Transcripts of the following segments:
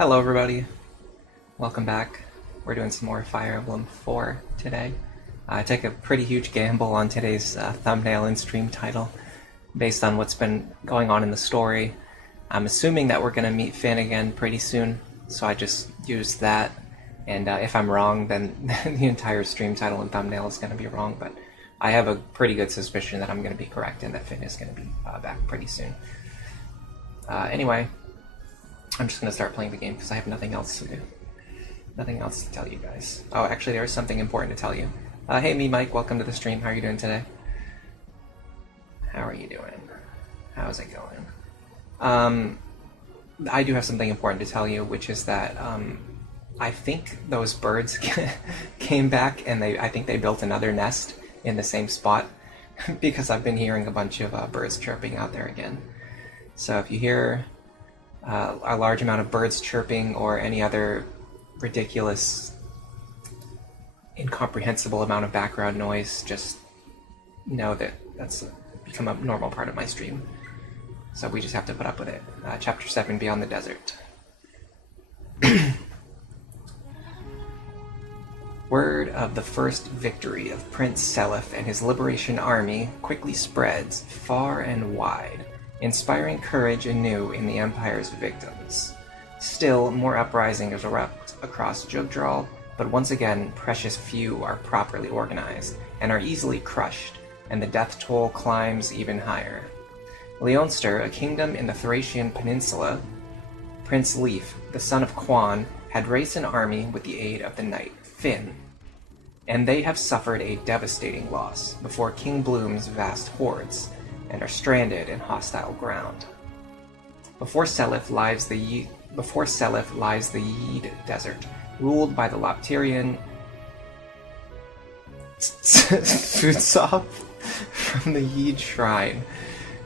Hello everybody, welcome back. We're doing some more Fire Emblem 4 today. I took a pretty huge gamble on today's thumbnail and stream title based on what's been going on in the story. I'm assuming that we're going to meet Finn again pretty soon, so I just used that. And if I'm wrong, then the entire stream title and thumbnail is going to be wrong, but I have a pretty good suspicion that I'm going to be correct and that Finn is going to be back pretty soon. Anyway, I'm just going to start playing the game because I have nothing else to do. Nothing else to tell you guys. Oh, actually, there is something important to tell you. Hey, me, Mike. Welcome to the stream. How are you doing today? How are you doing? How's it going? I do have something important to tell you, which is that I think those birds came back and I think they built another nest in the same spot because I've been hearing a bunch of birds chirping out there again. So if you hear a large amount of birds chirping or any other ridiculous, incomprehensible amount of background noise, just know that that's become a normal part of my stream. So we just have to put up with it. Chapter 7, Beyond the Desert. Word of the first victory of Prince Seliph and his liberation army quickly spreads far and wide, inspiring courage anew in the Empire's victims. Still, more uprisings erupt across Jugdral, but once again, precious few are properly organized and are easily crushed, and the death toll climbs even higher. Leonster, a kingdom in the Thracian peninsula, Prince Leif, the son of Quan, had raised an army with the aid of the knight Finn, and they have suffered a devastating loss before King Bloom's vast hordes, and are stranded in hostile ground. Before Seliph lies the Yeed Desert, ruled by the Loptirian Futsop from the Yeed Shrine,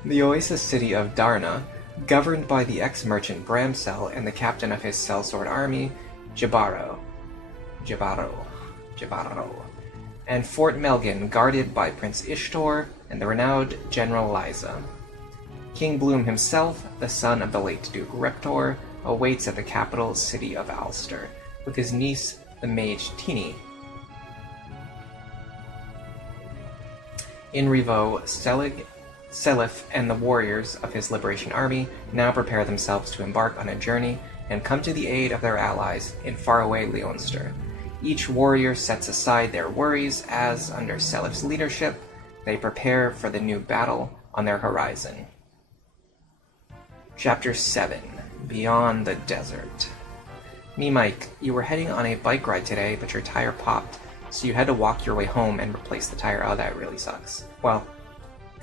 the oasis city of Darna, governed by the ex-merchant Bramsel and the captain of his sellsword army, Jabaro, and Fort Melgan, guarded by Prince Ishtor and the renowned General Liza. King Bloom himself, the son of the late Duke Reptor, awaits at the capital city of Ulster, with his niece, the mage Tini. In Revo, Seliph and the warriors of his liberation army now prepare themselves to embark on a journey and come to the aid of their allies in faraway Leonster. Each warrior sets aside their worries as, under Seliph's leadership, they prepare for the new battle on their horizon. Chapter 7, Beyond the Desert. Me, Mike, you were heading on a bike ride today, but your tire popped, so you had to walk your way home and replace the tire. Oh, that really sucks. Well,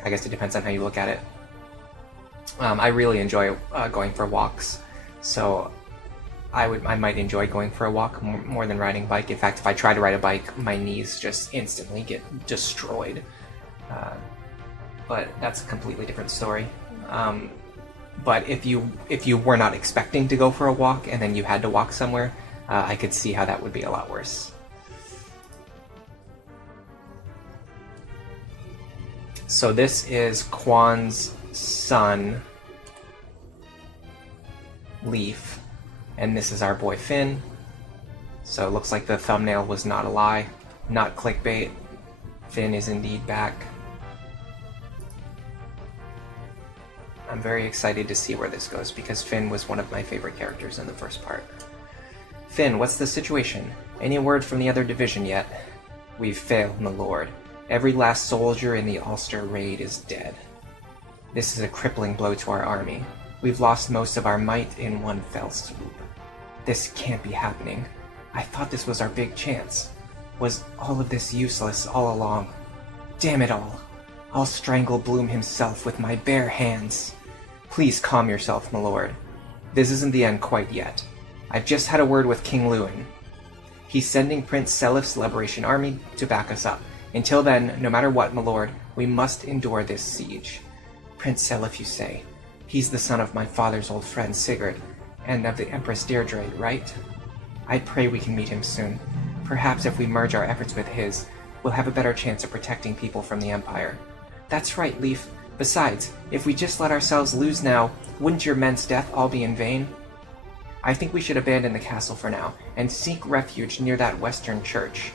I guess it depends on how you look at it. I really enjoy going for walks, so I might enjoy going for a walk more than riding a bike. In fact, if I try to ride a bike, my knees just instantly get destroyed. But that's a completely different story. But if you were not expecting to go for a walk and then you had to walk somewhere, I could see how that would be a lot worse. So this is Quan's son, Leif, and this is our boy Finn. So it looks like the thumbnail was not a lie, not clickbait. Finn is indeed back. I'm very excited to see where this goes because Finn was one of my favorite characters in the first part. Finn, what's the situation? Any word from the other division yet? We've failed, my lord. Every last soldier in the Ulster raid is dead. This is a crippling blow to our army. We've lost most of our might in one fell swoop. This can't be happening. I thought this was our big chance. Was all of this useless all along? Damn it all. I'll strangle Bloom himself with my bare hands. Please calm yourself, my lord. This isn't the end quite yet. I've just had a word with King Lewin. He's sending Prince Seliph's liberation army to back us up. Until then, no matter what, my lord, we must endure this siege. Prince Seliph, you say? He's the son of my father's old friend Sigurd, and of the Empress Deirdre, right? I pray we can meet him soon. Perhaps if we merge our efforts with his, we'll have a better chance of protecting people from the Empire. That's right, Leif. Besides, if we just let ourselves lose now, wouldn't your men's death all be in vain? I think we should abandon the castle for now, and seek refuge near that western church.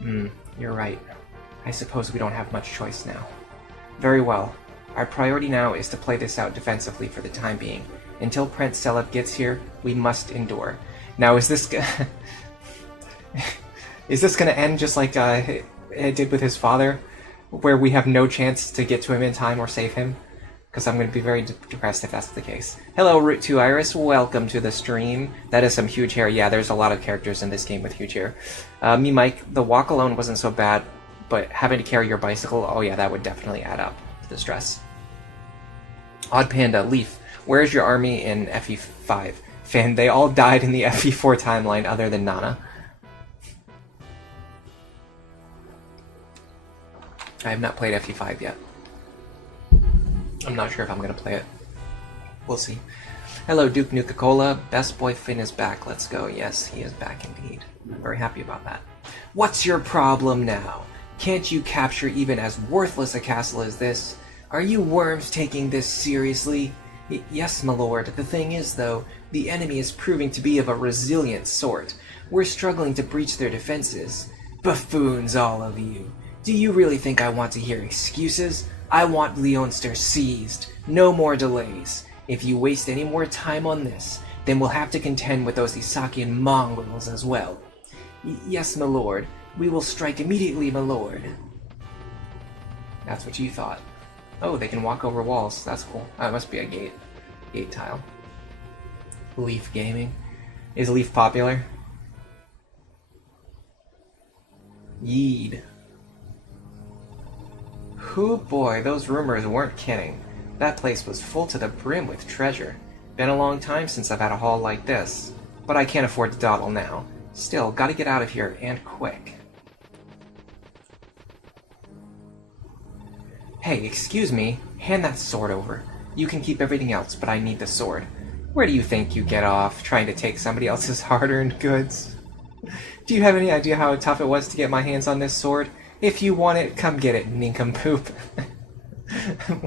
You're right. I suppose we don't have much choice now. Very well. Our priority now is to play this out defensively for the time being. Until Prince Celeb gets here, we must endure. Now, is this is this going to end just like it did with his father, where we have no chance to get to him in time or save him? Because I'm going to be very depressed if that's the case. Hello, Route 2 Iris. Welcome to the stream. That is some huge hair. Yeah, there's a lot of characters in this game with huge hair. Me, Mike, the walk alone wasn't so bad, but having to carry your bicycle, oh yeah, that would definitely add up to the stress. Odd Panda, Leaf, where's your army in FE5? Fan, they all died in the FE4 timeline other than Nana. I have not played FE5 yet. I'm not sure if I'm going to play it. We'll see. Hello, Duke Nuka-Cola. Best Boy Finn is back. Let's go. Yes, he is back indeed. I'm very happy about that. What's your problem now? Can't you capture even as worthless a castle as this? Are you worms taking this seriously? Yes, my lord. The thing is, though, the enemy is proving to be of a resilient sort. We're struggling to breach their defenses. Buffoons, all of you. Do you really think I want to hear excuses? I want Leonster seized. No more delays. If you waste any more time on this, then we'll have to contend with those Isakian mongrels as well. Yes, my lord. We will strike immediately, my lord. That's what you thought. Oh, they can walk over walls. That's cool. Oh, it must be a gate. Gate tile. Leaf Gaming. Is Leaf popular? Yeed. Hoo boy, those rumors weren't kidding. That place was full to the brim with treasure. Been a long time since I've had a haul like this. But I can't afford to dawdle now. Still, gotta get out of here, and quick. Hey, excuse me. Hand that sword over. You can keep everything else, but I need the sword. Where do you think you get off, trying to take somebody else's hard-earned goods? Do you have any idea how tough it was to get my hands on this sword? If you want it, come get it, nincompoop.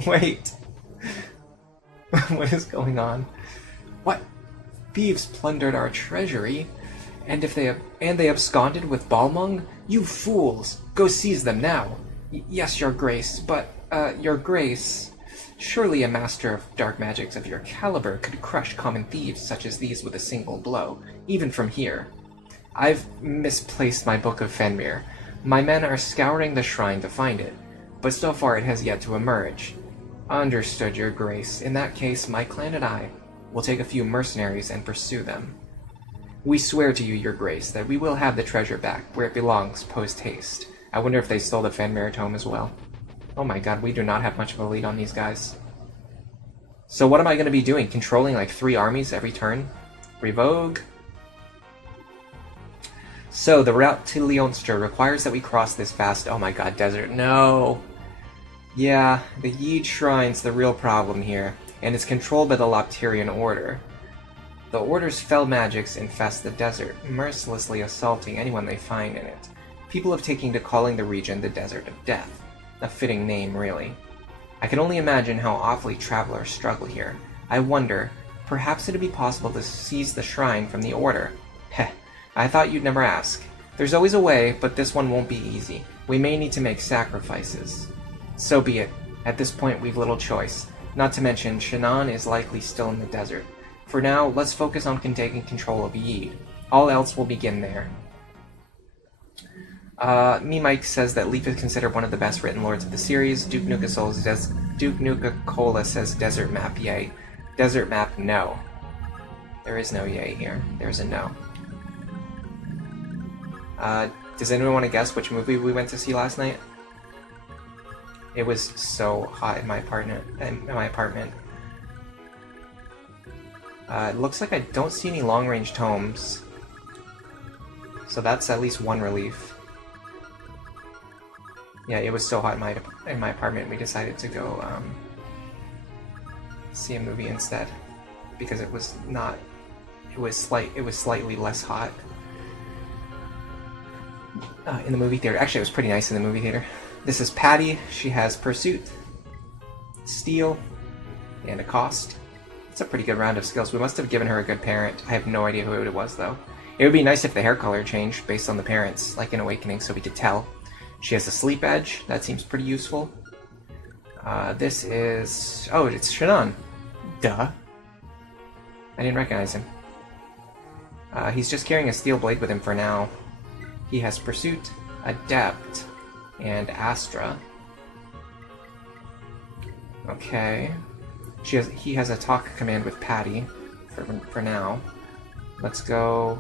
Wait. What is going on? What? Thieves plundered our treasury? And they absconded with Balmung? You fools! Go seize them now! Yes, your grace, but, your grace... Surely a master of dark magics of your caliber could crush common thieves such as these with a single blow, even from here. I've misplaced my Book of Fenrir. My men are scouring the shrine to find it, but so far it has yet to emerge. Understood, your grace. In that case, my clan and I will take a few mercenaries and pursue them. We swear to you, your grace, that we will have the treasure back where it belongs post-haste. I wonder if they stole the Fenrir tome as well. Oh my god, we do not have much of a lead on these guys. So what am I going to be doing? Controlling like 3 armies every turn? Revoke. So, the route to Leonster requires that we cross this vast, oh my god, desert. No! Yeah, the Yeed Shrine's the real problem here, and it's controlled by the Lopterian Order. The Order's fell magics infest the desert, mercilessly assaulting anyone they find in it. People have taken to calling the region the Desert of Death. A fitting name, really. I can only imagine how awfully travelers struggle here. I wonder, perhaps it'd be possible to seize the shrine from the Order. Heh. I thought you'd never ask. There's always a way, but this one won't be easy. We may need to make sacrifices. So be it. At this point, we've little choice. Not to mention, Shannon is likely still in the desert. For now, let's focus on taking control of Yeed. All else will begin there. Mike says that Leaf is considered one of the best written lords of the series. Duke Nuka-Cola says desert map, yay. Desert map, no. There is no yay here. There's a no. Does anyone want to guess which movie we went to see last night? It was so hot in my apartment. It looks like I don't see any long-range tomes, so that's at least one relief. Yeah, it was so hot in my apartment. We decided to go see a movie instead because it was not. It was slightly less hot. In the movie theater. Actually, it was pretty nice in the movie theater. This is Patty. She has Pursuit, Steal, and Accost. It's a pretty good round of skills. We must have given her a good parent. I have no idea who it was, though. It would be nice if the hair color changed based on the parents, like in Awakening, so we could tell. She has a sleep edge. That seems pretty useful. This is... Oh, it's Shannon. Duh. I didn't recognize him. He's just carrying a steel blade with him for now. He has Pursuit, Adept, and Astra. Okay. He has a talk command with Patty for now. Let's go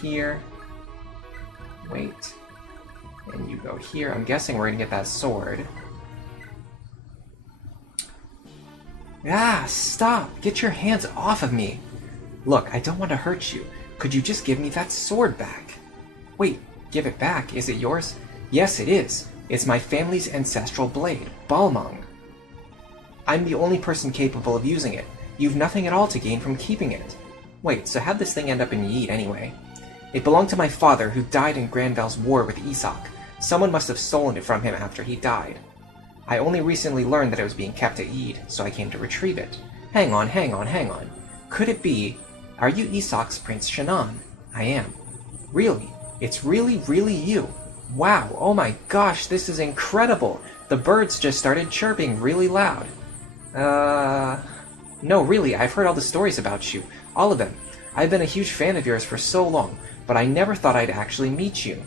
here. Wait. And you go here. I'm guessing we're gonna get that sword. Ah, stop! Get your hands off of me! Look, I don't want to hurt you. Could you just give me that sword back? Wait, give it back? Is it yours? Yes, it is. It's my family's ancestral blade, Balmung. I'm the only person capable of using it. You've nothing at all to gain from keeping it. Wait, so how'd this thing end up in Yeet anyway? It belonged to my father, who died in Granvel's war with Isak. Someone must have stolen it from him after he died. I only recently learned that it was being kept at Yeet, so I came to retrieve it. Hang on. Could it be... Are you Isak's Prince Shannon? I am. Really? It's really you. Wow, oh my gosh, this is incredible. The birds just started chirping really loud. No, really, I've heard all the stories about you. All of them. I've been a huge fan of yours for so long, but I never thought I'd actually meet you.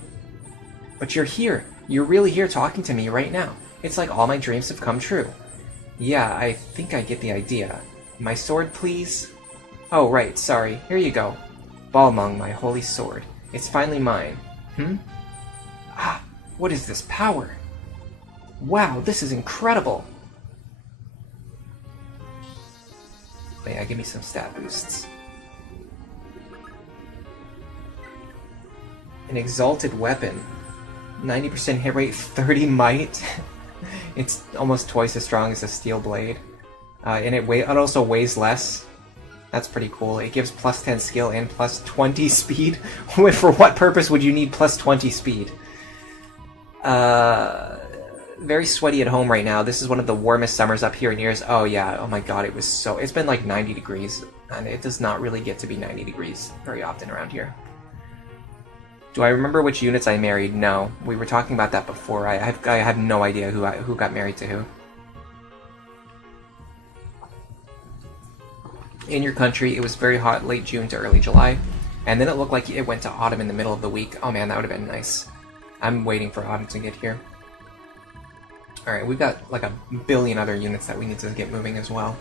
But you're here. You're really here talking to me right now. It's like all my dreams have come true. Yeah, I think I get the idea. My sword, please? Oh, right, sorry. Here you go. Balmung, my holy sword. It's finally mine. Ah, what is this power? Wow, this is incredible! Yeah, give me some stat boosts. An exalted weapon. 90% hit rate, 30 might. It's almost twice as strong as a steel blade. And it also weighs less. That's pretty cool. It gives plus 10 skill and plus 20 speed. For what purpose would you need plus 20 speed? Very sweaty at home right now. This is one of the warmest summers up here in years. Oh yeah, oh my god, it's been like 90 degrees. And it does not really get to be 90 degrees very often around here. Do I remember which units I married? No. We were talking about that before. I have no idea who got married to who. In your country, it was very hot late June to early July, and then it looked like it went to autumn in the middle of the week. Oh man, that would have been nice. I'm waiting for autumn to get here. Alright, we've got like a billion other units that we need to get moving as well.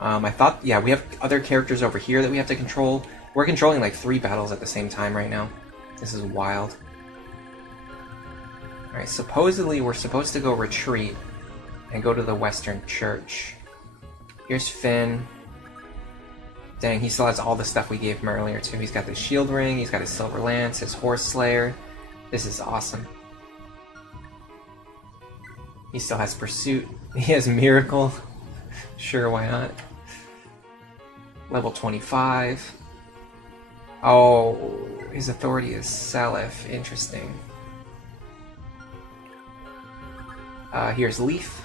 I thought, yeah, we have other characters over here that we have to control. We're controlling like 3 battles at the same time right now. This is wild. Alright, supposedly we're supposed to go retreat and go to the Western Church. Here's Finn. Dang, he still has all the stuff we gave him earlier too. He's got the shield ring, he's got his silver lance, his horse slayer. This is awesome. He still has pursuit. He has miracle. Sure, why not? Level 25. Oh, his authority is Salif. Interesting. Here's Leaf.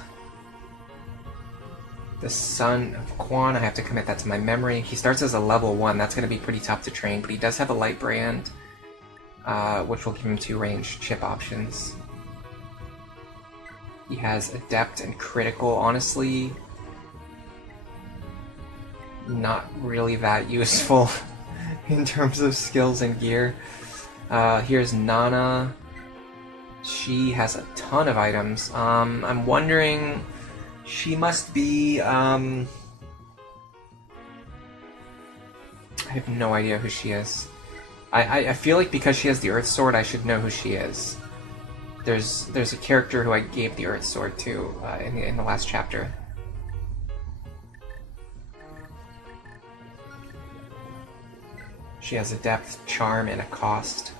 The Son of Quan, I have to commit that to my memory. He starts as a level 1, that's going to be pretty tough to train, but he does have a light brand, which will give him 2 ranged chip options. He has Adept and Critical, honestly, not really that useful in terms of skills and gear. Here's Nana. She has a ton of items. I'm wondering... She must be, I have no idea who she is. I feel like because she has the Earth Sword, I should know who she is. There's a character who I gave the Earth Sword to in the last chapter. She has a depth, charm, and a cost.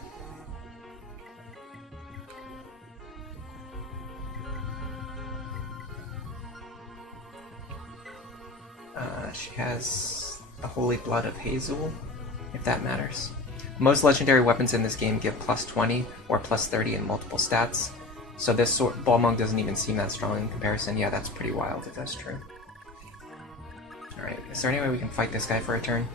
She has the Holy Blood of Hazel, if that matters. Most legendary weapons in this game give plus 20 or plus 30 in multiple stats, so this Balmung doesn't even seem that strong in comparison. Yeah, that's pretty wild if that's true. Alright, is there any way we can fight this guy for a turn?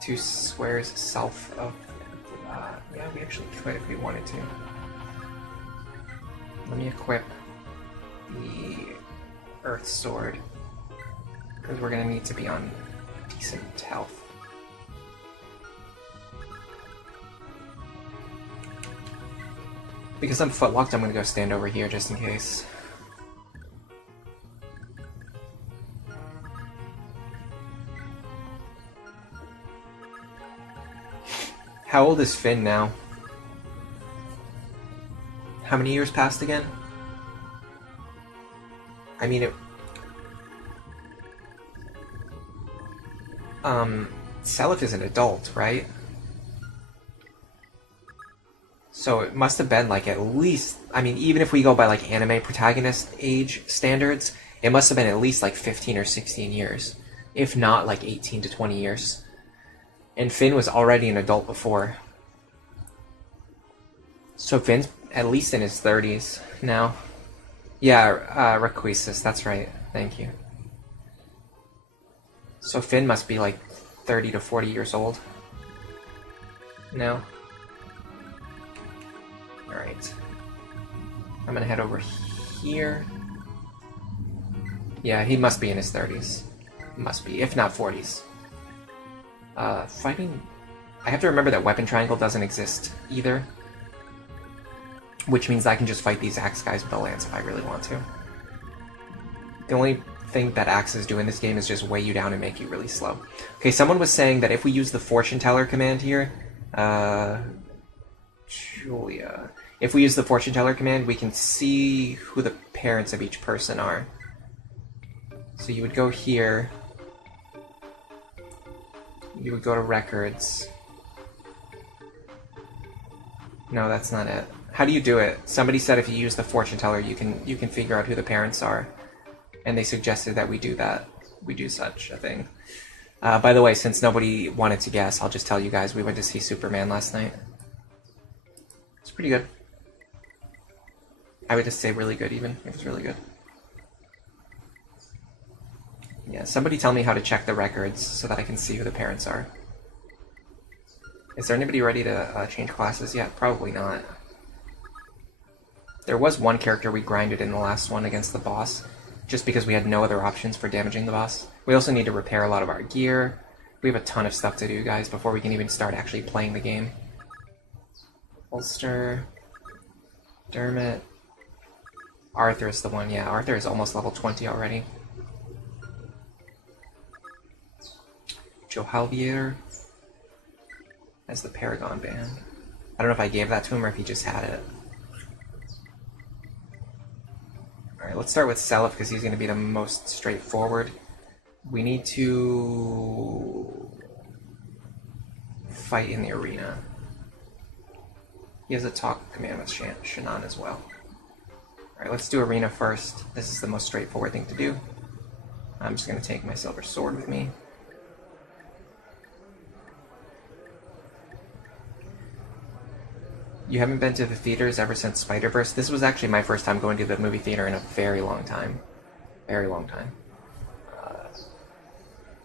2 squares south of... yeah, we actually could if we wanted to. Let me equip the Earth Sword, because we're going to need to be on decent health. Because I'm footlocked, I'm going to go stand over here just in case. How old is Finn now? How many years passed again? I mean, it... Seliph is an adult, right? So it must have been like at least... I mean, even if we go by like anime protagonist age standards, it must have been at least like 15 or 16 years. If not like 18 to 20 years. And Finn was already an adult before. So Finn's at least in his 30s now. Yeah, Requisis, that's right. Thank you. So Finn must be like 30 to 40 years old. No? Alright. I'm gonna head over here. Yeah, he must be in his 30s. Must be, if not 40s. Fighting... I have to remember that Weapon Triangle doesn't exist either. Which means I can just fight these axe guys with a lance if I really want to. The only thing that axes do in this game is just weigh you down and make you really slow. Okay, someone was saying that if we use the Fortune Teller command here... Julia... If we use the Fortune Teller command, we can see who the parents of each person are. So you would go here... You would go to records. No, that's not it. How do you do it? Somebody said if you use the fortune teller, you can figure out who the parents are, and they suggested that we do that. We do such a thing. By the way, since nobody wanted to guess, I'll just tell you guys we went to see Superman last night. It's pretty good. I would just say really good. Even it was really good. Yeah, somebody tell me how to check the records so that I can see who the parents are. Is there anybody ready to change classes yet? Probably not. There was one character we grinded in the last one against the boss, just because we had no other options for damaging the boss. We also need to repair a lot of our gear. We have a ton of stuff to do, guys, before we can even start actually playing the game. Ulster... Dermot... Arthur's the one, yeah. Arthur is almost level 20 already. Joe Halvier as the Paragon Band. I don't know if I gave that to him or if he just had it. Alright, let's start with Seliph because he's going to be the most straightforward. We need to fight in the arena. He has a talk command with Shannon as well. Alright, let's do arena first. This is the most straightforward thing to do. I'm just going to take my silver sword with me. You haven't been to the theaters ever since Spider-Verse? This was actually my first time going to the movie theater in a very long time. Very long time.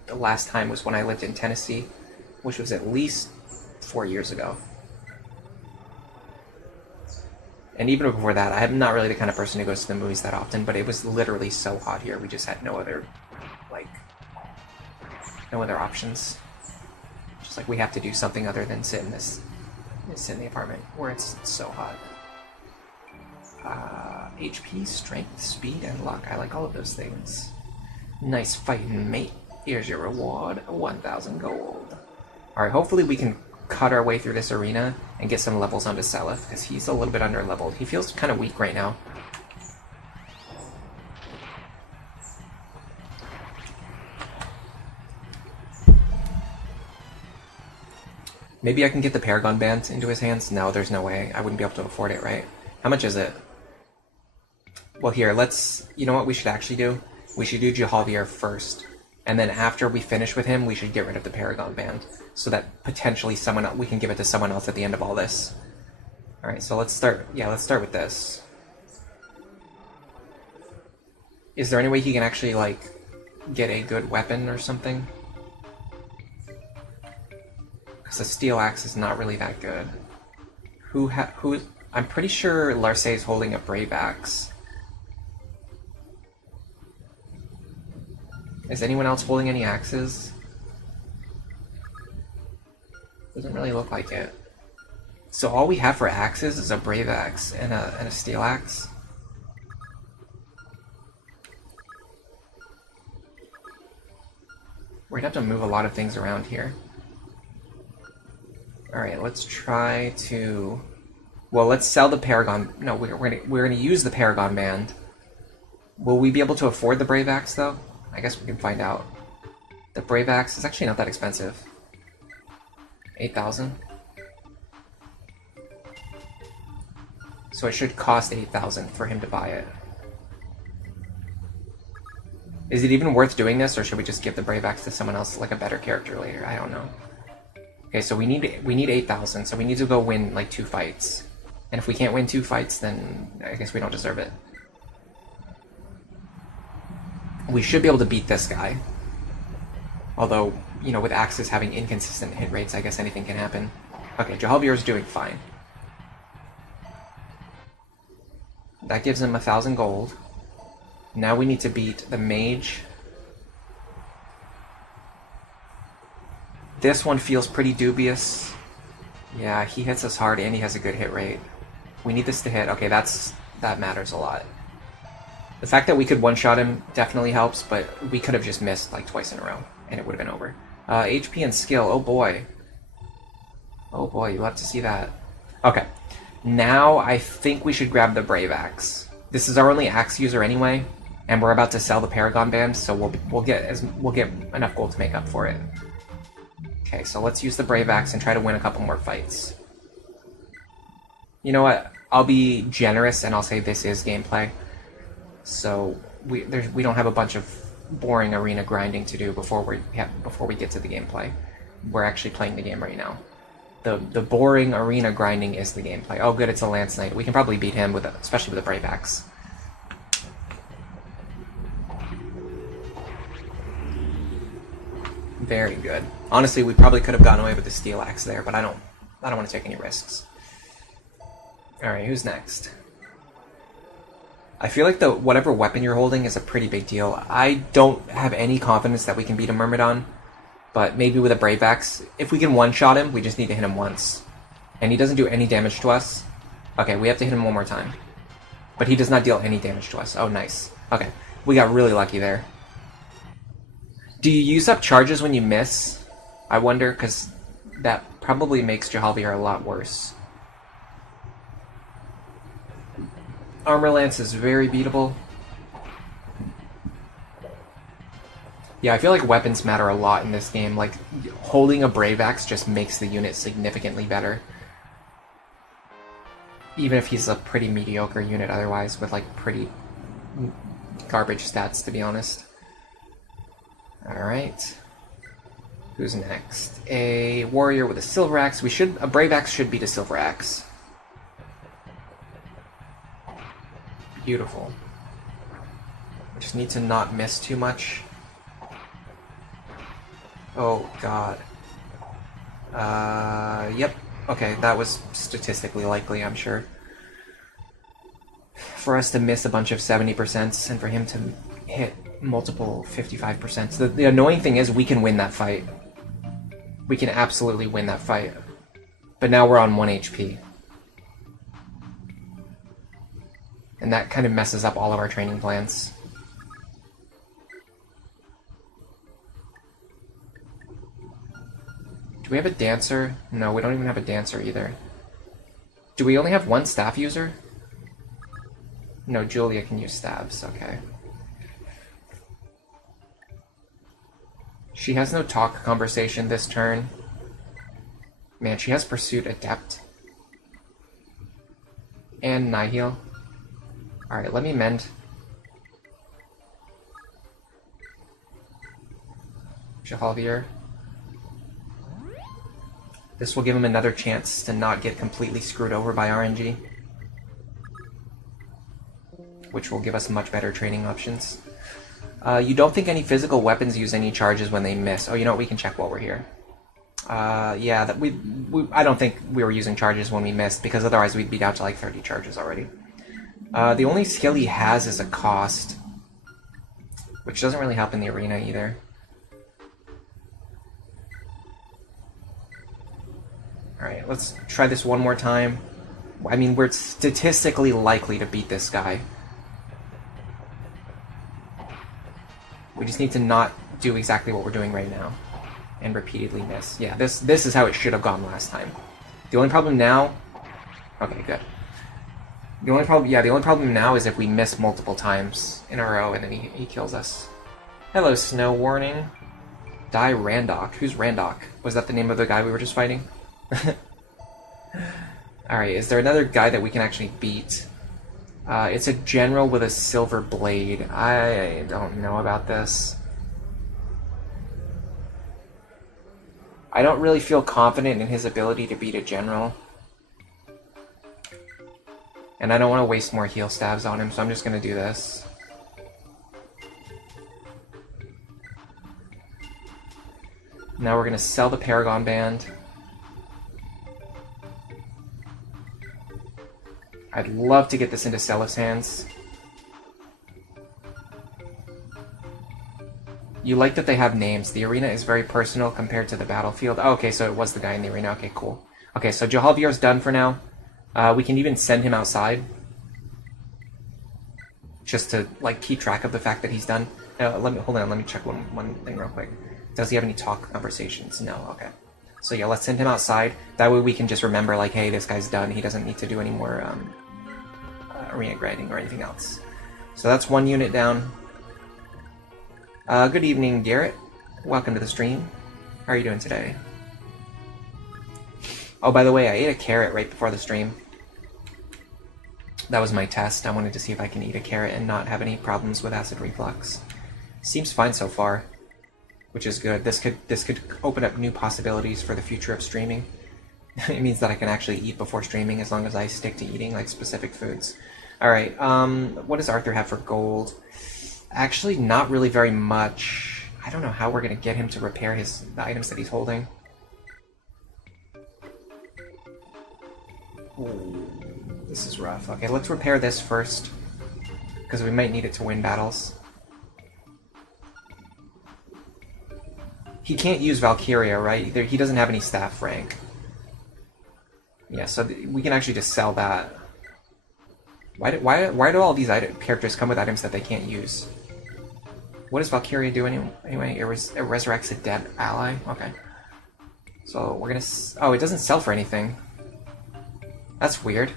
The last time was when I lived in Tennessee, which was at least 4 years ago. And even before that, I'm not really the kind of person who goes to the movies that often, but it was literally so hot here, we just had no other, no other options. Just like we have to do something other than sit in the apartment where it's so hot. HP, strength, speed, and luck. I like all of those things. Nice fighting, mate. Here's your reward, 1,000 gold. Alright, hopefully we can cut our way through this arena and get some levels onto Seliph, because he's a little bit under-leveled. He feels kind of weak right now. Maybe I can get the Paragon Band into his hands? No, there's no way. I wouldn't be able to afford it, right? How much is it? Well, here, let's... You know what we should actually do? We should do Jahalvier first. And then after we finish with him, we should get rid of the Paragon Band. So that potentially we can give it to someone else at the end of all this. Alright, so let's start... Yeah, let's start with this. Is there any way he can actually, like, get a good weapon or something? Because the steel axe is not really that good. Who? I'm pretty sure Larce is holding a brave axe. Is anyone else holding any axes? Doesn't really look like it. So all we have for axes is a brave axe and a steel axe. We're gonna have to move a lot of things around here. Alright, let's try to... Well, let's sell the Paragon... No, we're gonna use the Paragon Band. Will we be able to afford the Brave Axe, though? I guess we can find out. The Brave Axe is actually not that expensive. 8,000. So it should cost 8,000 for him to buy it. Is it even worth doing this, or should we just give the Brave Axe to someone else, like a better character later? I don't know. Okay, so we need 8,000, so we need to go win like 2 fights. And if we can't win 2 fights, then I guess we don't deserve it. We should be able to beat this guy. Although, you know, with axes having inconsistent hit rates, I guess anything can happen. Okay, Jahalvir's doing fine. That gives him 1,000 gold. Now we need to beat the mage. This one feels pretty dubious. Yeah, he hits us hard and he has a good hit rate. We need this to hit. Okay, that matters a lot. The fact that we could one-shot him definitely helps, but we could have just missed like twice in a row, and it would have been over. HP and skill, oh boy. Oh boy, you love to see that. Okay, now I think we should grab the Brave Axe. This is our only axe user anyway, and we're about to sell the Paragon Band, so we'll get enough gold to make up for it. Okay, so let's use the Brave Axe and try to win a couple more fights. You know what? I'll be generous and I'll say this is gameplay. So we don't have a bunch of boring arena grinding to do before we get to the gameplay. We're actually playing the game right now. The boring arena grinding is the gameplay. Oh good, it's a Lance Knight. We can probably beat him especially with a Brave Axe. Very good. Honestly, we probably could have gotten away with the Steel Axe there, but I don't want to take any risks. Alright, who's next? I feel like whatever weapon you're holding is a pretty big deal. I don't have any confidence that we can beat a Myrmidon, but maybe with a Brave Axe. If we can one-shot him, we just need to hit him once. And he doesn't do any damage to us. Okay, we have to hit him one more time. But he does not deal any damage to us. Oh, nice. Okay, we got really lucky there. Do you use up charges when you miss? I wonder, because that probably makes Jahalvir a lot worse. Armor Lance is very beatable. Yeah, I feel like weapons matter a lot in this game. Like, holding a Brave Axe just makes the unit significantly better. Even if he's a pretty mediocre unit otherwise, with like pretty garbage stats, to be honest. Alright. Who's next? A warrior with a silver axe. A Brave Axe should beat a silver axe. Beautiful. I just need to not miss too much. Oh god. Yep. Okay, that was statistically likely, I'm sure. For us to miss a bunch of 70% and for him to hit multiple 55%. The annoying thing is we can win that fight. We can absolutely win that fight. But now we're on 1 HP. And that kind of messes up all of our training plans. Do we have a dancer? No, we don't even have a dancer either. Do we only have one staff user? No, Julia can use staves, okay. She has no talk conversation this turn. Man, she has Pursuit Adept. And Nihil. Alright, let me mend. Jahalvir. This will give him another chance to not get completely screwed over by RNG. which will give us much better training options. You don't think any physical weapons use any charges when they miss. Oh, you know what? We can check while we're here. Yeah, I don't think we were using charges when we missed, because otherwise we'd be down to like 30 charges already. The only skill he has is a cost, which doesn't really help in the arena either. Alright, let's try this one more time. I mean, we're statistically likely to beat this guy. We just need to not do exactly what we're doing right now. And repeatedly miss. Yeah, this is how it should have gone last time. The only problem now... Okay, good. The only problem now is if we miss multiple times in a row and then he kills us. Hello, Snow Warning. Die Randok. Who's Randok? Was that the name of the guy we were just fighting? Alright, is there another guy that we can actually beat? It's a general with a silver blade. I don't know about this. I don't really feel confident in his ability to beat a general. And I don't want to waste more heal stabs on him, so I'm just going to do this. Now we're going to sell the Paragon Band. I'd love to get this into Selif's hands. You like that they have names. The arena is very personal compared to the battlefield. Oh, okay, so it was the guy in the arena. Okay, cool. Okay, so Jahalvir's done for now. We can even send him outside. Just to, like, keep track of the fact that he's done. Hold on, let me check one thing real quick. Does he have any talk conversations? No, okay. So yeah, let's send him outside. That way we can just remember, like, hey, this guy's done. He doesn't need to do any more arena grinding or anything else. So that's one unit down. Good evening, Garrett. Welcome to the stream. How are you doing today? Oh, by the way, I ate a carrot right before the stream. That was my test. I wanted to see if I can eat a carrot and not have any problems with acid reflux. Seems fine so far, which is good. This could open up new possibilities for the future of streaming. It means that I can actually eat before streaming as long as I stick to eating like specific foods. Alright, what does Arthur have for gold? Actually, not really very much. I don't know how we're going to get him to repair the items that he's holding. Ooh, this is rough. Okay, let's repair this first, because we might need it to win battles. He can't use Valkyria, right? He doesn't have any staff rank. Yeah, so we can actually just sell that. Why do all these characters come with items that they can't use? What does Valkyria do anyway? It resurrects a dead ally? Okay. So we're gonna... Oh, it doesn't sell for anything. That's weird.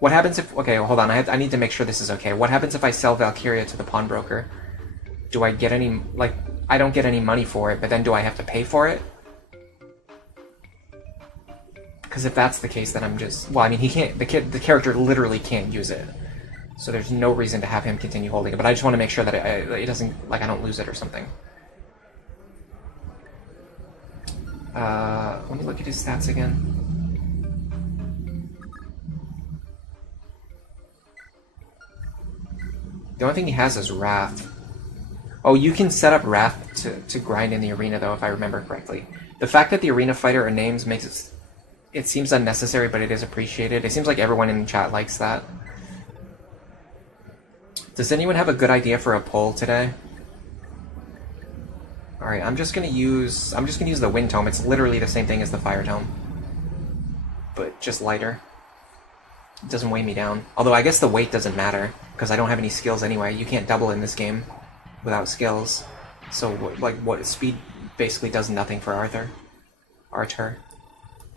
What happens if... Okay, hold on. I need to make sure this is okay. What happens if I sell Valkyria to the pawnbroker? Do I get any... Like, I don't get any money for it, but then do I have to pay for it? Because if that's the case, then I'm just... Well, I mean, he can't... The character literally can't use it. So there's no reason to have him continue holding it. But I just want to make sure that it doesn't... Like, I don't lose it or something. Let me look at his stats again. The only thing he has is Wrath. Oh, you can set up Wrath to grind in the arena, though, if I remember correctly. The fact that the arena fighter are names makes it... It seems unnecessary, but it is appreciated. It seems like everyone in the chat likes that. Does anyone have a good idea for a poll today? Alright, I'm just gonna use the Wind Tome. It's literally the same thing as the Fire Tome, but just lighter. It doesn't weigh me down. Although I guess the weight doesn't matter, because I don't have any skills anyway. You can't double in this game without skills. So, what speed basically does nothing for Arthur.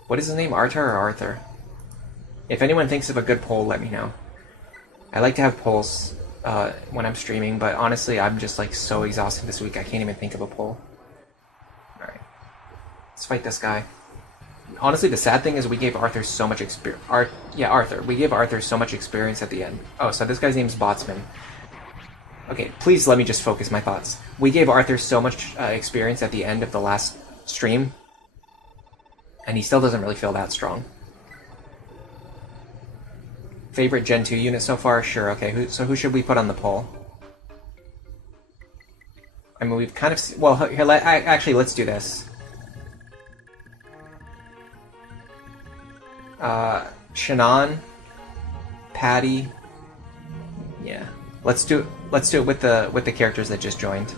What is his name, Arthur or Arthur? If anyone thinks of a good poll, let me know. I like to have polls when I'm streaming, but honestly, I'm just like so exhausted this week, I can't even think of a poll. Alright. Let's fight this guy. Honestly, the sad thing is we gave Arthur so much experience. Arthur. We gave Arthur so much experience at the end. Oh, so this guy's name's Botsman. Okay, please let me just focus my thoughts. We gave Arthur so much experience at the end of the last stream, and he still doesn't really feel that strong. Favorite Gen 2 unit so far? Sure, okay. So who should we put on the poll? I mean, we've kind of... Well, here, actually, let's do this. Shannon, Patty... Yeah. Let's do it with the characters that just joined.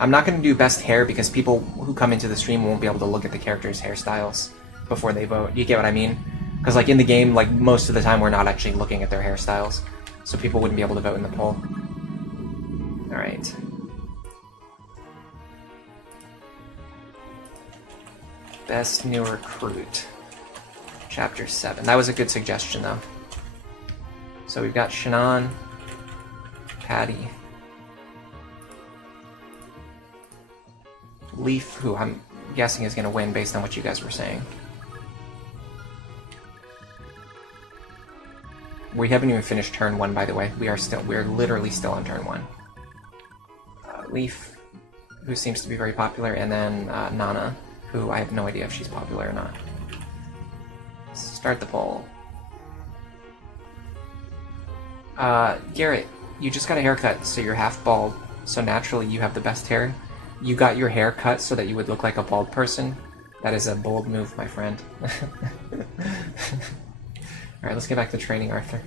I'm not going to do best hair because people who come into the stream won't be able to look at the characters' hairstyles before they vote. You get what I mean? Because like in the game, like most of the time we're not actually looking at their hairstyles, so people wouldn't be able to vote in the poll. All right. Best new recruit. Chapter 7. That was a good suggestion though. So we've got Shannon, Patty, Leaf, who I'm guessing is going to win based on what you guys were saying. We haven't even finished turn 1, by the way. We're literally still on turn 1. Leaf, who seems to be very popular, and then Nana, who I have no idea if she's popular or not. Start the poll. Garrett, you just got a haircut, so you're half bald, so naturally you have the best hair. You got your hair cut so that you would look like a bald person. That is a bold move, my friend. Alright, let's get back to training, Arthur.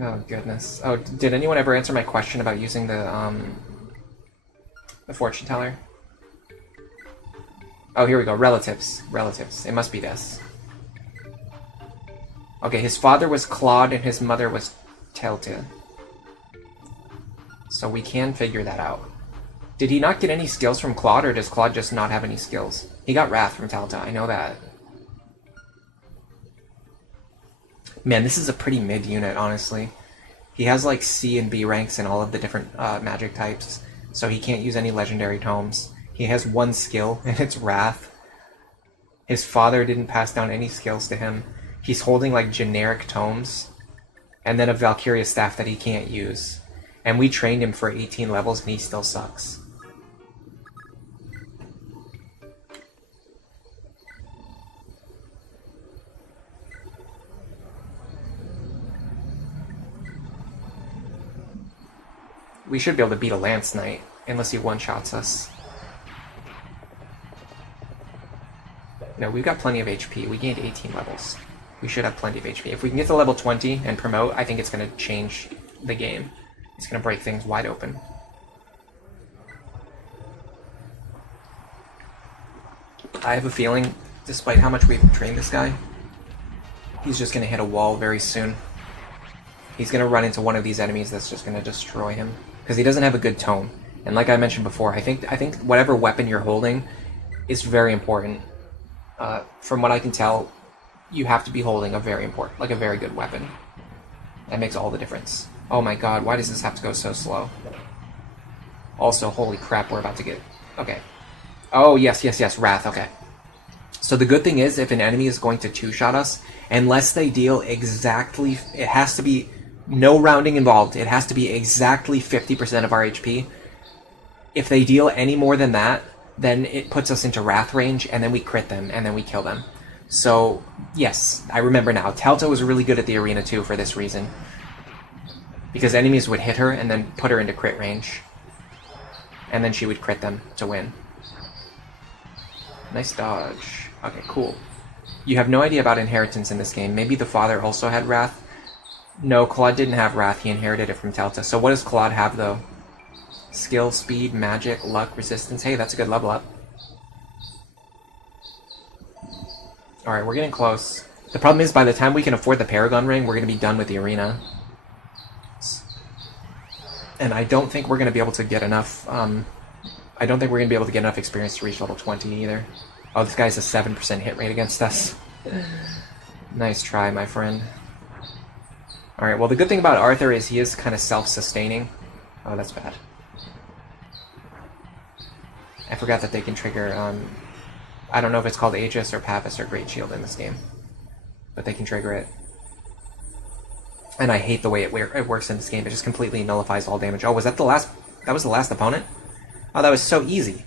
Oh, goodness. Oh, did anyone ever answer my question about using the fortune teller? Oh, here we go. Relatives. Relatives. It must be this. Okay, his father was Claude and his mother was Telta. So we can figure that out. Did he not get any skills from Claude, or does Claude just not have any skills? He got Wrath from Telta, I know that. Man, this is a pretty mid unit, honestly. He has like C and B ranks in all of the different magic types, so he can't use any legendary tomes. He has one skill, and it's Wrath. His father didn't pass down any skills to him. He's holding like generic tomes, and then a Valkyria staff that he can't use. And we trained him for 18 levels, and he still sucks. We should be able to beat a Lance Knight, unless he one-shots us. No, we've got plenty of HP. We gained 18 levels. We should have plenty of HP. If we can get to level 20 and promote, I think it's going to change the game. It's going to break things wide open. I have a feeling, despite how much we've trained this guy, he's just going to hit a wall very soon. He's going to run into one of these enemies that's just going to destroy him. Because he doesn't have a good tome. And like I mentioned before, I think whatever weapon you're holding is very important. From what I can tell, you have to be holding a very good weapon. That makes all the difference. Oh my god, why does this have to go so slow? Also, holy crap, we're about to get... Okay. Oh, yes, Wrath, okay. So the good thing is, if an enemy is going to two-shot us, unless they deal exactly... It has to be... No rounding involved. It has to be exactly 50% of our HP. If they deal any more than that, then it puts us into Wrath range, and then we crit them, and then we kill them. So, yes, I remember now. Telta was really good at the arena, too, for this reason. Because enemies would hit her, and then put her into crit range. And then she would crit them to win. Nice dodge. Okay, cool. You have no idea about inheritance in this game. Maybe the father also had Wrath. No, Claude didn't have Wrath. He inherited it from Telta. So what does Claude have, though? Skill, speed, magic, luck, resistance. Hey, that's a good level up. Alright, we're getting close. The problem is, by the time we can afford the Paragon Ring, we're going to be done with the arena. And I don't think we're going to be able to get enough... I don't think we're going to be able to get enough experience to reach level 20 either. Oh, this guy's a 7% hit rate against us. Nice try, my friend. Alright, well the good thing about Arthur is he is kind of self-sustaining. Oh, that's bad. I forgot that they can trigger, I don't know if it's called Aegis or Pavis or Great Shield in this game. But they can trigger it. And I hate the way it works in this game. It just completely nullifies all damage. Oh, was that the last... That was the last opponent? Oh, that was so easy.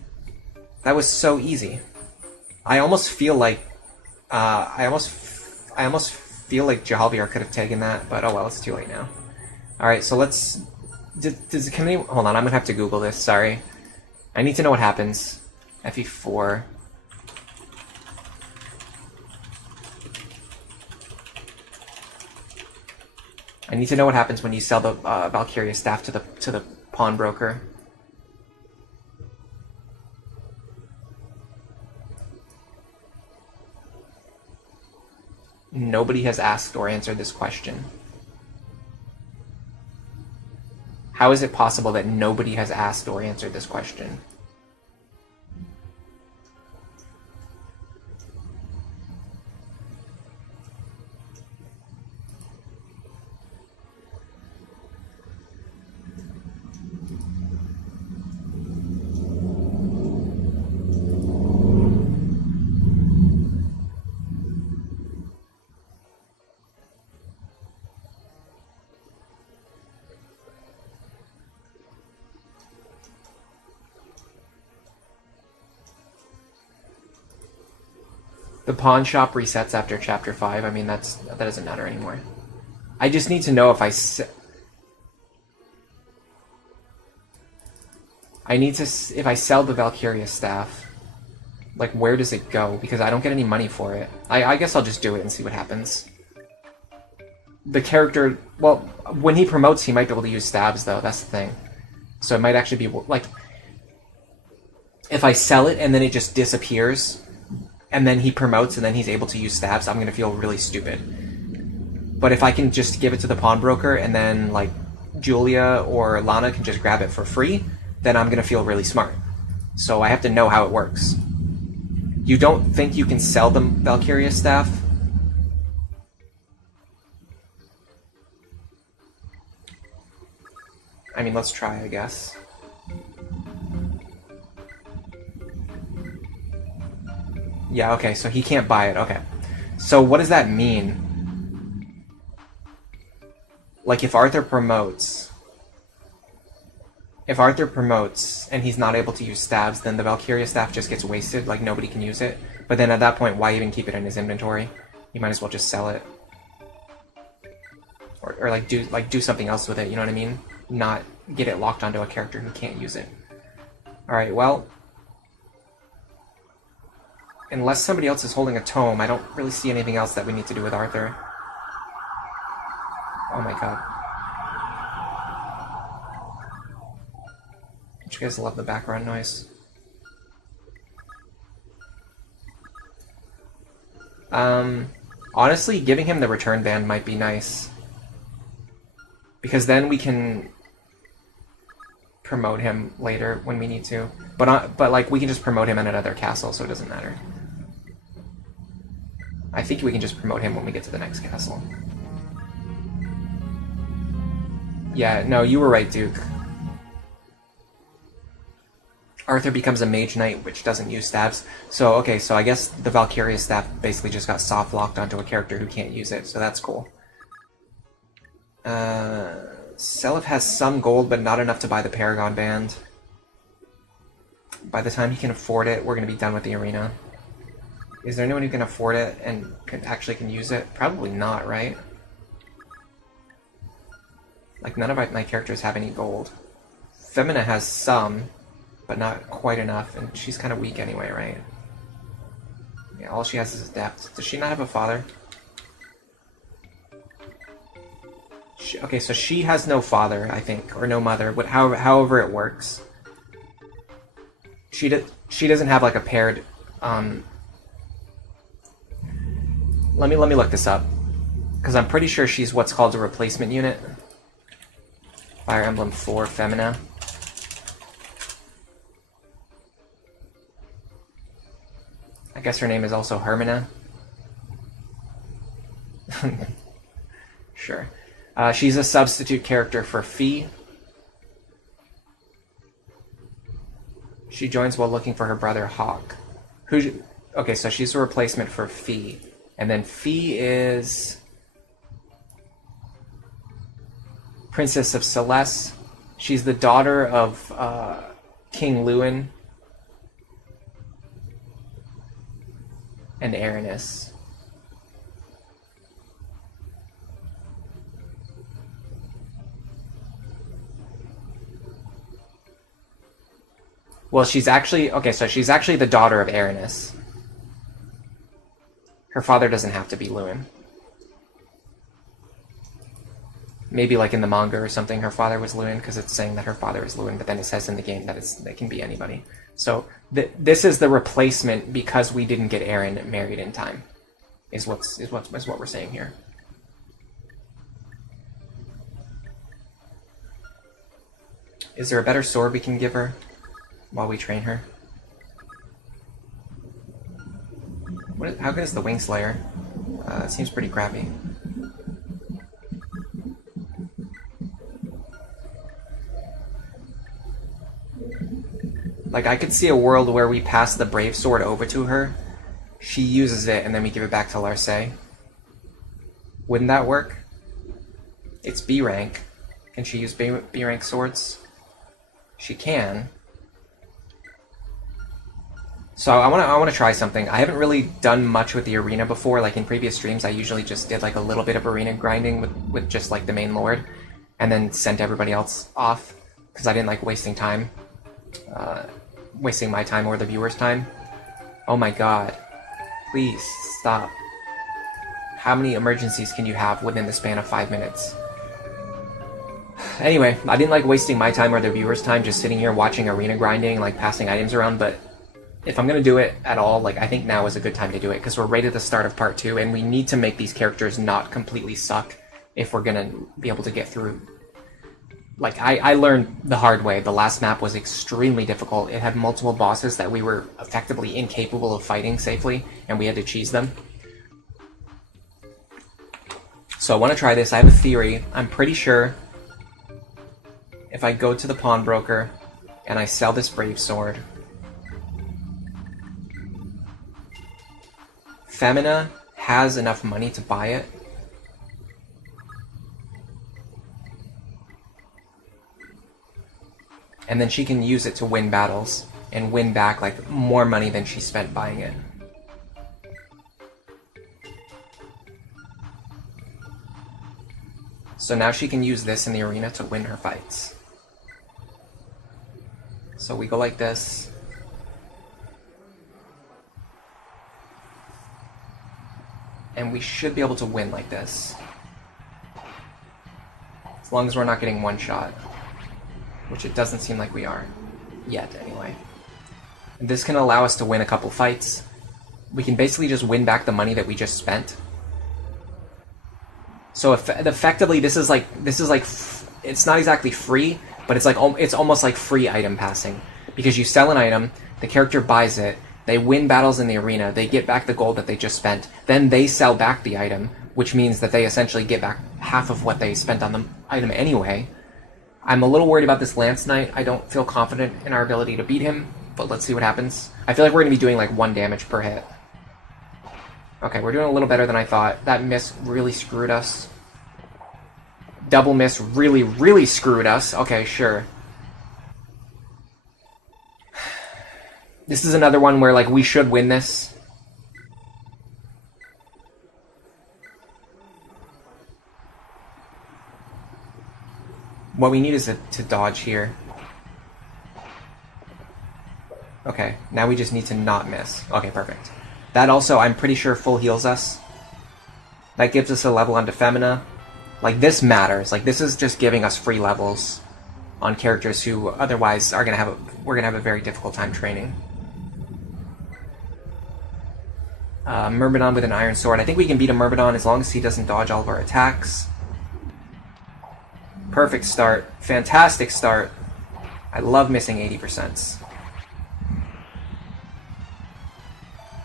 That was so easy. I almost feel like I almost feel like Jahalviar could have taken that, but oh well, it's too late now. Alright, so let's... Can anyone... Hold on, I'm gonna have to Google this, sorry. I need to know what happens. FE4. I need to know what happens when you sell the Valkyria staff to the pawnbroker. Nobody has asked or answered this question. How is it possible that nobody has asked or answered this question? The pawn shop resets after chapter 5. I mean, that doesn't matter anymore. I just need to know if if I sell the Valkyria staff, like, where does it go? Because I don't get any money for it. I guess I'll just do it and see what happens. The character, well, when he promotes, he might be able to use stabs, though. That's the thing. So it might actually be, like, if I sell it and then it just disappears, and then he promotes and then he's able to use stabs, I'm going to feel really stupid. But if I can just give it to the pawnbroker and then, like, Julia or Lana can just grab it for free, then I'm going to feel really smart. So I have to know how it works. You don't think you can sell the Valkyria staff? I mean, let's try, I guess. Yeah, okay, so he can't buy it, okay. So what does that mean? Like, if Arthur promotes and he's not able to use stabs, then the Valkyria staff just gets wasted, like nobody can use it. But then at that point, why even keep it in his inventory? You might as well just sell it. Or like do something else with it, you know what I mean? Not get it locked onto a character who can't use it. Alright, well, unless somebody else is holding a tome, I don't really see anything else that we need to do with Arthur. Oh my god. Don't you guys love the background noise? Honestly, giving him the return band might be nice. Because then we can promote him later when we need to. But like, we can just promote him in another castle, so it doesn't matter. I think we can just promote him when we get to the next castle. Yeah, no, you were right, Duke. Arthur becomes a mage knight, which doesn't use stabs. So, okay, so I guess the Valkyria staff basically just got soft-locked onto a character who can't use it, so that's cool. Seliph has some gold, but not enough to buy the Paragon Band. By the time he can afford it, we're going to be done with the arena. Is there anyone who can afford it and can use it? Probably not, right? Like, none of my characters have any gold. Femina has some, but not quite enough, and she's kind of weak anyway, right? Yeah, all she has is depth. Does she not have a father? Okay, so she has no father, I think, or no mother, however it works. She doesn't have, like, a paired, Let me look this up, because I'm pretty sure she's what's called a replacement unit. Fire Emblem 4 Femina. I guess her name is also Hermina. Sure. She's a substitute character for Fee. She joins while looking for her brother Hawk. Okay, so she's a replacement for Fee. And then Fee is Princess of Celeste. She's the daughter of King Lewin and Aranis. Well, she's actually... Okay, so she's actually the daughter of Aranis. Her father doesn't have to be Lewin. Maybe like in the manga or something, her father was Lewin, because it's saying that her father is Lewin, but then it says in the game that it can be anybody. So this is the replacement because we didn't get Aaron married in time, is what we're saying here. Is there a better sword we can give her while we train her? How good is the Wing Slayer? It seems pretty crappy. Like, I could see a world where we pass the Brave Sword over to her, she uses it, and then we give it back to Larcey. Wouldn't that work? It's B rank. Can she use B rank swords? She can. So I want to try something. I haven't really done much with the arena before. Like in previous streams, I usually just did like a little bit of arena grinding with just like the main lord, and then sent everybody else off because I didn't like wasting time, wasting my time or the viewers' time. Oh my god! Please stop. How many emergencies can you have within the span of 5 minutes? Anyway, I didn't like wasting my time or the viewers' time just sitting here watching arena grinding, like passing items around, but if I'm going to do it at all, like, I think now is a good time to do it, because we're right at the start of part 2, and we need to make these characters not completely suck if we're going to be able to get through. Like, I learned the hard way. The last map was extremely difficult. It had multiple bosses that we were effectively incapable of fighting safely, and we had to cheese them. So I want to try this. I have a theory. I'm pretty sure if I go to the pawnbroker and I sell this Brave Sword, Femina has enough money to buy it. And then she can use it to win battles and win back like more money than she spent buying it. So now she can use this in the arena to win her fights. So we go like this. And we should be able to win like this. As long as we're not getting one shot. Which it doesn't seem like we are. Yet, anyway. And this can allow us to win a couple fights. We can basically just win back the money that we just spent. So effectively, this is like it's not exactly free, but it's almost like free item passing. Because you sell an item, the character buys it, they win battles in the arena, they get back the gold that they just spent, then they sell back the item, which means that they essentially get back half of what they spent on the item anyway. I'm a little worried about this Lance Knight. I don't feel confident in our ability to beat him, but let's see what happens. I feel like we're going to be doing like 1 damage per hit. Okay, we're doing a little better than I thought. That miss really screwed us. Double miss really, really screwed us. Okay, sure. This is another one where, like, we should win this. What we need is to dodge here. Okay, now we just need to not miss. Okay, perfect. That also, I'm pretty sure, full heals us. That gives us a level onto Femina. Like, this matters. Like, this is just giving us free levels on characters who otherwise are we're gonna have a very difficult time training. Myrmidon with an iron sword. I think we can beat a Myrmidon as long as he doesn't dodge all of our attacks. Perfect start. Fantastic start. I love missing 80%.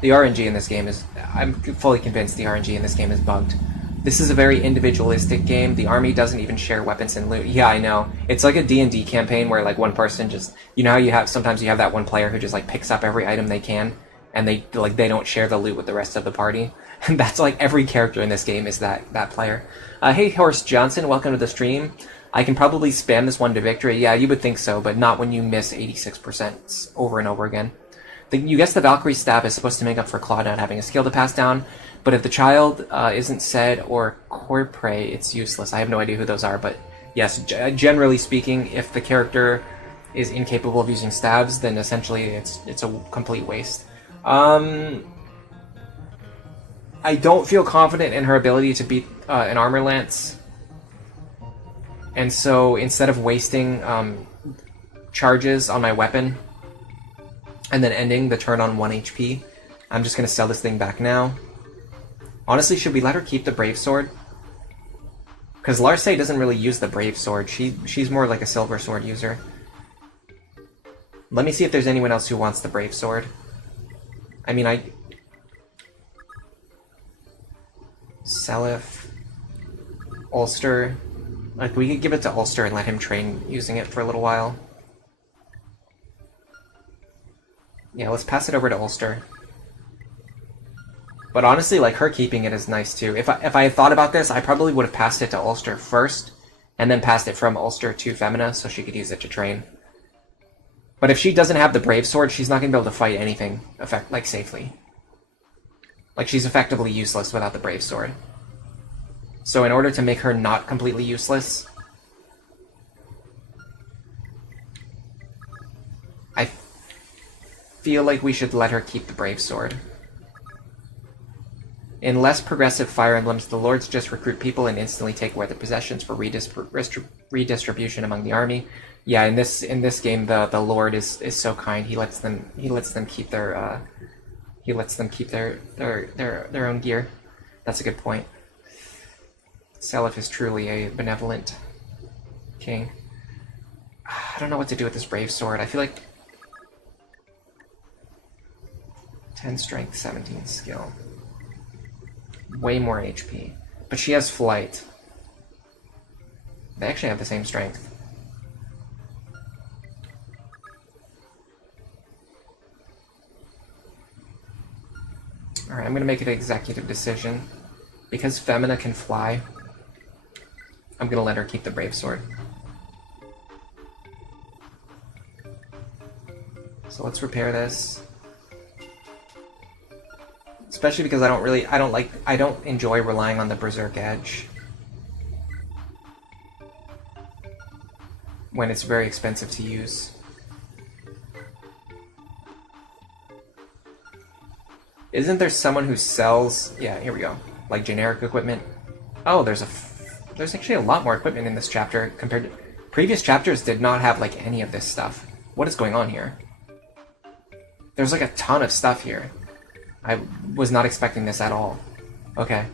The RNG in this game is... I'm fully convinced the RNG in this game is bugged. This is a very individualistic game. The army doesn't even share weapons and loot. Yeah, I know. It's like a D&D campaign where like one person just... You know how sometimes you have that one player who just like picks up every item they can, and they don't share the loot with the rest of the party. And that's like every character in this game is that player. Hey, Horst Johnson, welcome to the stream. I can probably spam this one to victory. Yeah, you would think so, but not when you miss 86% over and over again. You guess the Valkyrie Stab is supposed to make up for Claude not having a skill to pass down, but if the child isn't said or Corpre, it's useless. I have no idea who those are, but yes, generally speaking, if the character is incapable of using stabs, then essentially it's a complete waste. I don't feel confident in her ability to beat an armor lance, and so instead of wasting charges on my weapon and then ending the turn on 1 HP, I'm just going to sell this thing back now. Honestly, should we let her keep the Brave Sword? Because Larce doesn't really use the Brave Sword. She's more like a Silver Sword user. Let me see if there's anyone else who wants the Brave Sword. I mean, Seliph, Ulster. Like, we could give it to Ulster and let him train using it for a little while. Yeah, let's pass it over to Ulster. But honestly, like, her keeping it is nice too. If I had thought about this, I probably would have passed it to Ulster first, and then passed it from Ulster to Femina so she could use it to train. But if she doesn't have the Brave Sword, she's not going to be able to fight anything safely. Like, she's effectively useless without the Brave Sword. So in order to make her not completely useless, I feel like we should let her keep the Brave Sword. In less progressive Fire Emblems, the Lords just recruit people and instantly take away their possessions for redistribution among the army. Yeah, in this game, the Lord is so kind. He lets them keep their their own gear. That's a good point. Seliph is truly a benevolent king. I don't know what to do with this Brave Sword. I feel like 10 strength, 17 skill. Way more HP. But she has flight. They actually have the same strength. Alright, I'm gonna make an executive decision. Because Femina can fly, I'm gonna let her keep the Brave Sword. So let's repair this. Especially because I don't enjoy relying on the Berserk Edge when it's very expensive to use. Isn't there someone who sells... Yeah, here we go. Like generic equipment. Oh, there's actually a lot more equipment in this chapter compared to... Previous chapters did not have, like, any of this stuff. What is going on here? There's, like, a ton of stuff here. I was not expecting this at all. Okay.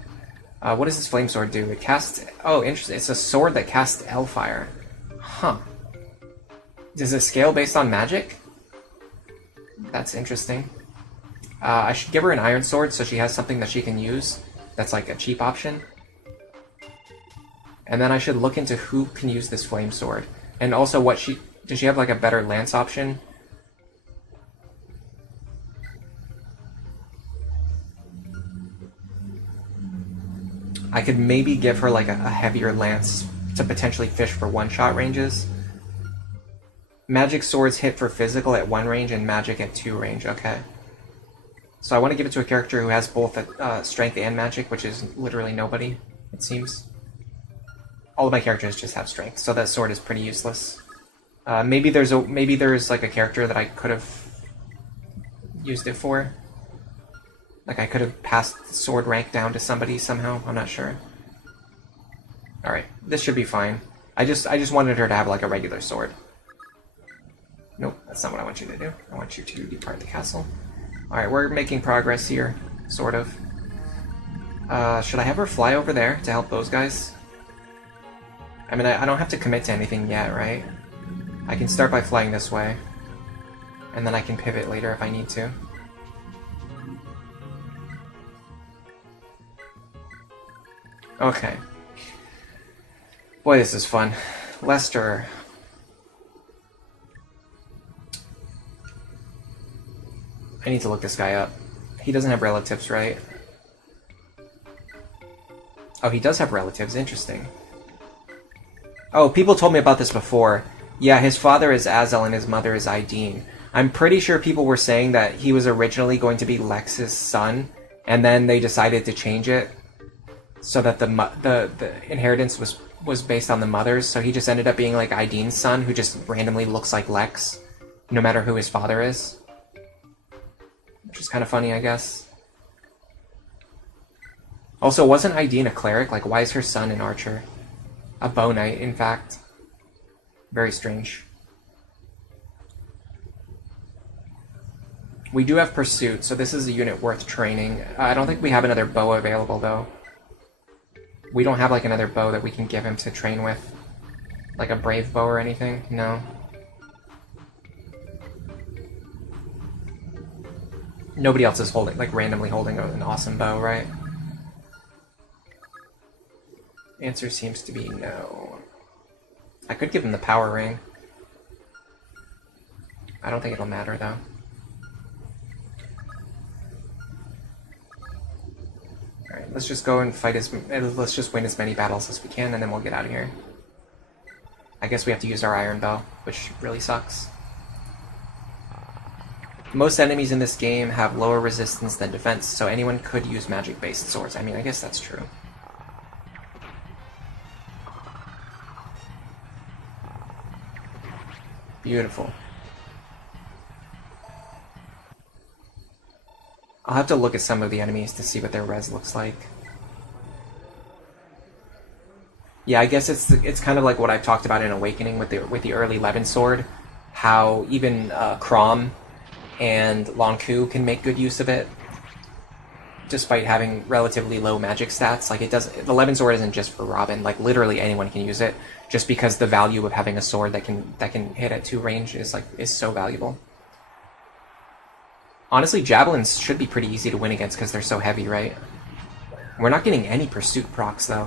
What does this flame sword do? It casts... Oh, interesting. It's a sword that casts Hellfire. Huh. Does it scale based on magic? That's interesting. I should give her an iron sword so she has something that she can use. That's like a cheap option. And then I should look into who can use this flame sword. And also does she have like a better lance option? I could maybe give her like a heavier lance to potentially fish for one-shot ranges. Magic swords hit for physical at 1 range and magic at 2 range. Okay. So I want to give it to a character who has both strength and magic, which is literally nobody, it seems. All of my characters just have strength, so that sword is pretty useless. Maybe there's like a character that I could have used it for. Like I could have passed the sword rank down to somebody somehow. I'm not sure. All right, this should be fine. I just wanted her to have like a regular sword. Nope, that's not what I want you to do. I want you to depart the castle. All right, we're making progress here, sort of. Should I have her fly over there to help those guys? I mean, I don't have to commit to anything yet, right? I can start by flying this way, and then I can pivot later if I need to. Okay. Boy, this is fun. Lester. I need to look this guy up. He doesn't have relatives, right? Oh, he does have relatives. Interesting. Oh, people told me about this before. Yeah, his father is Azel and his mother is Ideen. I'm pretty sure people were saying that he was originally going to be Lex's son, and then they decided to change it so that the inheritance was was based on the mothers, so he just ended up being like Idine's son, who just randomly looks like Lex, no matter who his father is. Which is kind of funny, I guess. Also, wasn't Idine a cleric? Like, why is her son an archer? A bow knight, in fact. Very strange. We do have Pursuit, so this is a unit worth training. I don't think we have another bow available, though. We don't have, like, another bow that we can give him to train with. Like a brave bow or anything? No. Nobody else is holding, like, randomly holding an awesome bow, right? Answer seems to be no. I could give him the power ring. I don't think it'll matter, though. Alright, let's just go and fight let's just win as many battles as we can, and then we'll get out of here. I guess we have to use our iron bow, which really sucks. Most enemies in this game have lower resistance than defense, so anyone could use magic-based swords. I mean, I guess that's true. Beautiful. I'll have to look at some of the enemies to see what their res looks like. Yeah, I guess it's kind of like what I've talked about in Awakening with the early Levin sword, how even Crom and Lonku can make good use of it, despite having relatively low magic stats. Like, the Levin sword isn't just for Robin. Like, literally anyone can use it, just because the value of having a sword that can hit at 2 range is so valuable. Honestly, javelins should be pretty easy to win against because they're so heavy, right? We're not getting any pursuit procs though.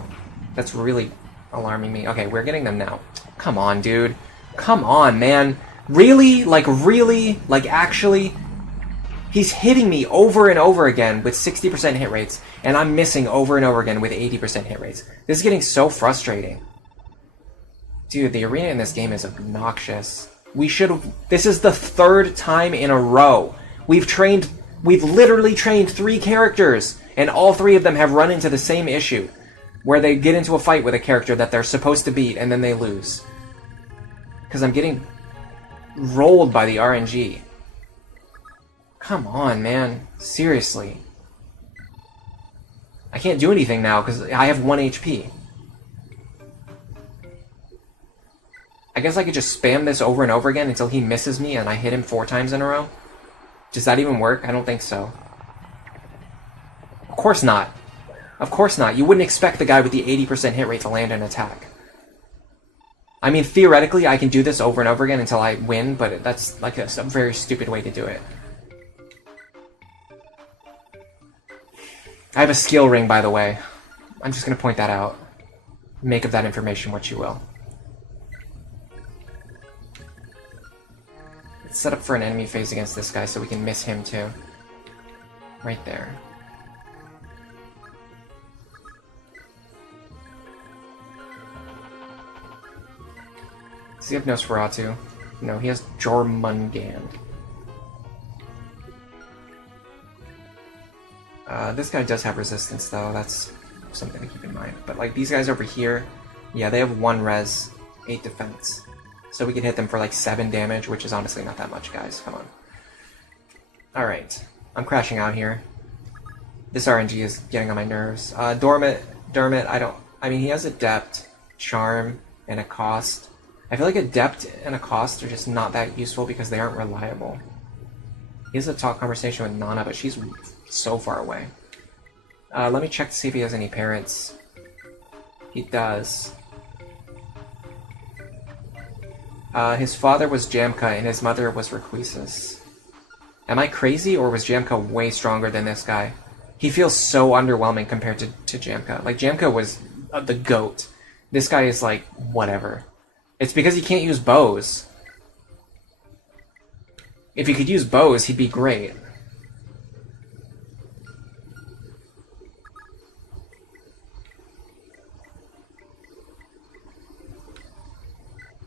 That's really alarming me. Okay, we're getting them now. Come on, dude. Come on, man. Really? Like, actually? He's hitting me over and over again with 60% hit rates, and I'm missing over and over again with 80% hit rates. This is getting so frustrating. Dude, the arena in this game is obnoxious. This is the 3rd time in a row. We've literally trained 3 characters, and all 3 of them have run into the same issue, where they get into a fight with a character that they're supposed to beat, and then they lose. Because I'm getting rolled by the RNG. Come on, man. Seriously. I can't do anything now because I have 1 HP. I guess I could just spam this over and over again until he misses me and I hit him 4 times in a row. Does that even work? I don't think so. Of course not. Of course not. You wouldn't expect the guy with the 80% hit rate to land an attack. I mean, theoretically, I can do this over and over again until I win, but that's like a very stupid way to do it. I have a skill ring, by the way. I'm just going to point that out. Make of that information what you will. Let's set up for an enemy phase against this guy so we can miss him too. Right there. Does he have Nosferatu? No, he has Jormungand. This guy does have resistance, though. That's something to keep in mind. But, like, these guys over here, yeah, they have 1 res, 8 defense. So we can hit them for, like, 7 damage, which is honestly not that much, guys. Come on. Alright. I'm crashing out here. This RNG is getting on my nerves. Dermot, I mean, he has Adept, Charm, and a Cost. I feel like Adept and a Cost are just not that useful because they aren't reliable. He has a talk conversation with Nana, but she's so far away. Let me check to see if he has any parents. He does. His father was Jamka and his mother was Requisis. Am I crazy, or was Jamka way stronger than this guy? He feels so underwhelming compared to Jamka. Like, Jamka was the GOAT. This guy is like, whatever. It's because he can't use bows. If he could use bows, he'd be great.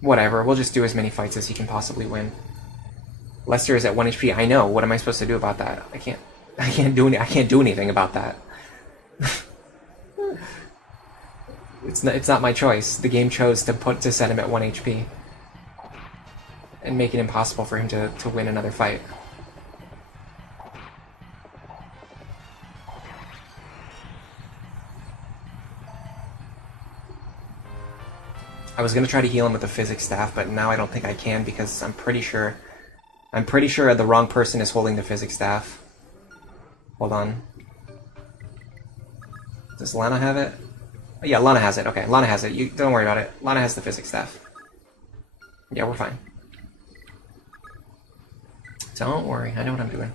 Whatever, we'll just do as many fights as he can possibly win. Lester is at 1 HP. I know. What am I supposed to do about that? I can't do anything about that. It's not my choice. The game chose to set him at 1 HP and make it impossible for him to win another fight. I was gonna try to heal him with the physics staff, but now I don't think I can because I'm pretty sure the wrong person is holding the physics staff. Hold on. Does Lana have it? Oh, yeah, Lana has it. Okay, Lana has it. You don't worry about it. Lana has the physics staff. Yeah, we're fine. Don't worry, I know what I'm doing.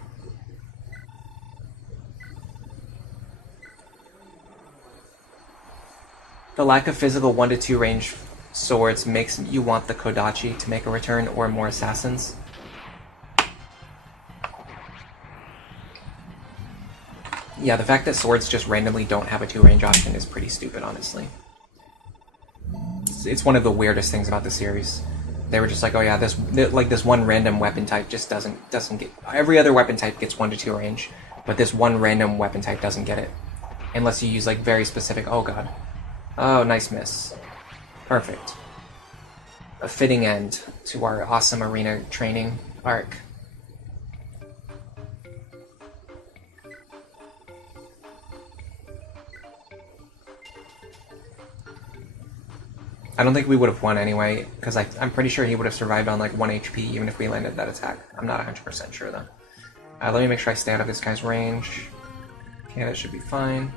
The lack of physical 1 to 2 range swords makes you want the Kodachi to make a return or more assassins. Yeah, the fact that swords just randomly don't have a 2 range option is pretty stupid, honestly. It's one of the weirdest things about the series. They were just like, oh yeah, this one random weapon type just doesn't get. Every other weapon type gets 1 to 2 range, but this one random weapon type doesn't get it, unless you use like very specific. Oh god, oh nice miss, perfect. A fitting end to our awesome arena training arc. I don't think we would have won anyway, because I'm pretty sure he would have survived on like 1 HP even if we landed that attack. I'm not 100% sure though. Let me make sure I stay out of this guy's range. Okay, that should be fine.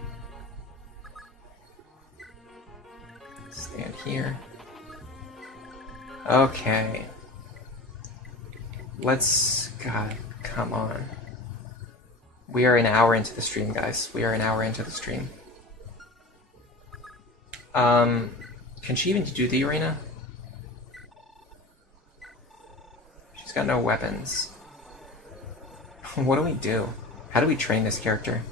Stand here. Okay. God, come on. We are an hour into the stream, guys. We are an hour into the stream. Can she even do the arena? She's got no weapons. What do we do? How do we train this character?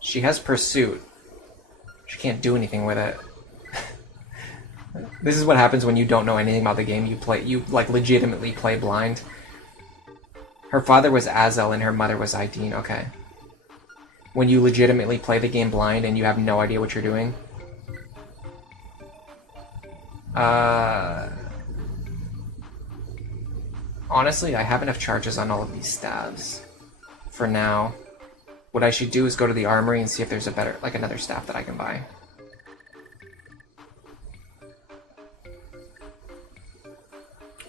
She has pursuit. She can't do anything with it. This is what happens when you don't know anything about the game. You like legitimately play blind. Her father was Azel and her mother was Aideen. Okay. When you legitimately play the game blind and you have no idea what you're doing. Honestly, I have enough charges on all of these staves for now. What I should do is go to the armory and see if there's another staff that I can buy.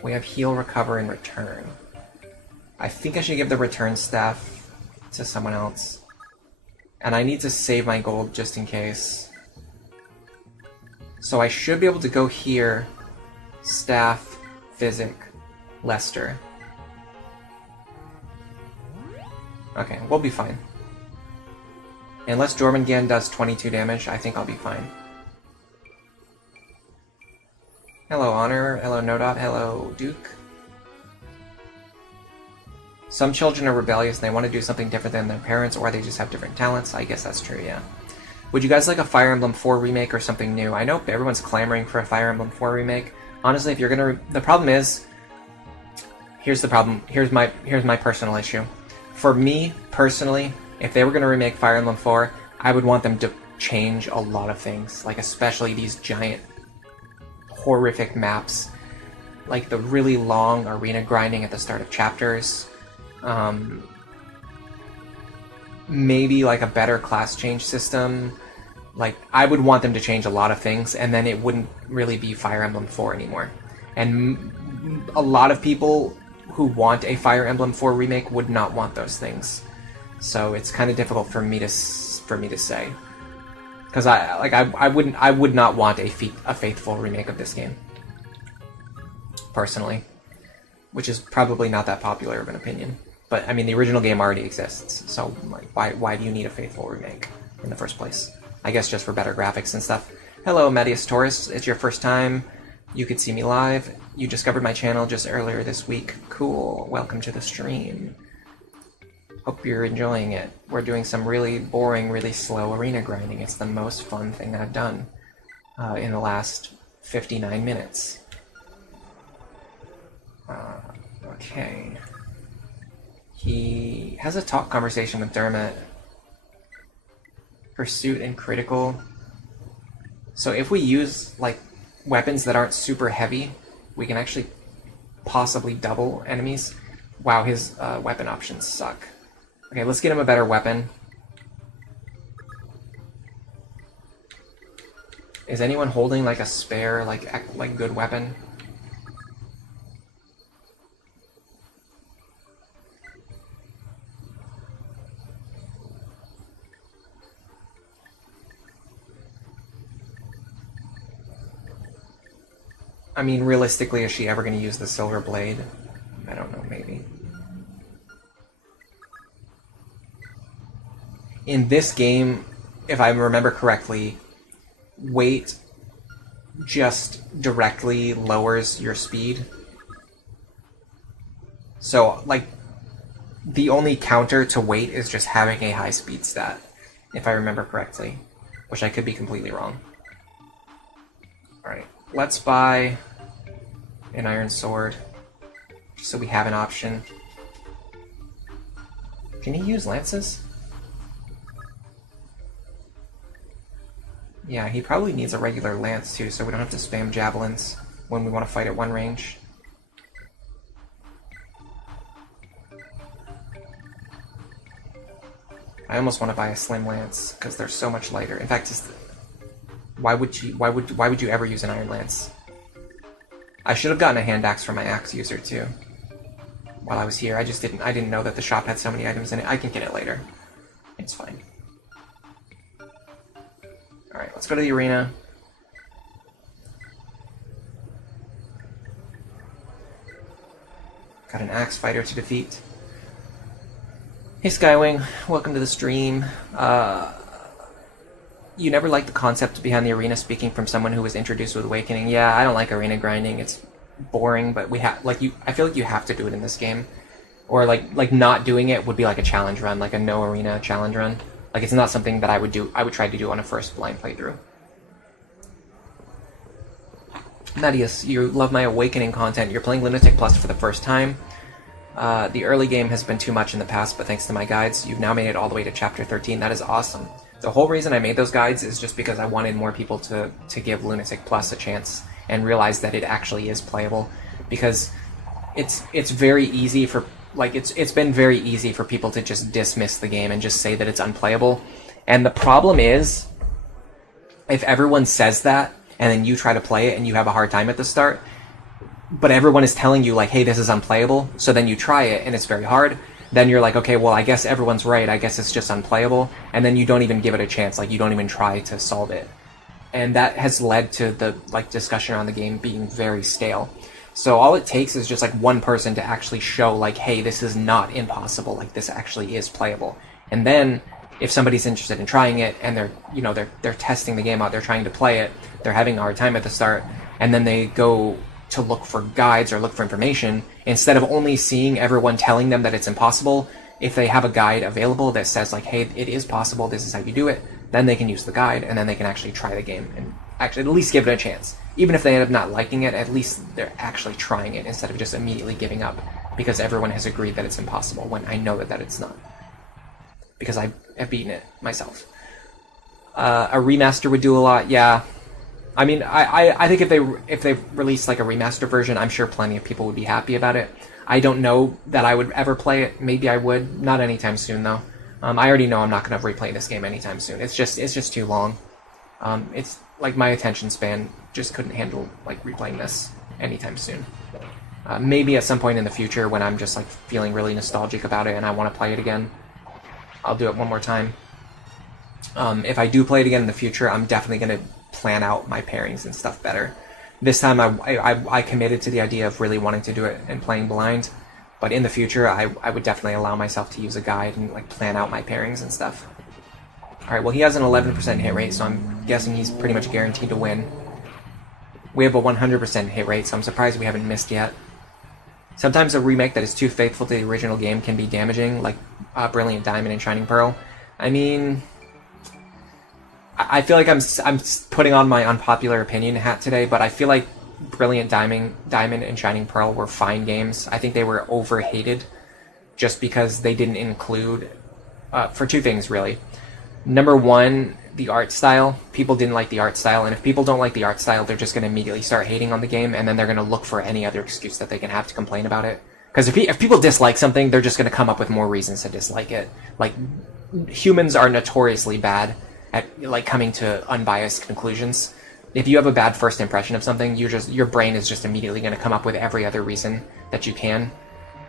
We have heal, recover, and return. I think I should give the return staff to someone else. And I need to save my gold just in case. So I should be able to go here, staff, physic, Lester. Okay, we'll be fine. Unless Jormungand does 22 damage, I think I'll be fine. Hello, Honor. Hello, Nodot. Hello, Duke. Some children are rebellious and they want to do something different than their parents, or they just have different talents. I guess that's true, yeah. Would you guys like a Fire Emblem 4 remake or something new? I know everyone's clamoring for a Fire Emblem 4 remake. Honestly, if you're gonna... The problem is... Here's the problem. Here's my personal issue. For me, personally, if they were gonna remake Fire Emblem 4, I would want them to change a lot of things. Like, especially these giant, horrific maps. Like the really long arena grinding at the start of chapters. Maybe like a better class change system. Like, I would want them to change a lot of things, and then it wouldn't really be Fire Emblem 4 anymore. And a lot of people who want a Fire Emblem 4 remake would not want those things. So it's kind of difficult for me to say, because I would not want a faithful remake of this game, personally, which is probably not that popular of an opinion. But I mean, the original game already exists, so like, why do you need a faithful remake in the first place? I guess just for better graphics and stuff. Hello, Medius Taurus. It's your first time. You could see me live. You discovered my channel just earlier this week. Cool. Welcome to the stream. Hope you're enjoying it. We're doing some really boring, really slow arena grinding. It's the most fun thing I've done in the last 59 minutes. Okay. He has a talk conversation with Dermot. Pursuit and critical. So if we use like weapons that aren't super heavy, we can actually possibly double enemies. Wow, his weapon options suck. Okay, let's get him a better weapon. Is anyone holding like a spare, like good weapon? I mean, realistically, is she ever going to use the silver blade? I don't know, maybe. In this game, if I remember correctly, weight just directly lowers your speed. So, like, the only counter to weight is just having a high speed stat, if I remember correctly, which I could be completely wrong. Alright, let's buy an iron sword, just so we have an option. Can he use lances? Yeah, he probably needs a regular lance too, so we don't have to spam javelins when we want to fight at one range. I almost want to buy a slim lance because they're so much lighter. In fact, why would you ever use an iron lance? I should have gotten a hand axe for my axe user too. While I was here, I didn't know that the shop had so many items in it. I can get it later. It's fine. Alright, let's go to the arena. Got an axe fighter to defeat. Hey Skywing, welcome to the stream. You never liked the concept behind the arena, speaking from someone who was introduced with Awakening. Yeah, I don't like arena grinding. It's boring, but I feel like you have to do it in this game. Or like not doing it would be like a challenge run, like a no arena challenge run. Like, it's not something that I would try to do on a first blind playthrough. Nadius, you love my Awakening content. You're playing Lunatic Plus for the first time. The early game has been too much in the past, but thanks to my guides, you've now made it all the way to Chapter 13. That is awesome. The whole reason I made those guides is just because I wanted more people to give Lunatic Plus a chance and realize that it actually is playable. Because it's very easy for... Like, it's been very easy for people to just dismiss the game and just say that it's unplayable. And the problem is, if everyone says that, and then you try to play it and you have a hard time at the start, but everyone is telling you, like, hey, this is unplayable, so then you try it and it's very hard, then you're like, okay, well, I guess everyone's right, I guess it's just unplayable, and then you don't even give it a chance, like, you don't even try to solve it. And that has led to the, like, discussion around the game being very stale. So all it takes is just like one person to actually show like, hey, this is not impossible, like this actually is playable. And then if somebody's interested in trying it and they're testing the game out, they're trying to play it, they're having a hard time at the start, and then they go to look for guides or look for information, instead of only seeing everyone telling them that it's impossible, if they have a guide available that says like, hey, it is possible, this is how you do it, then they can use the guide and then they can actually try the game and actually at least give it a chance. Even if they end up not liking it, at least they're actually trying it instead of just immediately giving up because everyone has agreed that it's impossible when I know that it's not. Because I have beaten it myself. A remaster would do a lot, yeah. I mean, I think if they released like a remaster version, I'm sure plenty of people would be happy about it. I don't know that I would ever play it. Maybe I would. Not anytime soon, though. I already know I'm not going to replay this game anytime soon. It's just too long. It's like my attention span just couldn't handle like replaying this anytime soon. Maybe at some point in the future when I'm just like feeling really nostalgic about it and I want to play it again, I'll do it one more time. If I do play it again in the future, I'm definitely going to plan out my pairings and stuff better. This time I committed to the idea of really wanting to do it and playing blind, but in the future I would definitely allow myself to use a guide and like plan out my pairings and stuff. Alright, well he has an 11% hit rate, so I'm guessing he's pretty much guaranteed to win. We have a 100% hit rate, so I'm surprised we haven't missed yet. Sometimes a remake that is too faithful to the original game can be damaging, like Brilliant Diamond and Shining Pearl. I mean, I feel like I'm putting on my unpopular opinion hat today, but I feel like Brilliant Diamond and Shining Pearl were fine games. I think they were overhated, just because they didn't include, for two things really. Number one, the art style. People didn't like the art style, and if people don't like the art style, they're just going to immediately start hating on the game, and then they're going to look for any other excuse that they can have to complain about it. Because if people dislike something, they're just going to come up with more reasons to dislike it. Like, humans are notoriously bad at like coming to unbiased conclusions. If you have a bad first impression of something, your brain is just immediately going to come up with every other reason that you can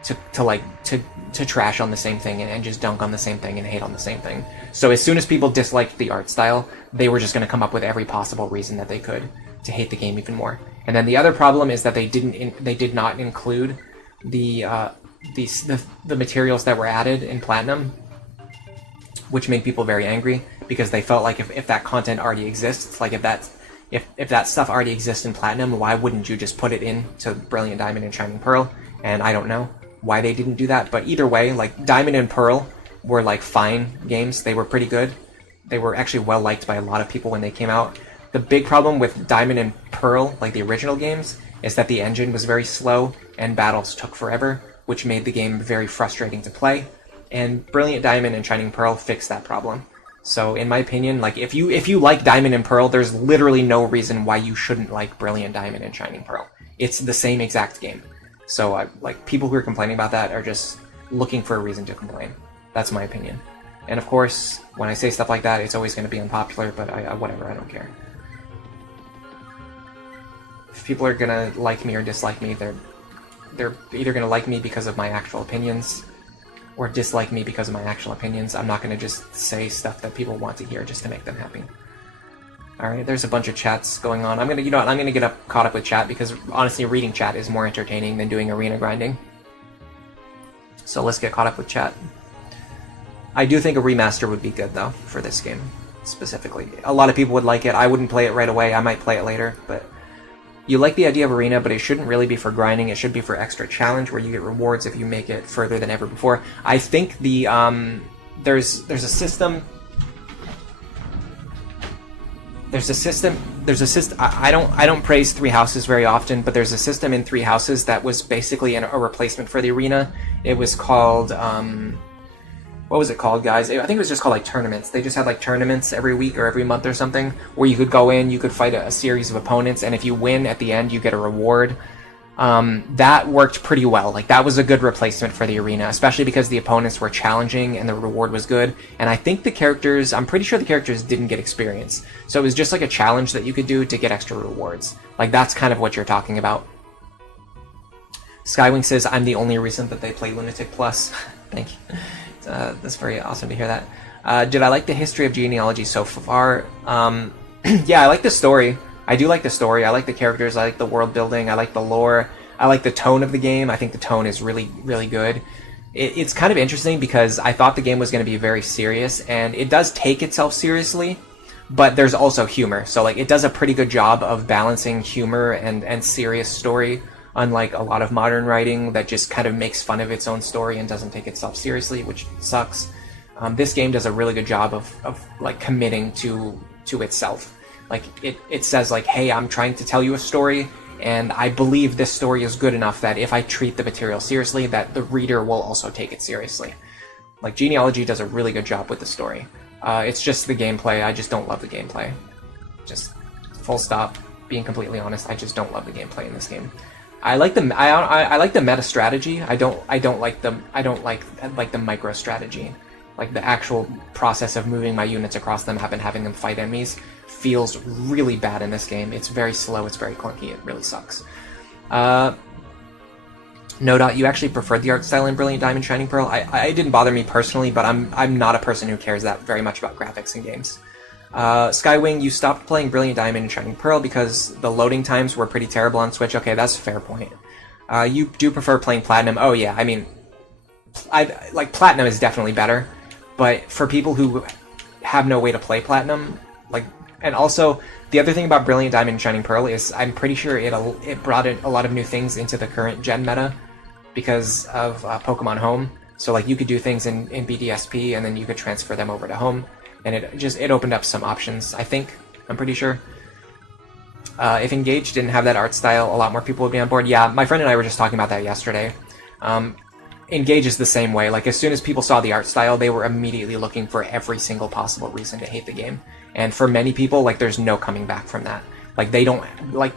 to trash on the same thing and just dunk on the same thing and hate on the same thing. So as soon as people disliked the art style, they were just going to come up with every possible reason that they could to hate the game even more. And then the other problem is that they did not include the materials that were added in Platinum, which made people very angry because they felt like if that content already exists, like if that stuff already exists in Platinum, why wouldn't you just put it into Brilliant Diamond and Shining Pearl? And I don't know why they didn't do that, but either way, like Diamond and Pearl were like fine games. They were pretty good. They were actually well liked by a lot of people when they came out. The big problem with Diamond and Pearl, like the original games, is that the engine was very slow and battles took forever, which made the game very frustrating to play. And Brilliant Diamond and Shining Pearl fixed that problem. So in my opinion, like if you like Diamond and Pearl, there's literally no reason why you shouldn't like Brilliant Diamond and Shining Pearl. It's the same exact game. So like people who are complaining about that are just looking for a reason to complain. That's my opinion. And of course, when I say stuff like that, it's always going to be unpopular, but whatever, I don't care. If people are going to like me or dislike me, they're either going to like me because of my actual opinions or dislike me because of my actual opinions. I'm not going to just say stuff that people want to hear just to make them happy. Alright, there's a bunch of chats going on. I'm gonna get caught up with chat because honestly reading chat is more entertaining than doing arena grinding. So let's get caught up with chat. I do think a remaster would be good though, for this game, specifically. A lot of people would like it. I wouldn't play it right away, I might play it later, but you like the idea of arena, but it shouldn't really be for grinding, it should be for extra challenge where you get rewards if you make it further than ever before. I think the there's a system. I don't praise Three Houses very often, but there's a system in Three Houses that was basically a replacement for the arena. It was called what was it called, guys? I think it was just called like tournaments. They just had like tournaments every week or every month or something, where you could go in, you could fight a series of opponents, and if you win at the end, you get a reward. That worked pretty well. Like that was a good replacement for the arena, especially because the opponents were challenging and the reward was good. And I think I'm pretty sure the characters didn't get experience. So it was just like a challenge that you could do to get extra rewards. Like that's kind of what you're talking about. Skywing says, I'm the only reason that they play Lunatic Plus. Thank you. That's very awesome to hear that. Did I like the history of Genealogy so far? Yeah, I like the story. I do like the story. I like the characters. I like the world building. I like the lore. I like the tone of the game. I think the tone is really, really good. It's kind of interesting because I thought the game was going to be very serious, and it does take itself seriously, but there's also humor. So like it does a pretty good job of balancing humor and serious story, unlike a lot of modern writing that just kind of makes fun of its own story and doesn't take itself seriously, which sucks. This game does a really good job of like committing to itself. Like it says like, hey, I'm trying to tell you a story, and I believe this story is good enough that if I treat the material seriously, that the reader will also take it seriously. Like Genealogy does a really good job with the story. It's just the gameplay. I just don't love the gameplay. Just full stop. Being completely honest, I just don't love the gameplay in this game. I like the I like the meta strategy. I don't like the micro strategy. Like the actual process of moving my units across the map and having them fight enemies feels really bad in this game. It's very slow, it's very clunky, it really sucks. No Dot, you actually preferred the art style in Brilliant Diamond Shining Pearl. I didn't bother me personally, but I'm not a person who cares that very much about graphics in games. Skywing, you stopped playing Brilliant Diamond and Shining Pearl because the loading times were pretty terrible on Switch. Okay, that's a fair point. You do prefer playing Platinum. Oh yeah, I mean, like Platinum is definitely better, but for people who have no way to play Platinum, like, and also the other thing about Brilliant Diamond and Shining Pearl is I'm pretty sure it brought in a lot of new things into the current gen meta because of Pokemon Home. So like you could do things in BDSP and then you could transfer them over to Home, and it opened up some options. I'm pretty sure. If Engage didn't have that art style, a lot more people would be on board. Yeah, my friend and I were just talking about that yesterday. Engage is the same way. Like, as soon as people saw the art style, they were immediately looking for every single possible reason to hate the game. And for many people, like, there's no coming back from that. Like, they don't, like,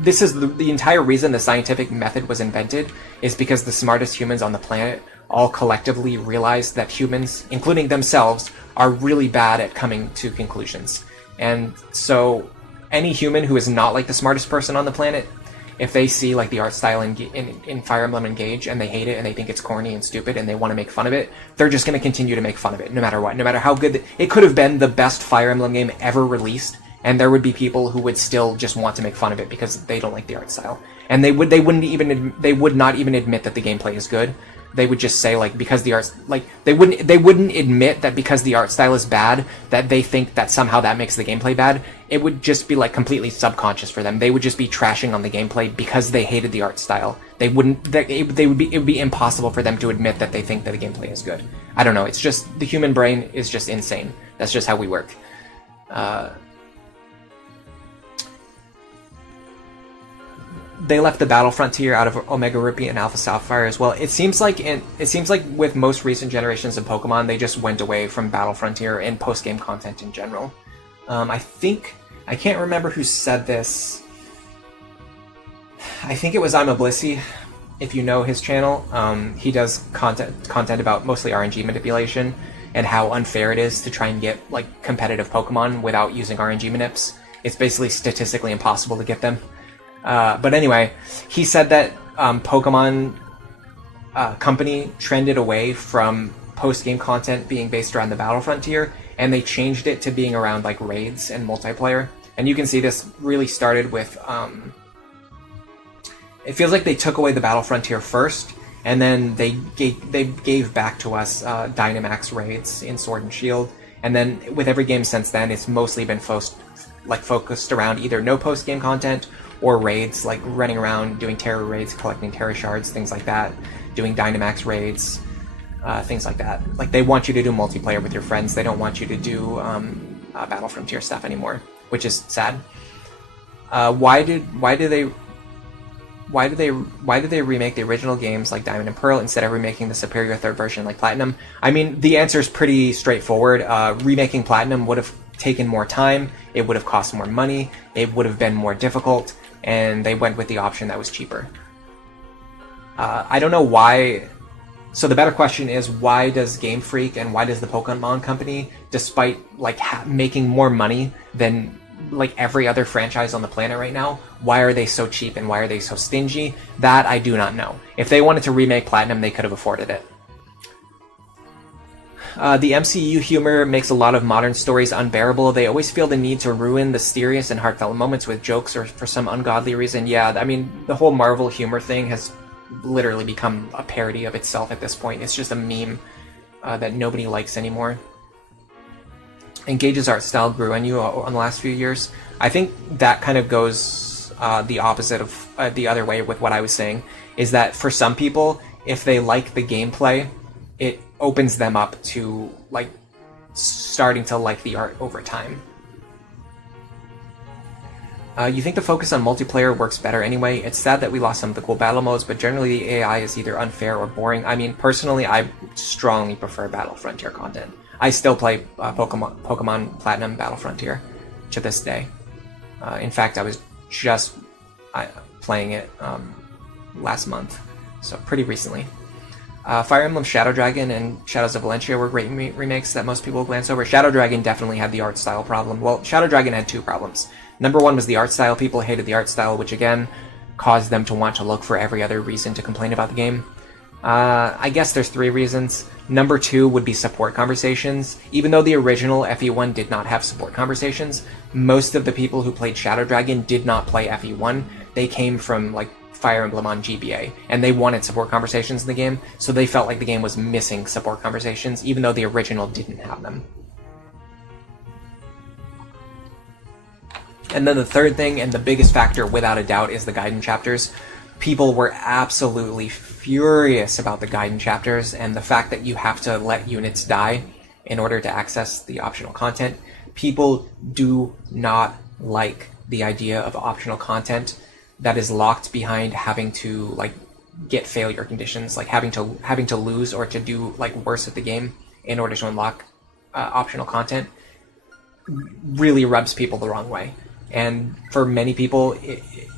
this is the entire reason the scientific method was invented, is because the smartest humans on the planet all collectively realized that humans, including themselves, are really bad at coming to conclusions. And so any human who is not like the smartest person on the planet, if they see like the art style in Fire Emblem Engage and they hate it and they think it's corny and stupid and they want to make fun of it, they're just going to continue to make fun of it no matter what. No matter how good it could have been, the best Fire Emblem game ever released, and there would be people who would still just want to make fun of it because they don't like the art style. And they would not even admit that the gameplay is good. They would just say, like, because the art, like, they wouldn't admit that because the art style is bad, that they think that somehow that makes the gameplay bad. It would just be like completely subconscious for them. They would just be trashing on the gameplay because they hated the art style. It would be impossible for them to admit that they think that the gameplay is good. I don't know. It's just, the human brain is just insane. That's just how we work. They left the Battle Frontier out of Omega Ruby and Alpha Sapphire as well. It seems like with most recent generations of Pokemon, they just went away from Battle Frontier and post-game content in general. I can't remember who said this. I think it was I'm a Blissey. If you know his channel, he does content about mostly RNG manipulation and how unfair it is to try and get like competitive Pokemon without using RNG manips. It's basically statistically impossible to get them. But anyway, he said that Pokemon Company trended away from post-game content being based around the Battle Frontier, and they changed it to being around like raids and multiplayer. And you can see this really started with... it feels like they took away the Battle Frontier first, and then they gave back to us Dynamax raids in Sword and Shield. And then with every game since then, it's mostly been focused around either no post-game content or raids, like running around doing Terra raids, collecting Terra shards, things like that, doing Dynamax raids, things like that. Like, they want you to do multiplayer with your friends. They don't want you to do Battle Frontier stuff anymore, which is sad. Why do they remake the original games like Diamond and Pearl instead of remaking the superior third version like Platinum? I mean, the answer is pretty straightforward. Remaking Platinum would have taken more time, it would have cost more money, it would have been more difficult, and they went with the option that was cheaper. I don't know why. So the better question is, why does Game Freak and why does the Pokemon Company, despite like making more money than like every other franchise on the planet right now, why are they so cheap and why are they so stingy? That I do not know. If they wanted to remake Platinum, they could have afforded it. The MCU humor makes a lot of modern stories unbearable. They always feel the need to ruin the serious and heartfelt moments with jokes or for some ungodly reason. Yeah, I mean, the whole Marvel humor thing has literally become a parody of itself at this point. It's just a meme that nobody likes anymore. Engage's art style grew on you in the last few years. I think that kind of goes the opposite of the other way with what I was saying, is that for some people, if they like the gameplay, it opens them up to like starting to like the art over time. You think the focus on multiplayer works better anyway? It's sad that we lost some of the cool battle modes, but generally the AI is either unfair or boring. I mean, personally, I strongly prefer Battle Frontier content. I still play Pokemon Platinum Battle Frontier to this day. In fact, I was just playing it last month, so pretty recently. Fire Emblem Shadow Dragon and Shadows of Valentia were great remakes that most people glance over. Shadow Dragon definitely had the art style problem. Well, Shadow Dragon had two problems. Number one was the art style. People hated the art style, which again caused them to want to look for every other reason to complain about the game. I guess there's three reasons. Number two would be support conversations. Even though the original FE1 did not have support conversations, most of the people who played Shadow Dragon did not play FE1. They came from like Fire Emblem on GBA, and they wanted support conversations in the game, so they felt like the game was missing support conversations, even though the original didn't have them. And then the third thing, and the biggest factor without a doubt, is the Gaiden chapters. People were absolutely furious about the Gaiden chapters, and the fact that you have to let units die in order to access the optional content. People do not like the idea of optional content that is locked behind having to like get failure conditions, like having to lose or to do like worse at the game in order to unlock optional content, really rubs people the wrong way. And for many people,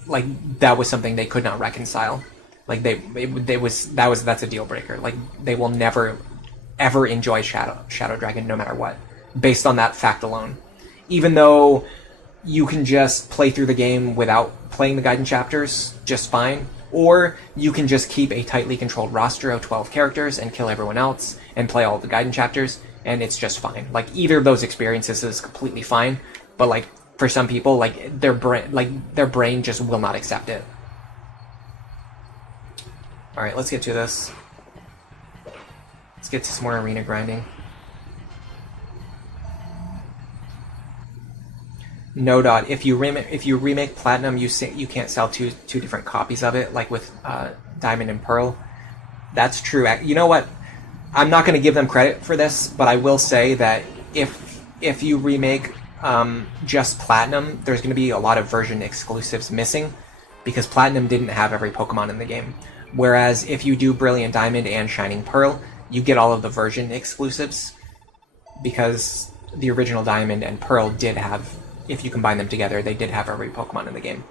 like that was something they could not reconcile. Like that's a deal breaker. Like they will never ever enjoy Shadow Dragon no matter what, based on that fact alone. Even though you can just play through the game without playing the Gaiden chapters just fine, or you can just keep a tightly controlled roster of 12 characters and kill everyone else and play all the Gaiden chapters, and it's just fine. Like either of those experiences is completely fine, but like for some people, like their brain just will not accept it. All right, let's get to this. Let's get to some more arena grinding. No dot. If you remake Platinum, you can't sell two different copies of it, like with Diamond and Pearl. That's true. You know what? I'm not going to give them credit for this, but I will say that if you remake just Platinum, there's going to be a lot of version exclusives missing, because Platinum didn't have every Pokemon in the game. Whereas if you do Brilliant Diamond and Shining Pearl, you get all of the version exclusives, because the original Diamond and Pearl did have, if you combine them together, they did have every Pokemon in the game.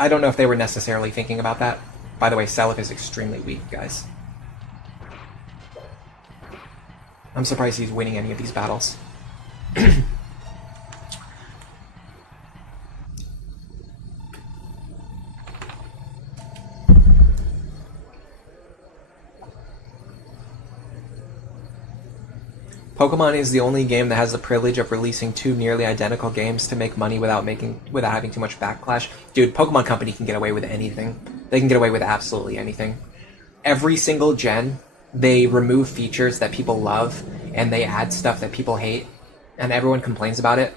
I don't know if they were necessarily thinking about that. By the way, Celiph is extremely weak, guys. I'm surprised he's winning any of these battles. Pokemon is the only game that has the privilege of releasing two nearly identical games to make money without having too much backlash. Dude, Pokemon Company can get away with anything. They can get away with absolutely anything. Every single gen, they remove features that people love, and they add stuff that people hate, and everyone complains about it,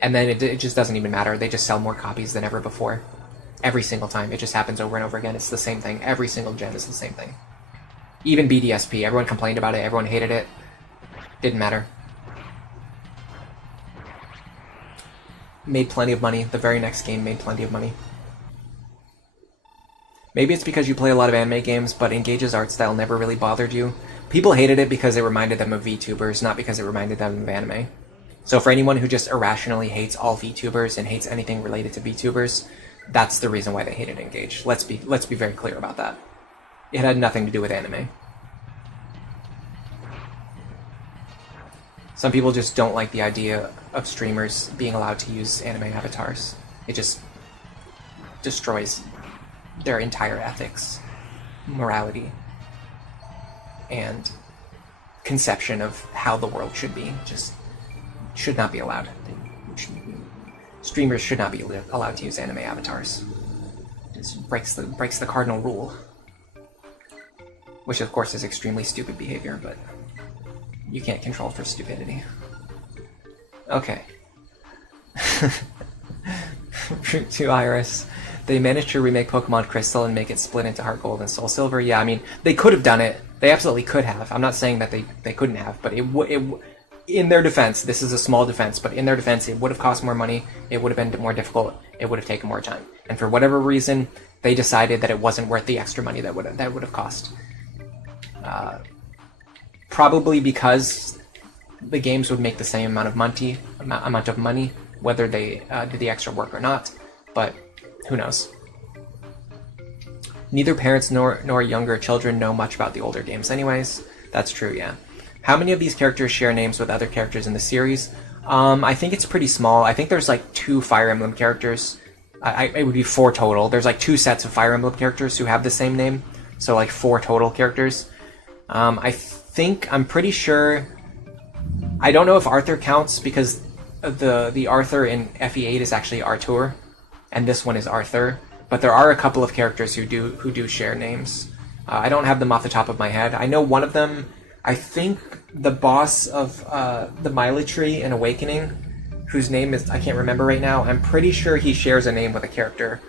and then it just doesn't even matter. They just sell more copies than ever before. Every single time. It just happens over and over again. It's the same thing. Every single gen is the same thing. Even BDSP. Everyone complained about it. Everyone hated it. Didn't matter. Made plenty of money. The very next game made plenty of money. Maybe it's because you play a lot of anime games, but Engage's art style never really bothered you. People hated it because it reminded them of VTubers, not because it reminded them of anime. So for anyone who just irrationally hates all VTubers and hates anything related to VTubers, that's the reason why they hated Engage. Let's be very clear about that. It had nothing to do with anime. Some people just don't like the idea of streamers being allowed to use anime avatars. It just destroys their entire ethics, morality, and conception of how the world should be. Just should not be allowed. Streamers should not be allowed to use anime avatars. It just breaks the cardinal rule, which of course is extremely stupid behavior, but you can't control for stupidity. Okay. Route to Iris. They managed to remake Pokemon Crystal and make it split into Heart Gold and Soul Silver. Yeah, I mean, they could have done it. They absolutely could have. I'm not saying that they couldn't have, but in their defense, this is a small defense, but in their defense, it would have cost more money, it would have been more difficult, it would have taken more time. And for whatever reason, they decided that it wasn't worth the extra money that would have cost. Probably because the games would make the same amount of money, whether they did the extra work or not, but who knows. Neither parents nor younger children know much about the older games anyways. That's true, yeah. How many of these characters share names with other characters in the series? I think it's pretty small. I think there's like 2 Fire Emblem characters. It would be 4 total. There's like 2 sets of Fire Emblem characters who have the same name, so like 4 total characters. I'm pretty sure, I don't know if Arthur counts, because the Arthur in FE8 is actually Artur, and this one is Arthur, but there are a couple of characters who do share names. I don't have them off the top of my head. I know one of them, I think the boss of the Mileage Tree in Awakening, whose name is, I can't remember right now, I'm pretty sure he shares a name with a character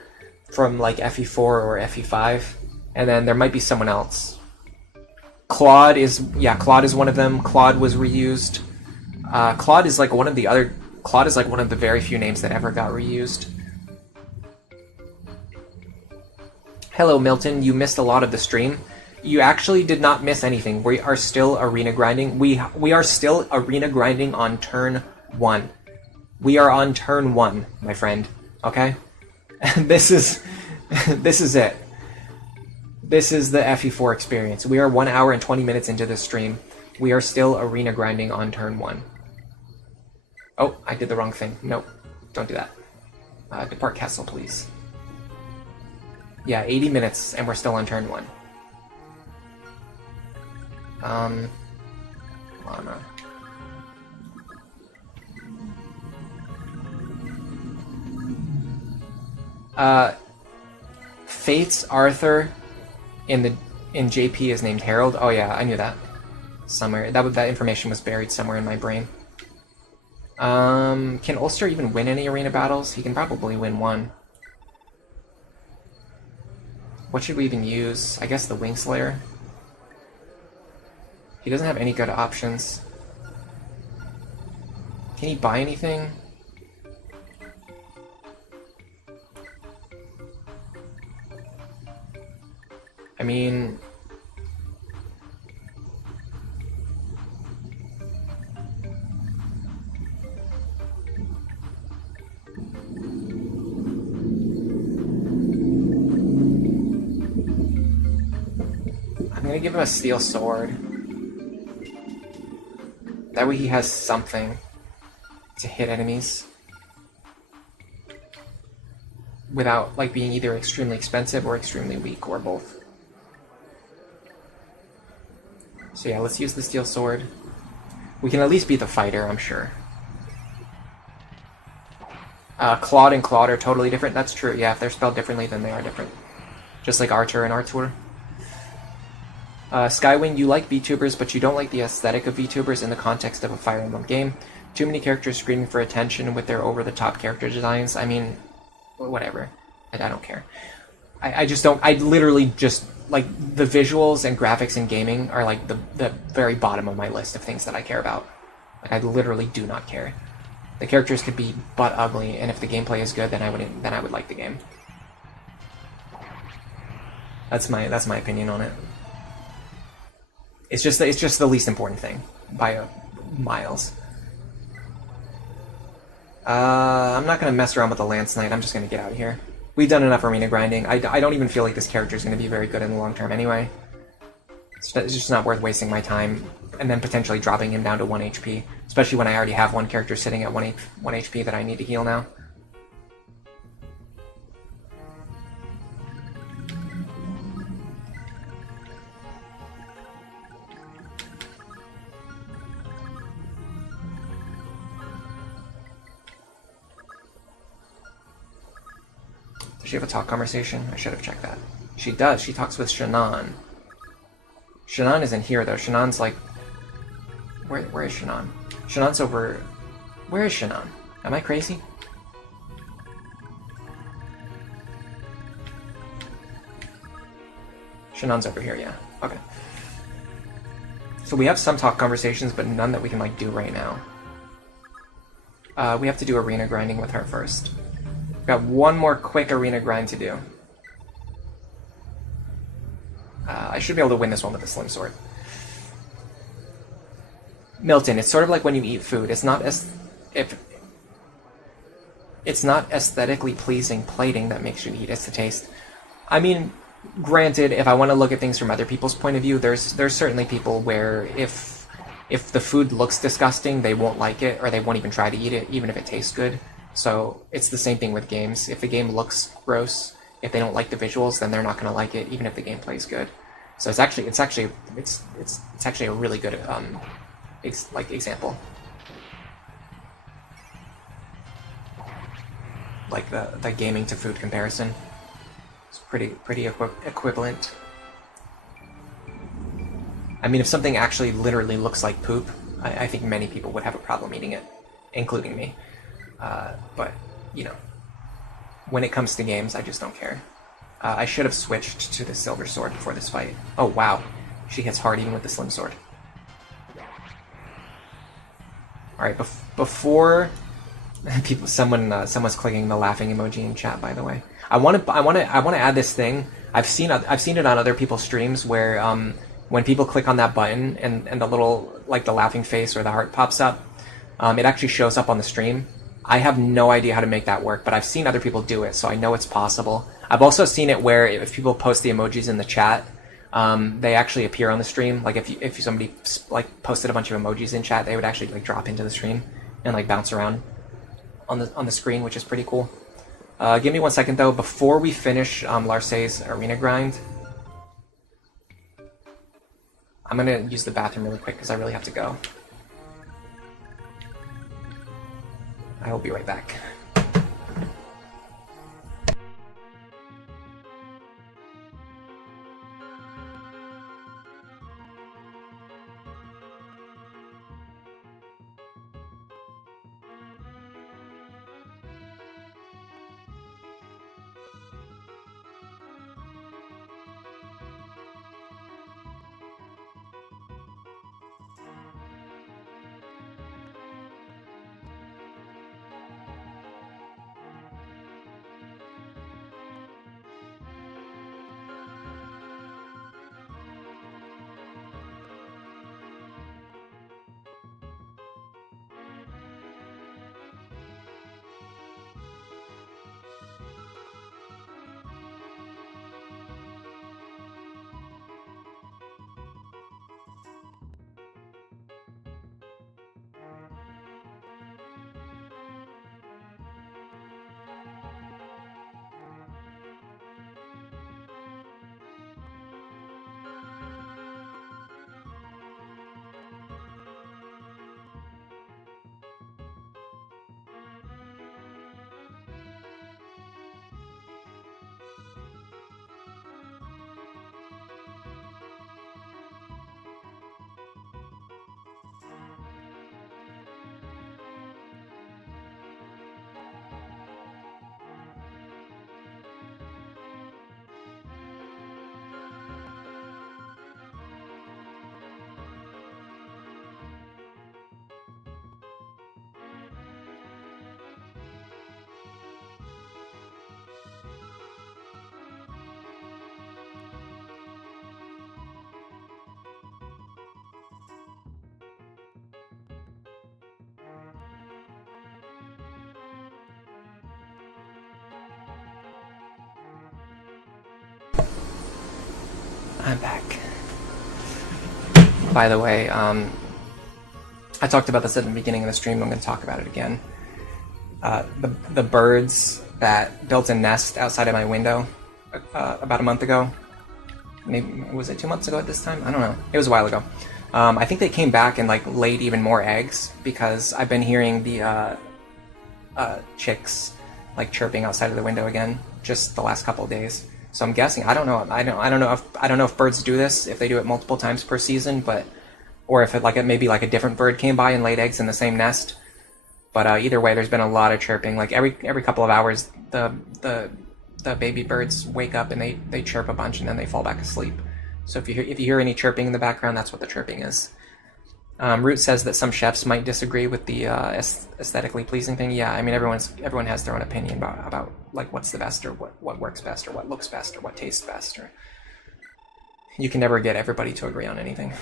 from like FE4 or FE5, and then there might be someone else. Claude is one of them. Claude was reused. Claude is like one of the very few names that ever got reused. Hello, Milton. You missed a lot of the stream. You actually did not miss anything. We are still arena grinding. We are still arena grinding on turn 1. We are on turn 1, my friend. Okay? This is it. This is the FE4 experience. We are 1 hour and 20 minutes into this stream. We are still arena grinding on turn 1. Oh, I did the wrong thing. Nope. Don't do that. Depart castle, please. Yeah, 80 minutes, and we're still on turn 1. Lana. Fate's Arthur in JP is named Harold. Oh yeah, I knew that. Somewhere. That information was buried somewhere in my brain. Can Ulster even win any arena battles? He can probably win one. What should we even use? I guess the Wingslayer. He doesn't have any good options. Can he buy anything? I mean... I'm gonna give him a steel sword. That way he has something to hit enemies without like being either extremely expensive or extremely weak, or both. So yeah, let's use the steel sword. We can at least beat the fighter, I'm sure. Claude and Claude are totally different. That's true. Yeah, if they're spelled differently, then they are different. Just like Archer and Artur. Skywing, you like VTubers, but you don't like the aesthetic of VTubers in the context of a Fire Emblem game. Too many characters screaming for attention with their over-the-top character designs. I mean, whatever. I don't care. I just don't... I literally just... Like, the visuals and graphics in gaming are, like, the very bottom of my list of things that I care about. Like, I literally do not care. The characters could be butt ugly, and if the gameplay is good, then I would like the game. That's my opinion on it. It's just the least important thing by miles. I'm not gonna mess around with the Lance Knight. I'm just gonna get out of here. We've done enough arena grinding. I don't even feel like this character is gonna be very good in the long term anyway. It's just not worth wasting my time and then potentially dropping him down to 1 HP, especially when I already have one character sitting at 1 HP that I need to heal now. Does she have a talk conversation? I should have checked that. She does. She talks with Shannon. Shannon isn't here, though. Shannon's like... Where is Shannon? Shannon's over... Where is Shannon? Am I crazy? Shannon's over here, yeah. Okay. So we have some talk conversations, but none that we can, like, do right now. We have to do arena grinding with her first. Got one more quick arena grind to do. I should be able to win this one with the slim sword. Milton, it's sort of like when you eat food. It's not aesthetically pleasing plating that makes you eat. It's the taste. I mean, granted, if I want to look at things from other people's point of view, there's certainly people where if the food looks disgusting, they won't like it, or they won't even try to eat it, even if it tastes good. So it's the same thing with games. If the game looks gross, if they don't like the visuals, then they're not going to like it, even if the gameplay is good. So it's actually a really good example. Like the gaming to food comparison. It's pretty equivalent. I mean, if something actually literally looks like poop, I think many people would have a problem eating it, including me. But, you know, when it comes to games, I just don't care. I should have switched to the silver sword before this fight. Oh, wow. She hits hard even with the slim sword. Alright, before... someone's clicking the laughing emoji in chat, by the way. I want to add this thing I've seen it on other people's streams where when people click on that button and the little, like, the laughing face or the heart pops up, it actually shows up on the stream. I have no idea how to make that work, but I've seen other people do it, so I know it's possible. I've also seen it where if people post the emojis in the chat, they actually appear on the stream. Like if somebody like posted a bunch of emojis in chat, they would actually like drop into the stream and like bounce around on the screen, which is pretty cool. Give me 1 second though, before we finish Larce's arena grind. I'm gonna use the bathroom really quick because I really have to go. I will be right back. I'm back. By the way, I talked about this at the beginning of the stream. I'm going to talk about it again. The birds that built a nest outside of my window about a month ago. Maybe was it 2 months ago at this time? I don't know. It was a while ago. I think they came back and like laid even more eggs because I've been hearing the chicks like chirping outside of the window again just the last couple of days. So I'm guessing, I don't know if birds do this, if they do it multiple times per season, but or if it maybe like a different bird came by and laid eggs in the same nest. But either way, there's been a lot of chirping. Like every couple of hours, the baby birds wake up and they chirp a bunch and then they fall back asleep. So if you hear any chirping in the background, that's what the chirping is. Root says that some chefs might disagree with the aesthetically pleasing thing. Yeah, I mean everyone has their own opinion about like what's the best or what works best or what looks best or what tastes best. Or you can never get everybody to agree on anything.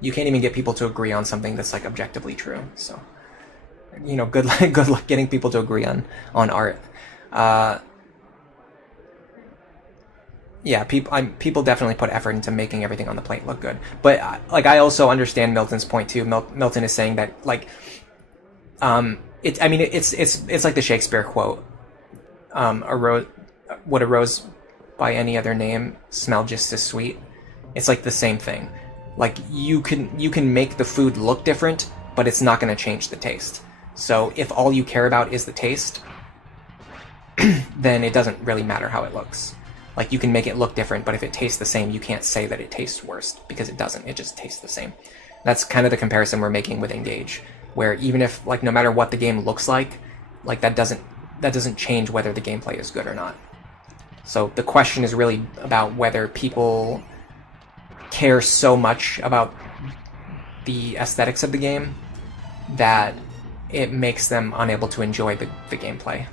You can't even get people to agree on something that's like objectively true. So, you know, good luck getting people to agree on art. Yeah, people definitely put effort into making everything on the plate look good. But like I also understand Milton's point too. Milton is saying that like, it's like the Shakespeare quote. Would a rose by any other name smell just as sweet? It's like the same thing. Like you can make the food look different, but it's not going to change the taste. So if all you care about is the taste, then it doesn't really matter how it looks. Like you can make it look different, but if it tastes the same, you can't say that it tastes worse because it doesn't. It just tastes the same. That's kind of the comparison we're making with Engage, where even if like no matter what the game looks like that doesn't change whether the gameplay is good or not. So the question is really about whether people care so much about the aesthetics of the game that it makes them unable to enjoy the gameplay.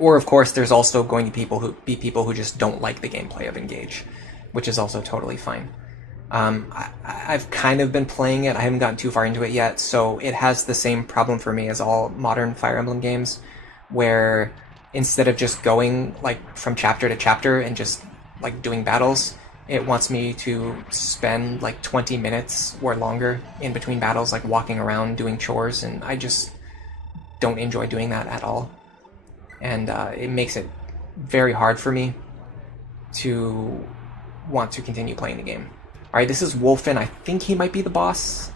Or of course, there's also going to be people who just don't like the gameplay of Engage, which is also totally fine. I've kind of been playing it. I haven't gotten too far into it yet, so it has the same problem for me as all modern Fire Emblem games, where instead of just going like from chapter to chapter and just like doing battles, it wants me to spend like 20 minutes or longer in between battles, like walking around doing chores, and I just don't enjoy doing that at all. And it makes it very hard for me to want to continue playing the game. Alright, this is Wolfen. I think he might be the boss.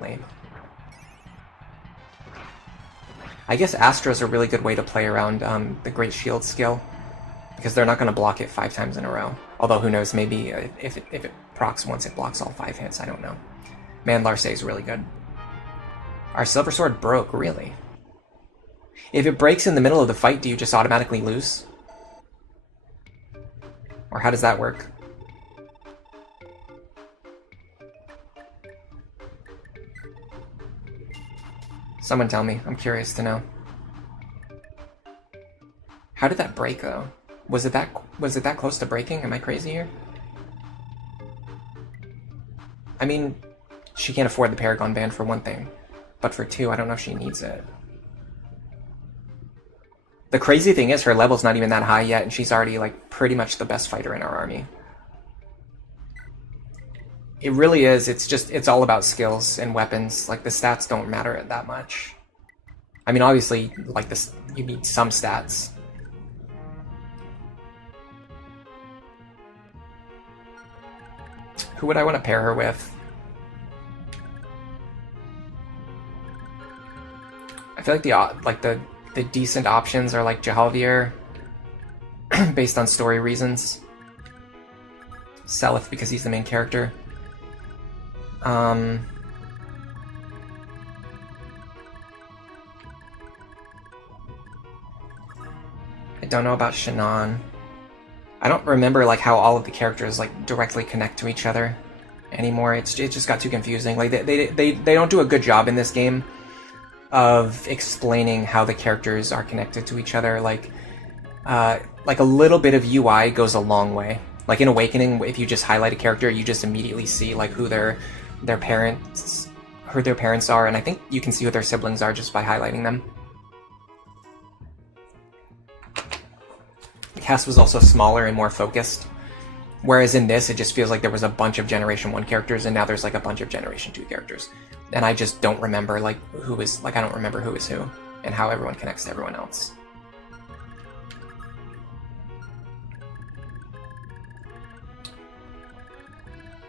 Lame. I guess Astra's a really good way to play around the Great Shield skill, because they're not going to block it 5 times in a row. Although, who knows, maybe if it procs once it blocks all 5 hits, I don't know. Man, Larce is really good. Our Silver Sword broke, really? If it breaks in the middle of the fight, do you just automatically lose? Or how does that work? Someone tell me. I'm curious to know. How did that break, though? Was it that close to breaking? Am I crazy here? I mean, she can't afford the Paragon band for one thing. But for two, I don't know if she needs it. The crazy thing is her level's not even that high yet, and she's already, like, pretty much the best fighter in our army. It really is. It's all about skills and weapons. Like, the stats don't matter that much. I mean, obviously, like, this, you need some stats. Who would I want to pair her with? I feel like the decent options are like Jahalvier, based on story reasons. Seliph because he's the main character. I don't know about Shannon. I don't remember like how all of the characters like directly connect to each other anymore. It just got too confusing. Like they don't do a good job in this game of explaining how the characters are connected to each other. Like a little bit of UI goes a long way. Like in Awakening, if you just highlight a character, you just immediately see like who their parents are, and I think you can see who their siblings are just by highlighting them. The cast was also smaller and more focused, whereas in this, it just feels like there was a bunch of Generation 1 characters, and now there's like a bunch of Generation 2 characters. And I just don't remember like who is like I don't remember who is who and how everyone connects to everyone else.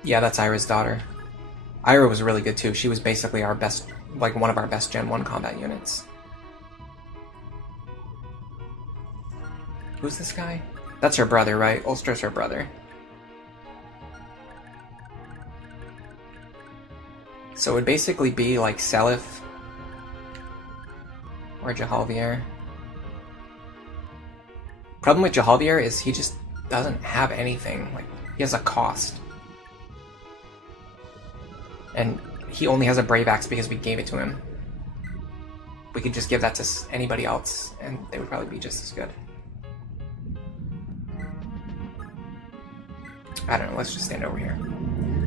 Yeah, that's Ira's daughter. Ira was really good too. She was basically our best, like one of our best Gen 1 combat units. Who's this guy? That's her brother, right? Ulstra's her brother. So it would basically be like Seliph or Jahalvier. Problem with Jahalvier is he just doesn't have anything. Like, he has a cost. And he only has a Brave Axe because we gave it to him. We could just give that to anybody else, and they would probably be just as good. I don't know, let's just stand over here.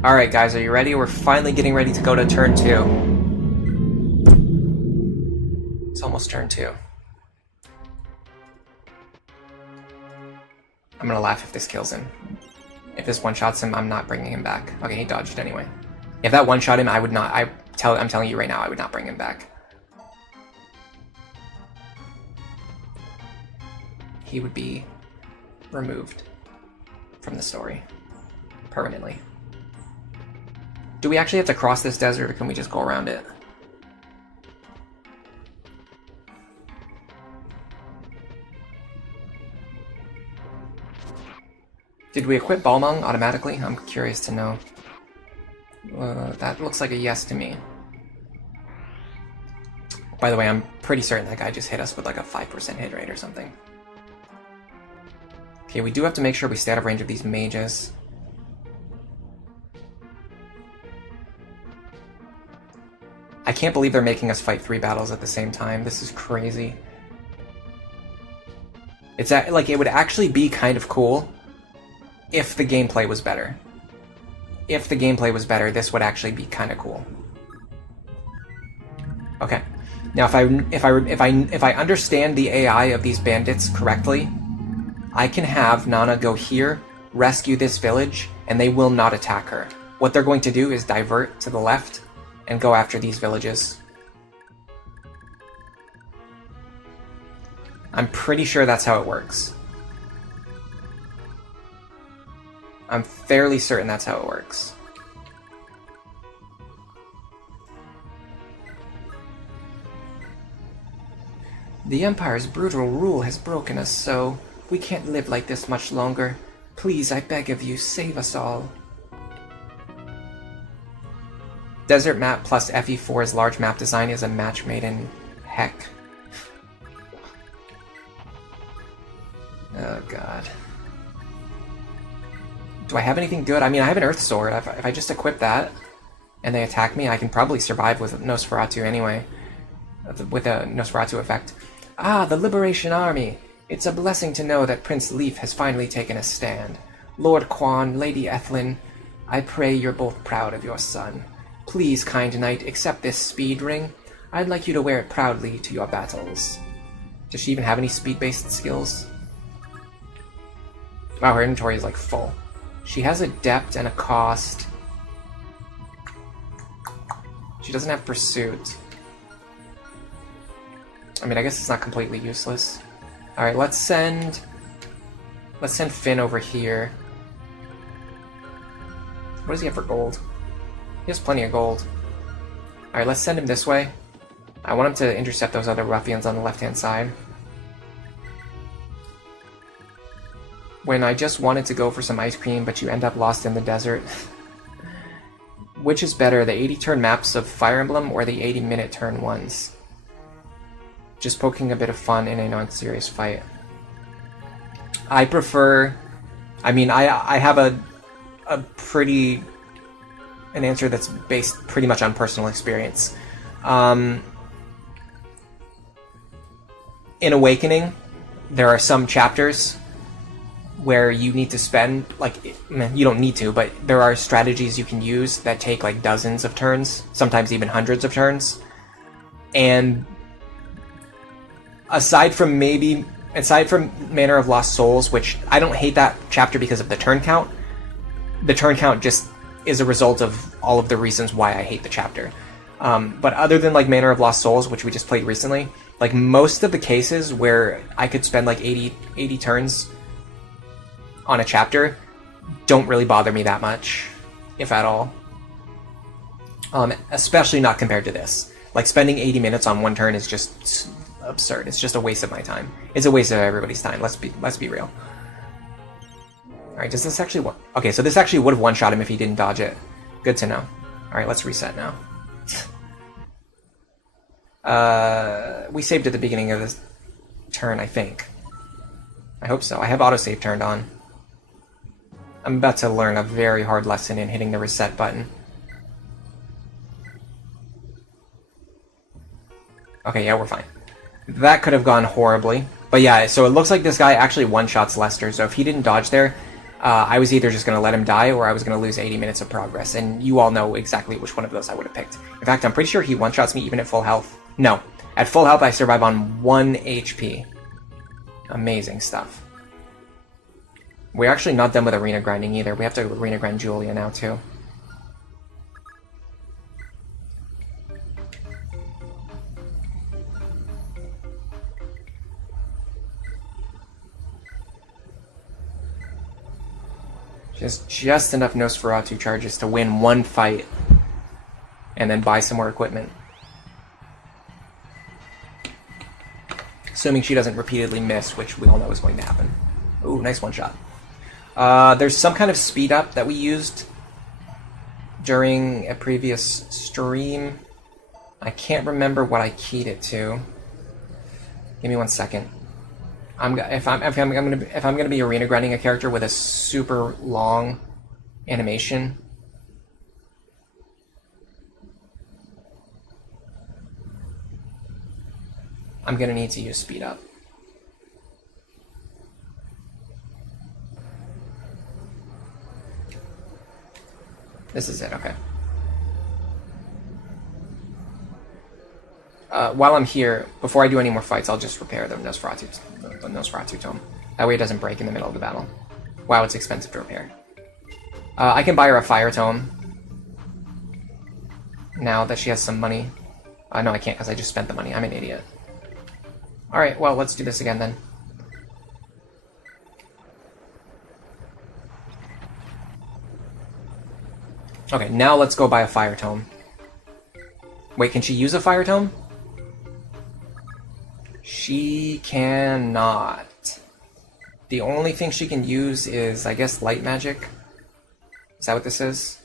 Alright guys, are you ready? We're finally getting ready to go to turn 2. It's almost turn 2. I'm gonna laugh if this kills him. If this one-shots him, I'm not bringing him back. Okay, he dodged anyway. If that one-shot him, I would not, I'm telling you right now, I would not bring him back. He would be removed from the story. Permanently. Do we actually have to cross this desert, or can we just go around it? Did we equip Balmung automatically? I'm curious to know. That looks like a yes to me. By the way, I'm pretty certain that guy just hit us with like a 5% hit rate or something. Okay, we do have to make sure we stay out of range of these mages. I can't believe they're making us fight 3 battles at the same time. This is crazy. It's like, it would actually be kind of cool if the gameplay was better. If the gameplay was better, this would actually be kind of cool. Okay. Now, if I understand the AI of these bandits correctly, I can have Nana go here, rescue this village, and they will not attack her. What they're going to do is divert to the left and go after these villages. I'm pretty sure that's how it works. I'm fairly certain that's how it works. The Empire's brutal rule has broken us so. We can't live like this much longer. Please, I beg of you, save us all. Desert map plus FE4's large map design is a match made in heck. Oh god. Do I have anything good? I mean, I have an Earth Sword. If I just equip that and they attack me, I can probably survive with Nosferatu anyway. With a Nosferatu effect. Ah, the Liberation Army! It's a blessing to know that Prince Leaf has finally taken a stand. Lord Quan, Lady Ethlyn, I pray you're both proud of your son. Please, kind knight, accept this speed ring. I'd like you to wear it proudly to your battles. Does she even have any speed-based skills? Wow, her inventory is like full. She has Adept and a Cost. She doesn't have Pursuit. I mean, I guess it's not completely useless. Alright, let's send Finn over here. What does he have for gold? He has plenty of gold. Alright, let's send him this way. I want him to intercept those other ruffians on the left-hand side. When I just wanted to go for some ice cream, but you end up lost in the desert. Which is better, the 80-turn maps of Fire Emblem or the 80-minute turn ones? Just poking a bit of fun in a non-serious fight. I prefer... I mean, I have an answer that's based pretty much on personal experience. In Awakening, there are some chapters where you need to spend, like, you don't need to, but there are strategies you can use that take like dozens of turns, sometimes even hundreds of turns. And aside from Manor of Lost Souls, which I don't hate that chapter because of the turn count just is a result of all of the reasons why I hate the chapter. But other than like Manor of Lost Souls, which we just played recently, like most of the cases where I could spend like 80 turns on a chapter don't really bother me that much, if at all. Especially not compared to this. Like spending 80 minutes on one turn is just absurd. It's just a waste of my time. It's a waste of everybody's time. Let's be real. Alright, does this actually... Okay, so this actually would have one-shot him if he didn't dodge it. Good to know. Alright, let's reset now. We saved at the beginning of this turn, I think. I hope so. I have autosave turned on. I'm about to learn a very hard lesson in hitting the reset button. Okay, yeah, we're fine. That could have gone horribly. But yeah, so it looks like this guy actually one-shots Lester, so if he didn't dodge there, I was either just going to let him die or I was going to lose 80 minutes of progress, and you all know exactly which one of those I would have picked. In fact, I'm pretty sure he one-shots me even at full health. No, at full health I survive on 1 HP. Amazing stuff. We're actually not done with arena grinding either. We have to arena grind Julia now too. Just enough Nosferatu charges to win one fight and then buy some more equipment. Assuming she doesn't repeatedly miss, which we all know is going to happen. Ooh, nice one shot. There's some kind of speed up that we used during a previous stream. I can't remember what I keyed it to. Give me 1 second. If I'm gonna be arena grinding a character with a super long animation, I'm gonna need to use speed up. This is it, okay. While I'm here, before I do any more fights, I'll just repair the Nosferatu tome. That way it doesn't break in the middle of the battle. Wow, it's expensive to repair. I can buy her a fire tome. Now that she has some money. No, I can't because I just spent the money. I'm an idiot. Alright, well, let's do this again then. Okay, now let's go buy a fire tome. Wait, can she use a fire tome? She cannot. The only thing she can use is, I guess, light magic. Is that what this is?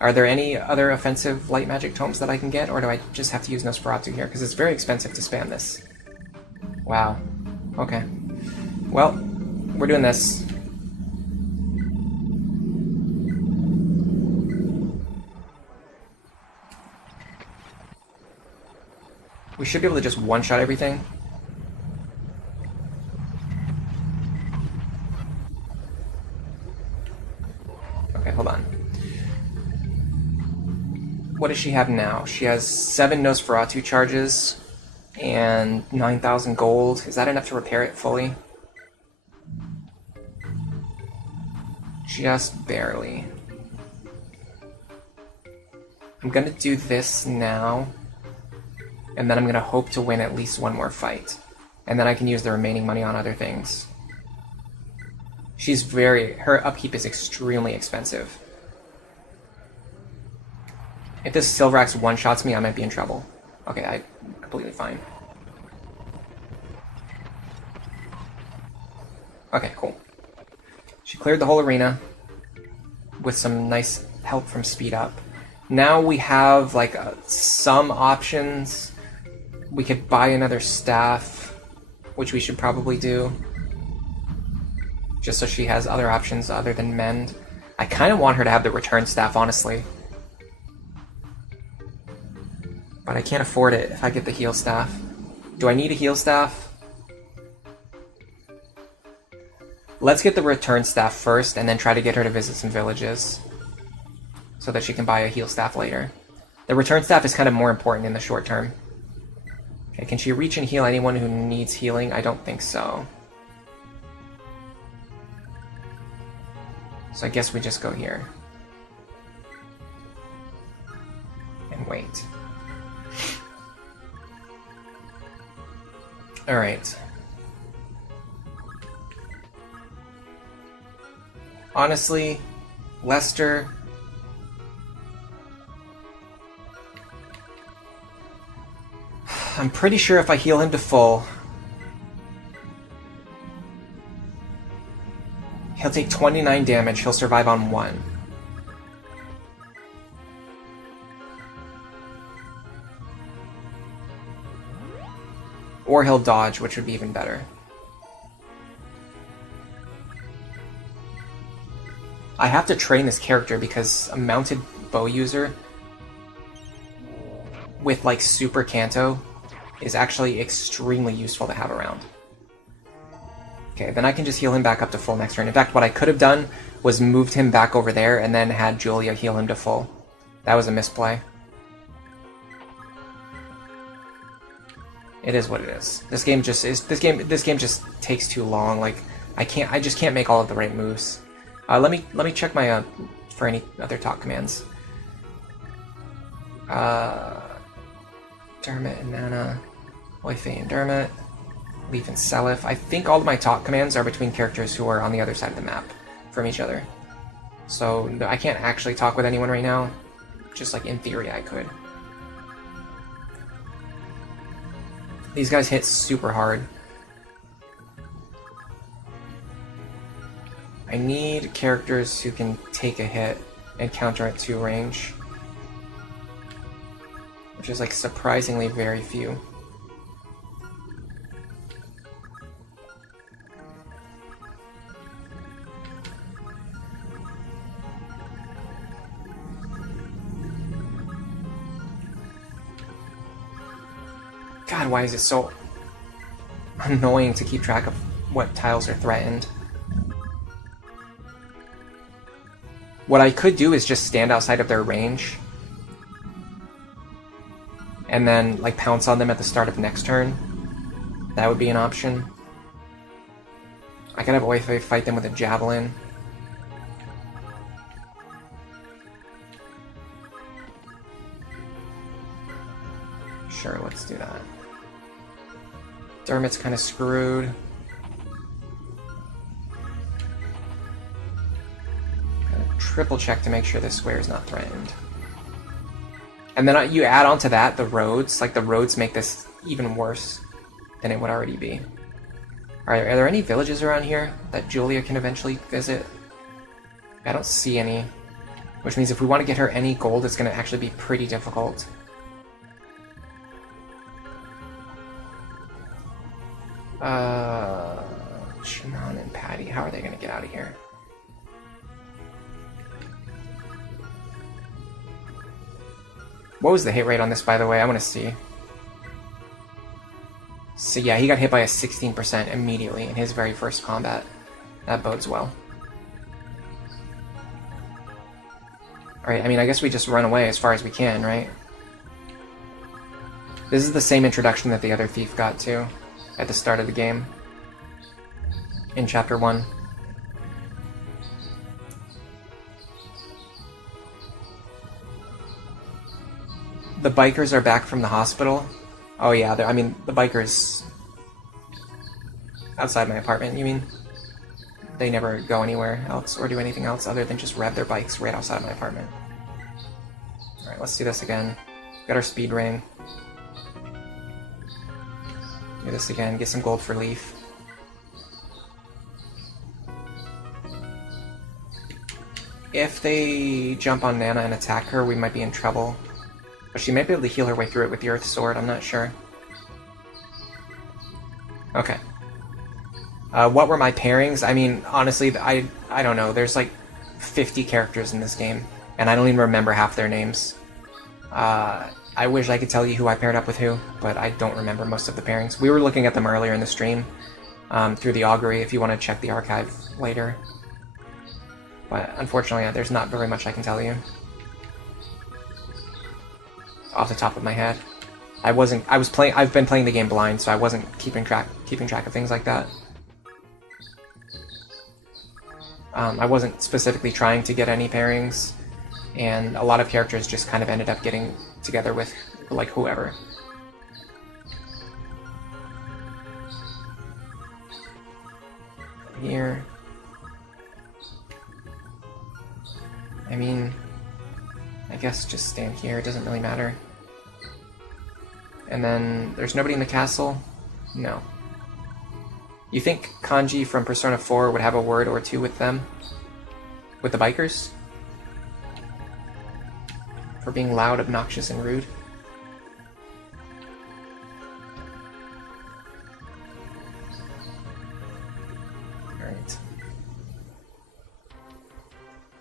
Are there any other offensive light magic tomes that I can get, or do I just have to use Nosferatu here? Because it's very expensive to spam this. Wow. Okay. Well, we're doing this. We should be able to just one-shot everything. Okay, hold on. What does she have now? She has 7 Nosferatu charges and 9,000 gold. Is that enough to repair it fully? Just barely. I'm gonna do this now. And then I'm going to hope to win at least one more fight. And then I can use the remaining money on other things. Her upkeep is extremely expensive. If this Silverax one-shots me, I might be in trouble. Okay, I'm completely fine. Okay, cool. She cleared the whole arena with some nice help from speed up. Now we have, like, some options. We could buy another staff, which we should probably do. Just so she has other options other than mend. I kind of want her to have the return staff, honestly. But I can't afford it if I get the heal staff. Do I need a heal staff? Let's get the return staff first, and then try to get her to visit some villages. So that she can buy a heal staff later. The return staff is kind of more important in the short term. Okay, can she reach and heal anyone who needs healing? I don't think so. So I guess we just go here. And wait. Alright. Honestly, Lester... I'm pretty sure if I heal him to full, he'll take 29 damage, he'll survive on 1. Or he'll dodge, which would be even better. I have to train this character because a mounted bow user with, like, super Canto is actually extremely useful to have around. Okay, then I can just heal him back up to full next turn. In fact, what I could have done was moved him back over there and then had Julia heal him to full. That was a misplay. It is what it is. This game just takes too long. Like, I just can't make all of the right moves. Let me check my for any other talk commands. Dermot and Nana, Oife and Dermot, Leaf and Seliph. I think all of my talk commands are between characters who are on the other side of the map from each other. So I can't actually talk with anyone right now. Just like in theory I could. These guys hit super hard. I need characters who can take a hit and counter at 2 range. Which is like surprisingly very few. God, why is it so annoying to keep track of what tiles are threatened? What I could do is just stand outside of their range and then like pounce on them at the start of next turn. That would be an option. I could have Oife fight them with a javelin. Sure, let's do that. Dermot's kind of screwed. Gotta triple check to make sure this square is not threatened. And then you add on to that the roads. Like, the roads make this even worse than it would already be. Alright, are there any villages around here that Julia can eventually visit? I don't see any. Which means if we want to get her any gold, it's going to actually be pretty difficult. Shannon and Patty, how are they going to get out of here? What was the hit rate on this, by the way? I want to see. So yeah, he got hit by a 16% immediately in his very first combat. That bodes well. Alright, I mean, I guess we just run away as far as we can, right? This is the same introduction that the other thief got to at the start of the game. In Chapter 1. The bikers are back from the hospital. Oh yeah, I mean, the bikers outside my apartment, you mean? They never go anywhere else or do anything else other than just rev their bikes right outside my apartment. Alright, let's do this again. Got our speed ring. Do this again, get some gold for Leaf. If they jump on Nana and attack her, we might be in trouble. But she might be able to heal her way through it with the Earth Sword, I'm not sure. Okay. What were my pairings? I mean, honestly, I don't know. There's like 50 characters in this game, and I don't even remember half their names. I wish I could tell you who I paired up with who, but I don't remember most of the pairings. We were looking at them earlier in the stream, through the augury, if you want to check the archive later. But unfortunately, there's not very much I can tell you. Off the top of my head. I've been playing the game blind, so I wasn't keeping track of things like that. I wasn't specifically trying to get any pairings, and a lot of characters just kind of ended up getting together with, like, whoever. Here. I mean, I guess just stand here, it doesn't really matter. And then, there's nobody in the castle? No. You think Kanji from Persona 4 would have a word or two with them? With the bikers? For being loud, obnoxious, and rude? Alright.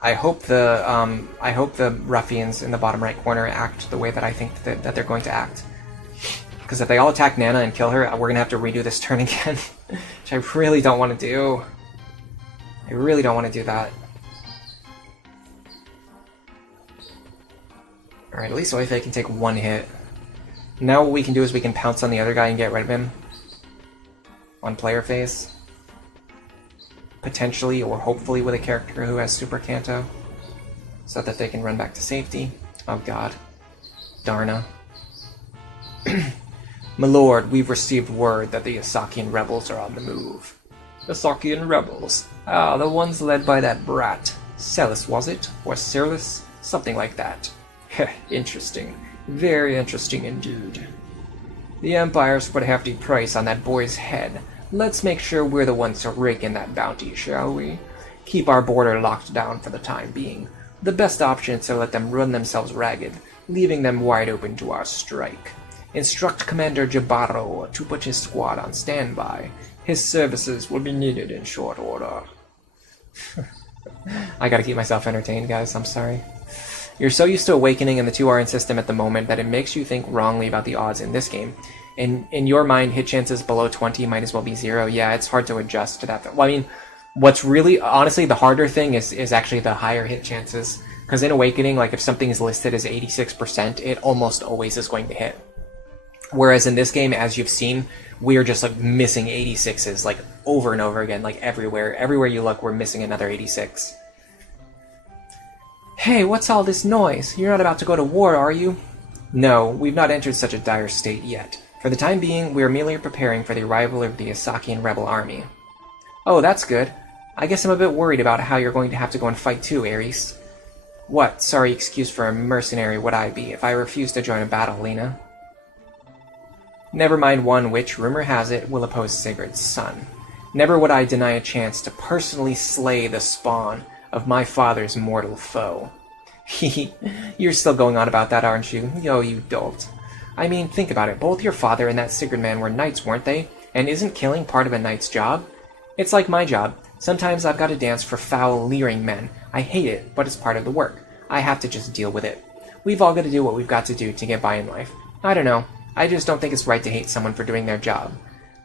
I hope the ruffians in the bottom right corner act the way that I think that they're going to act. Because if they all attack Nana and kill her, we're going to have to redo this turn again. Which I really don't want to do. I really don't want to do that. Alright, at least Oife can take one hit. Now what we can do is we can pounce on the other guy and get rid of him. On player phase. Potentially, or hopefully with a character who has Super Kanto. So that they can run back to safety. Oh god. Darna. My lord, we've received word that the Asakian rebels are on the move. Asakian rebels? Ah, the ones led by that brat. Celis, was it? Or Cirlus? Something like that. Heh, interesting. Very interesting indeed. The Empire's put a hefty price on that boy's head. Let's make sure we're the ones to rake in that bounty, shall we? Keep our border locked down for the time being. The best option is to let them run themselves ragged, leaving them wide open to our strike. Instruct Commander Jabaro to put his squad on standby. His services will be needed in short order. I gotta keep myself entertained, guys, I'm sorry. You're so used to Awakening and the 2RN system at the moment that it makes you think wrongly about the odds in this game. In your mind, hit chances below 20 might as well be 0. Yeah, it's hard to adjust to that. Well, I mean, what's really, honestly, the harder thing is actually the higher hit chances. Because in Awakening, like, if something is listed as 86%, it almost always is going to hit. Whereas in this game, as you've seen, we are just, like, missing 86s, like, over and over again, like, everywhere. Everywhere you look, we're missing another 86. Hey, what's all this noise? You're not about to go to war, are you? No, we've not entered such a dire state yet. For the time being, we are merely preparing for the arrival of the Asakian rebel army. Oh, that's good. I guess I'm a bit worried about how you're going to have to go and fight too, Ares. What sorry excuse for a mercenary would I be if I refused to join a battle, Lena? Never mind one which, rumor has it, will oppose Sigurd's son. Never would I deny a chance to personally slay the spawn of my father's mortal foe. Hehe, you're still going on about that, aren't you? Oh, you dolt. I mean, think about it. Both your father and that Sigurd man were knights, weren't they? And isn't killing part of a knight's job? It's like my job. Sometimes I've got to dance for foul, leering men. I hate it, but it's part of the work. I have to just deal with it. We've all got to do what we've got to do to get by in life. I don't know. I just don't think it's right to hate someone for doing their job.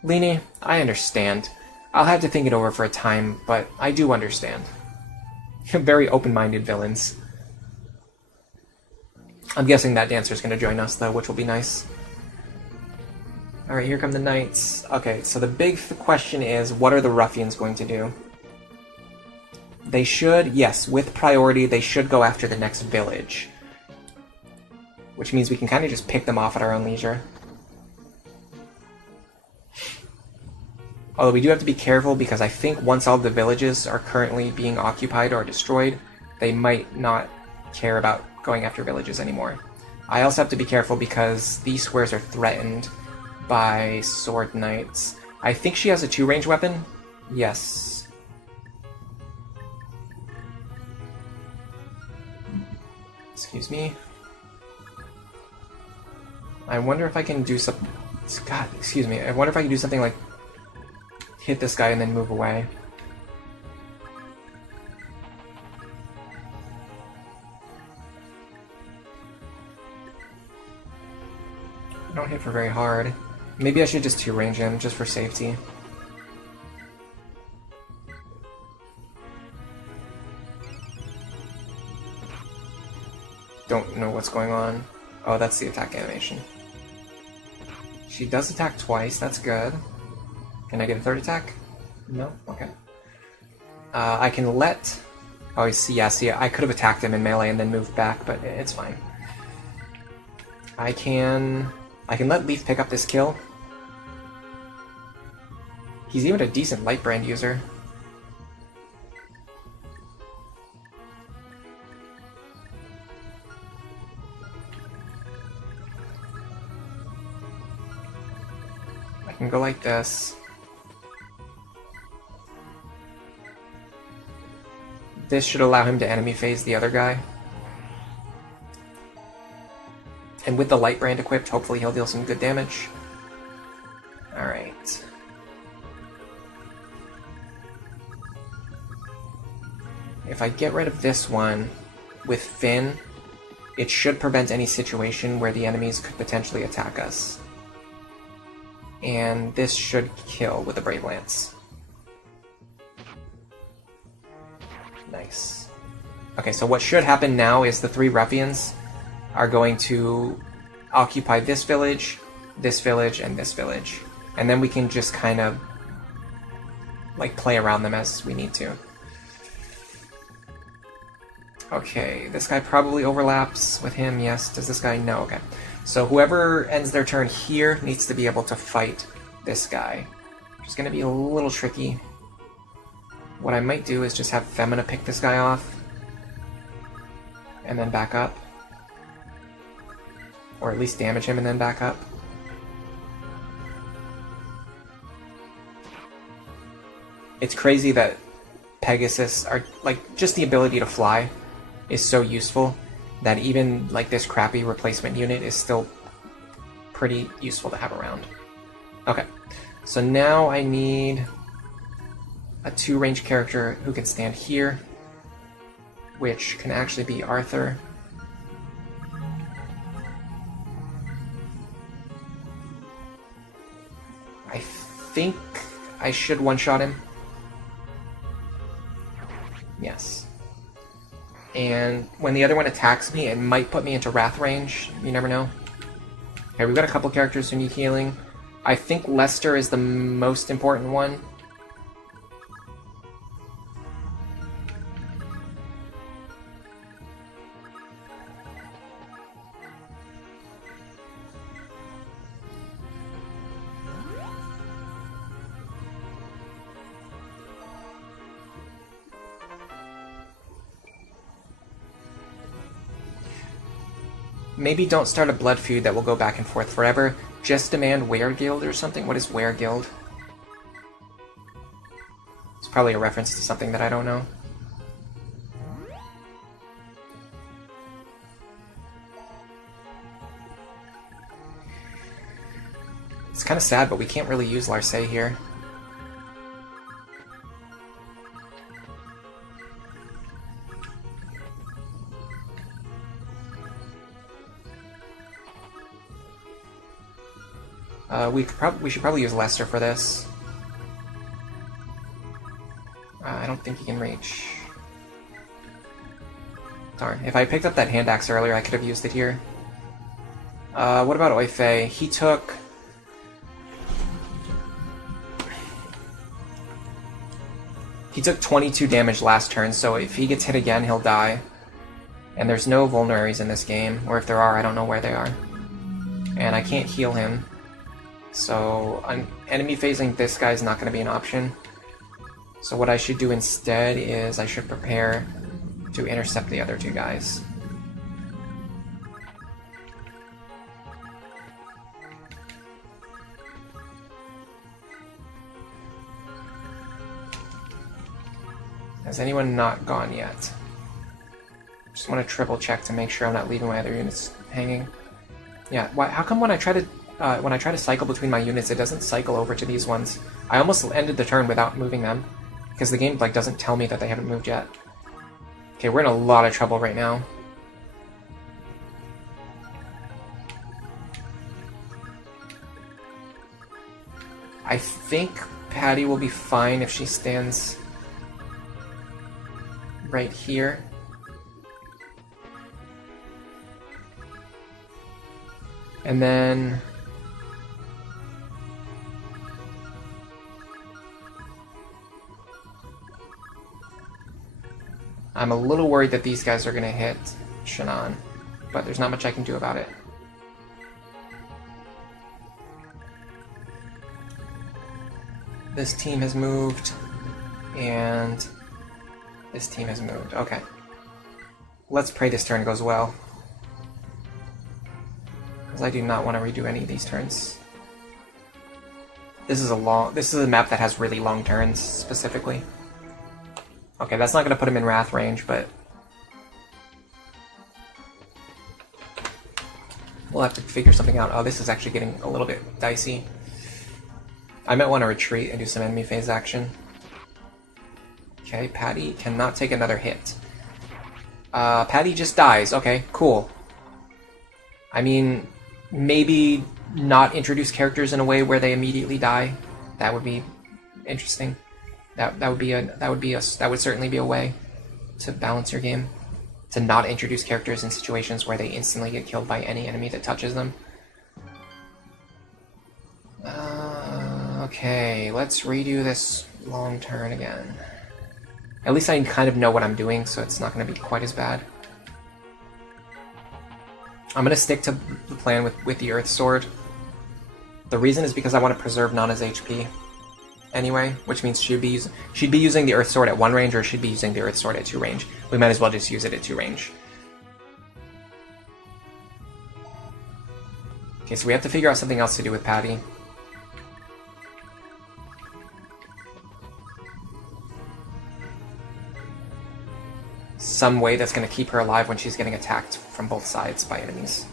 Lene, I understand. I'll have to think it over for a time, but I do understand. Very open-minded villains. I'm guessing that dancer's going to join us, though, which will be nice. Alright, here come the knights. Okay, so the big question is, what are the ruffians going to do? They should, yes, with priority, they should go after the next village. Which means we can kind of just pick them off at our own leisure. Although we do have to be careful, because I think once all the villages are currently being occupied or destroyed, they might not care about going after villages anymore. I also have to be careful because these squares are threatened by sword knights. I think she has a 2-range weapon? Yes. Excuse me. I wonder if I can do some... God, excuse me. I wonder if I can do something like hit this guy and then move away. I don't hit for very hard. Maybe I should just 2-range him, just for safety. Don't know what's going on. Oh, that's the attack animation. She does attack twice, that's good. Can I get a 3rd attack? No? Okay. I can let... Oh, yeah, see, I could have attacked him in melee and then moved back, but it's fine. I can let Leaf pick up this kill. He's even a decent light brand user. I can go like this. This should allow him to enemy phase the other guy. And with the light brand equipped, hopefully he'll deal some good damage. Alright. If I get rid of this one with Finn, it should prevent any situation where the enemies could potentially attack us. And this should kill with the Brave Lance. Nice. Okay, so what should happen now is the 3 ruffians are going to occupy this village, and this village. And then we can just kind of like play around them as we need to. Okay, this guy probably overlaps with him, yes. Does this guy? No, okay. So whoever ends their turn here needs to be able to fight this guy. Which is going to be a little tricky. What I might do is just have Femina pick this guy off. And then back up. Or at least damage him and then back up. It's crazy that Pegasus are, like, just the ability to fly is so useful that even, like, this crappy replacement unit is still pretty useful to have around. Okay, so now I need a 2-range character who can stand here, which can actually be Arthur. think I should one-shot him. Yes. And when the other one attacks me, it might put me into wrath range. You never know. Okay, we've got a couple characters who need healing. I think Lester is the most important one. Maybe don't start a blood feud that will go back and forth forever. Just demand Weregild or something? What is Weregild? It's probably a reference to something that I don't know. It's kind of sad, but we can't really use Larcey here. We should probably use Lester for this. I don't think he can reach. Darn. If I picked up that hand axe earlier, I could have used it here. What about Oifei? He took... He took 22 damage last turn, so if he gets hit again, he'll die. And there's no vulneraries in this game, or if there are, I don't know where they are. And I can't heal him. So, enemy phasing this guy is not going to be an option. So what I should do instead is I should prepare to intercept the other two guys. Has anyone not gone yet? Just want to triple check to make sure I'm not leaving my other units hanging. Yeah, why? How come when I try to cycle between my units, it doesn't cycle over to these ones? I almost ended the turn without moving them, because the game like doesn't tell me that they haven't moved yet. Okay, we're in a lot of trouble right now. I think Patty will be fine if she stands right here. And then... I'm a little worried that these guys are going to hit Shannon, but there's not much I can do about it. This team has moved, and this team has moved. Okay. Let's pray this turn goes well, because I do not want to redo any of these turns. This is a map that has really long turns, specifically. Okay, that's not going to put him in Wrath range, but we'll have to figure something out. Oh, this is actually getting a little bit dicey. I might want to retreat and do some enemy phase action. Okay, Patty cannot take another hit. Patty just dies. Okay, cool. I mean, maybe not introduce characters in a way where they immediately die. That would be interesting. That would certainly be a way to balance your game. To not introduce characters in situations where they instantly get killed by any enemy that touches them. Okay, let's redo this long turn again. At least I kind of know what I'm doing, so it's not going to be quite as bad. I'm going to stick to the plan with the Earth Sword. The reason is because I want to preserve Nana's HP. Anyway, which means she'd be using the Earth Sword at 1 range, or she'd be using the Earth Sword at 2 range. We might as well just use it at 2 range. Okay, so we have to figure out something else to do with Patty. Some way that's going to keep her alive when she's getting attacked from both sides by enemies.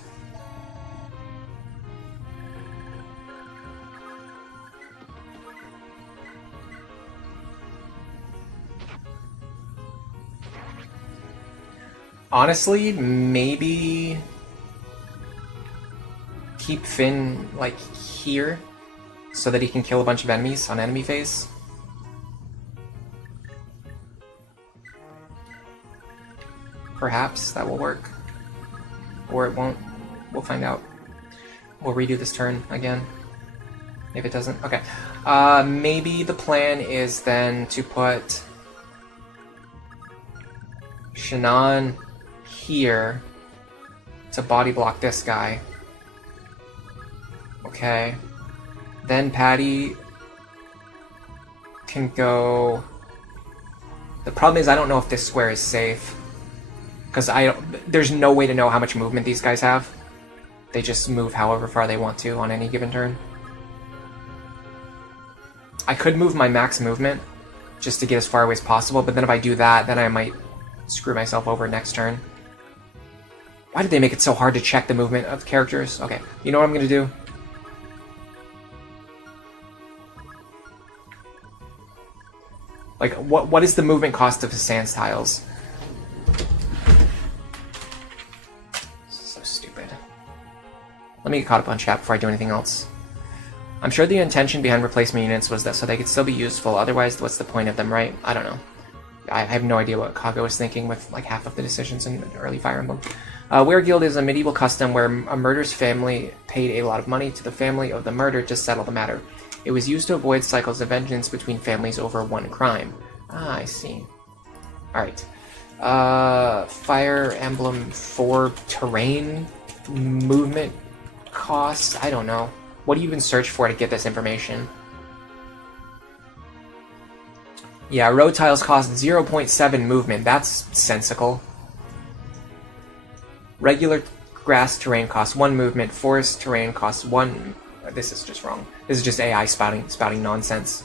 Honestly, maybe keep Finn, like, here, so that he can kill a bunch of enemies on enemy phase. Perhaps that will work. Or it won't. We'll find out. We'll redo this turn again. If it doesn't. Okay. Maybe the plan is then to put Shannon here to body block this guy. Okay. Then Patty can go... The problem is I don't know if this square is safe. Because there's no way to know how much movement these guys have. They just move however far they want to on any given turn. I could move my max movement just to get as far away as possible, but then if I do that, then I might screw myself over next turn. Why did they make it so hard to check the movement of characters? Okay, you know what I'm going to do? Like, what is the movement cost of his Sans tiles? So stupid. Let me get caught up on chat before I do anything else. I'm sure the intention behind replacement units was that so they could still be useful, otherwise what's the point of them, right? I don't know. I have no idea what Kago was thinking with like half of the decisions in early Fire Emblem. Weregild is a medieval custom where a murderer's family paid a lot of money to the family of the murdered to settle the matter. It was used to avoid cycles of vengeance between families over one crime. Ah, I see. Alright. Fire Emblem 4 terrain movement costs? I don't know. What do you even search for to get this information? Yeah, road tiles cost 0.7 movement. That's sensical. Regular grass terrain costs 1 movement. Forest terrain costs 1... This is just wrong. This is just AI spouting nonsense.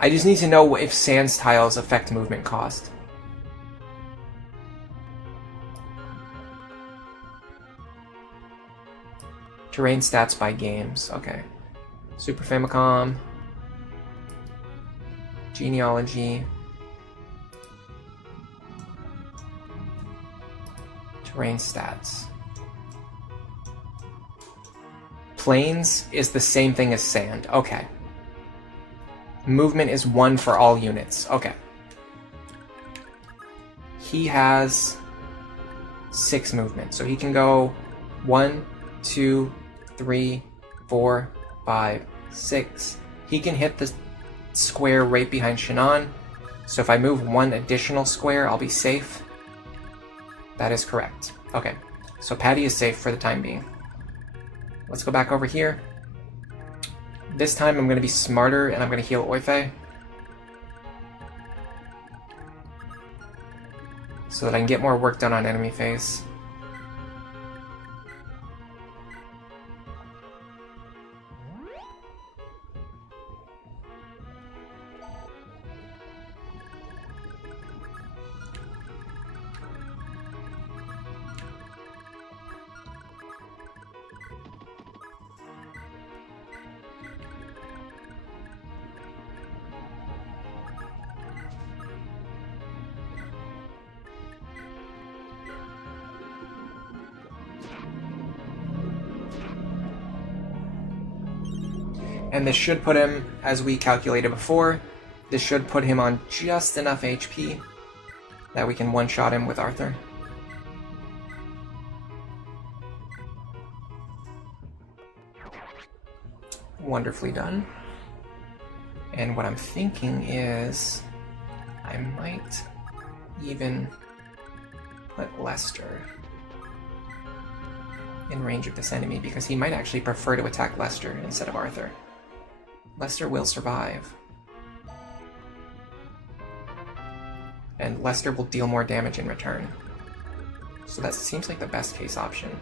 I just need to know if Sans tiles affect movement cost. Terrain stats by games. Okay. Super Famicom. Genealogy. Terrain stats. Plains is the same thing as sand. Okay. Movement is 1 for all units. Okay. He has 6 movement. So he can go 1, 2, 3, 4, 5, 6. He can hit the square right behind Shannon. So if I move 1 additional square, I'll be safe. That is correct. Okay. So Patty is safe for the time being. Let's go back over here. This time I'm going to be smarter and I'm going to heal Oife. So that I can get more work done on enemy phase. And this should put him, as we calculated before, this should put him on just enough HP that we can one-shot him with Arthur. Wonderfully done. And what I'm thinking is I might even put Lester in range of this enemy because he might actually prefer to attack Lester instead of Arthur. Lester will survive. And Lester will deal more damage in return. So that seems like the best case option.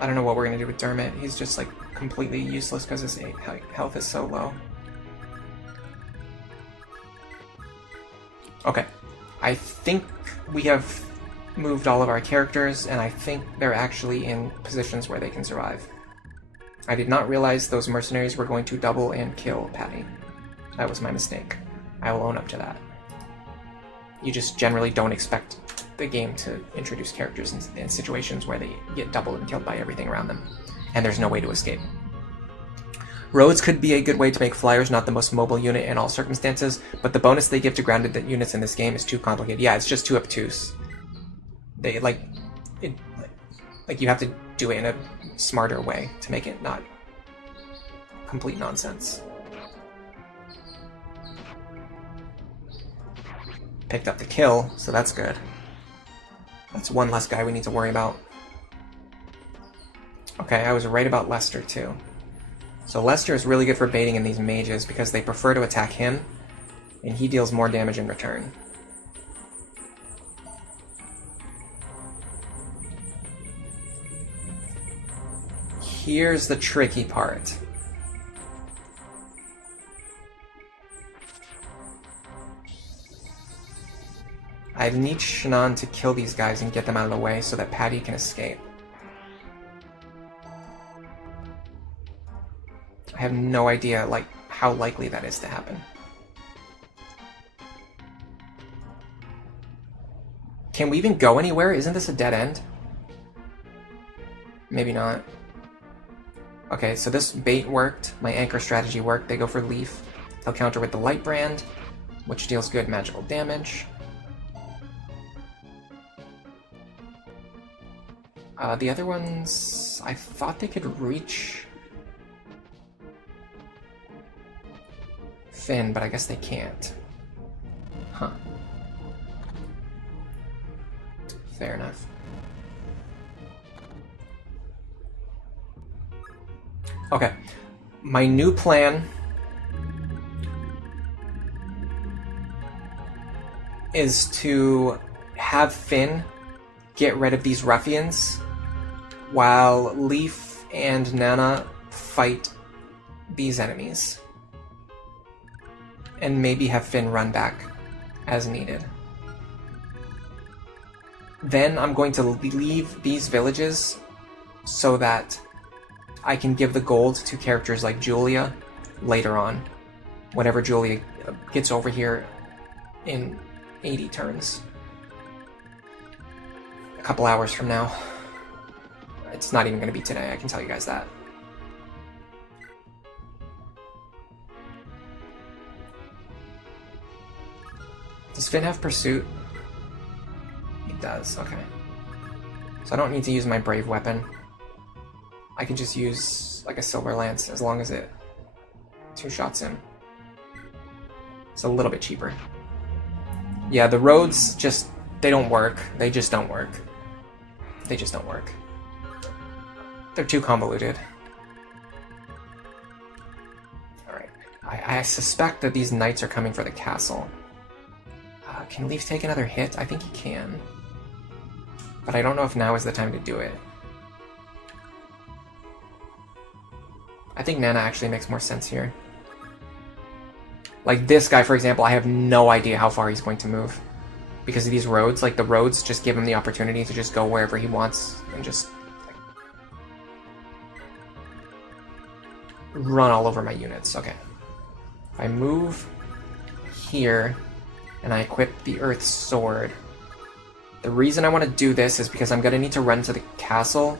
I don't know what we're going to do with Dermot. He's just like completely useless because his health is so low. Okay. I think we have moved all of our characters, and I think they're actually in positions where they can survive. I did not realize those mercenaries were going to double and kill Patty. That was my mistake. I will own up to that. You just generally don't expect the game to introduce characters in situations where they get doubled and killed by everything around them, and there's no way to escape. Roads could be a good way to make flyers not the most mobile unit in all circumstances, but the bonus they give to grounded units in this game is too complicated. Yeah, it's just too obtuse. They you have to do it in a smarter way to make it not complete nonsense. Picked up the kill, so that's good. That's one less guy we need to worry about. Okay, I was right about Lester too. So Lester is really good for baiting in these mages because they prefer to attack him, and he deals more damage in return. Here's the tricky part. I need Shannon to kill these guys and get them out of the way so that Patty can escape. I have no idea, how likely that is to happen. Can we even go anywhere? Isn't this a dead end? Maybe not. Okay, so this bait worked. My anchor strategy worked. They go for Leaf. They'll counter with the Light Brand, which deals good magical damage. The other ones, I thought they could reach Finn, but I guess they can't. Huh. Fair enough. Okay. My new plan is to have Finn get rid of these ruffians while Leaf and Nana fight these enemies. And maybe have Finn run back as needed. Then I'm going to leave these villages so that I can give the gold to characters like Julia later on, whenever Julia gets over here in 80 turns. A couple hours from now. It's not even going to be today, I can tell you guys that. Does Finn have Pursuit? He does, okay. So I don't need to use my Brave weapon. I can just use like a Silver Lance as long as it two-shots him. It's a little bit cheaper. Yeah, the roads just, they don't work. They just don't work. They just don't work. They're too convoluted. Alright. I suspect that these knights are coming for the castle. Can Leaf take another hit? I think he can. But I don't know if now is the time to do it. I think Nana actually makes more sense here. Like this guy, for example, I have no idea how far he's going to move. Because of these roads, like the roads just give him the opportunity to just go wherever he wants and just run all over my units. Okay. If I move here and I equip the Earth Sword, the reason I want to do this is because I'm going to need to run to the castle,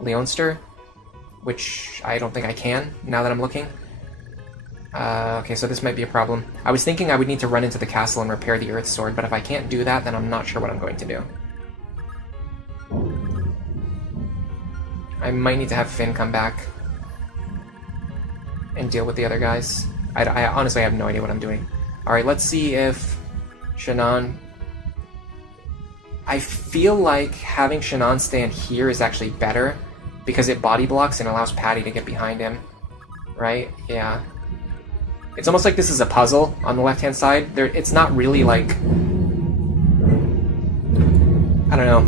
Leonster, which I don't think I can, now that I'm looking. Okay, so this might be a problem. I was thinking I would need to run into the castle and repair the Earth Sword, but if I can't do that, then I'm not sure what I'm going to do. I might need to have Finn come back and deal with the other guys. I honestly have no idea what I'm doing. Alright, let's see if Shannon... I feel like having Shannon stand here is actually better, because it body blocks and allows Patty to get behind him. Right? Yeah. It's almost like this is a puzzle on the left-hand side. It's not really like... I don't know.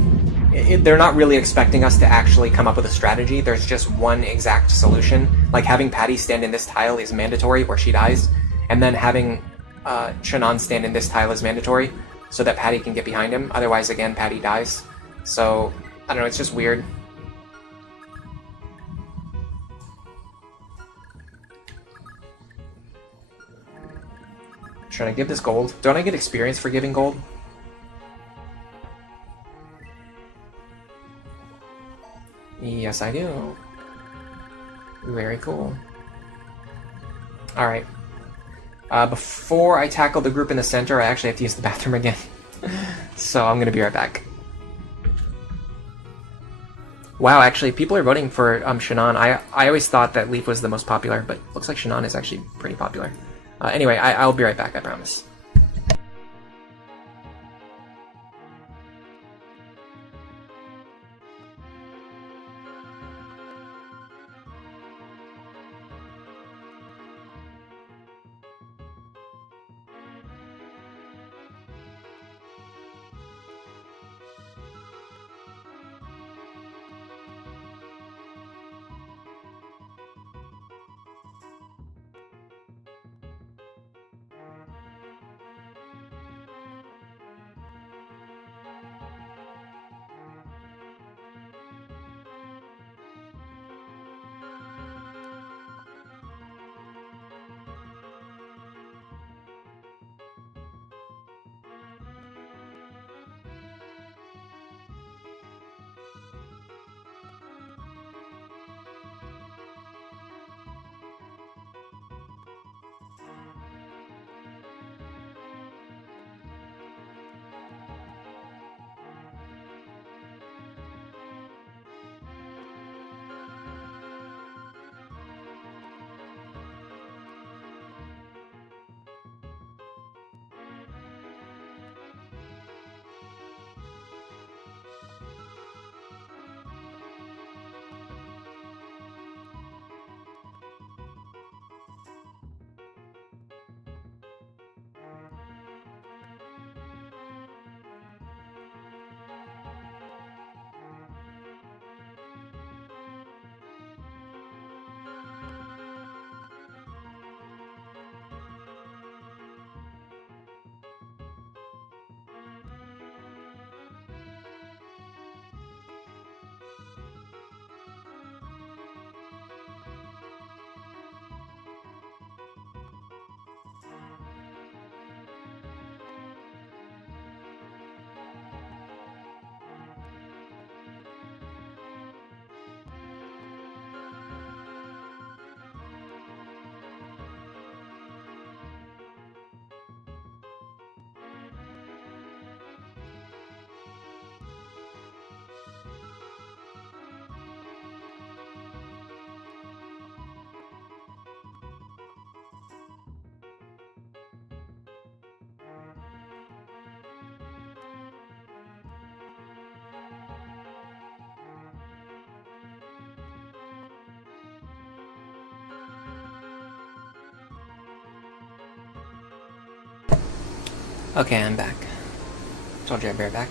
They're not really expecting us to actually come up with a strategy. There's just one exact solution. Like having Patty stand in this tile is mandatory, or she dies. And then having Shannon stand in this tile is mandatory. so that Patty can get behind him. Otherwise, again, Patty dies. So, I don't know, it's just weird. Should I give this gold? Don't I get experience for giving gold? Yes, I do. Very cool. Alright. Before I tackle the group in the center, I actually have to use the bathroom again. So I'm gonna be right back. Wow, actually, people are voting for Shannon. I always thought that Leaf was the most popular, but looks like Shannon is actually pretty popular. Anyway, I'll be right back, I promise. Okay, I'm back. Told you I'd be right back.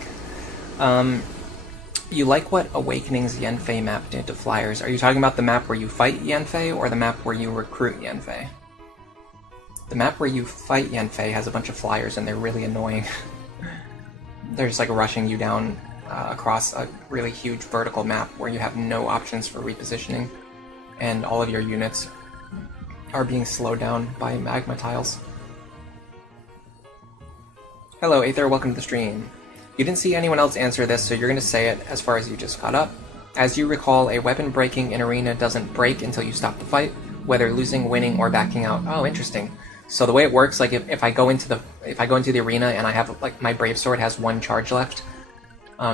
You like what Awakening's Yanfei map did to Flyers? Are you talking about the map where you fight Yanfei, or the map where you recruit Yanfei? The map where you fight Yanfei has a bunch of Flyers, and they're really annoying. They're just like rushing you down across a really huge vertical map where you have no options for repositioning, and all of your units are being slowed down by magma tiles. Hello, Aether, welcome to the stream. You didn't see anyone else answer this, so you're going to say it as far as you just got up. As you recall, a weapon breaking in arena doesn't break until you stop the fight, whether losing, winning, or backing out. Oh, interesting. So the way it works, like if I go into the arena and I have like my Brave Sword has 1 charge left,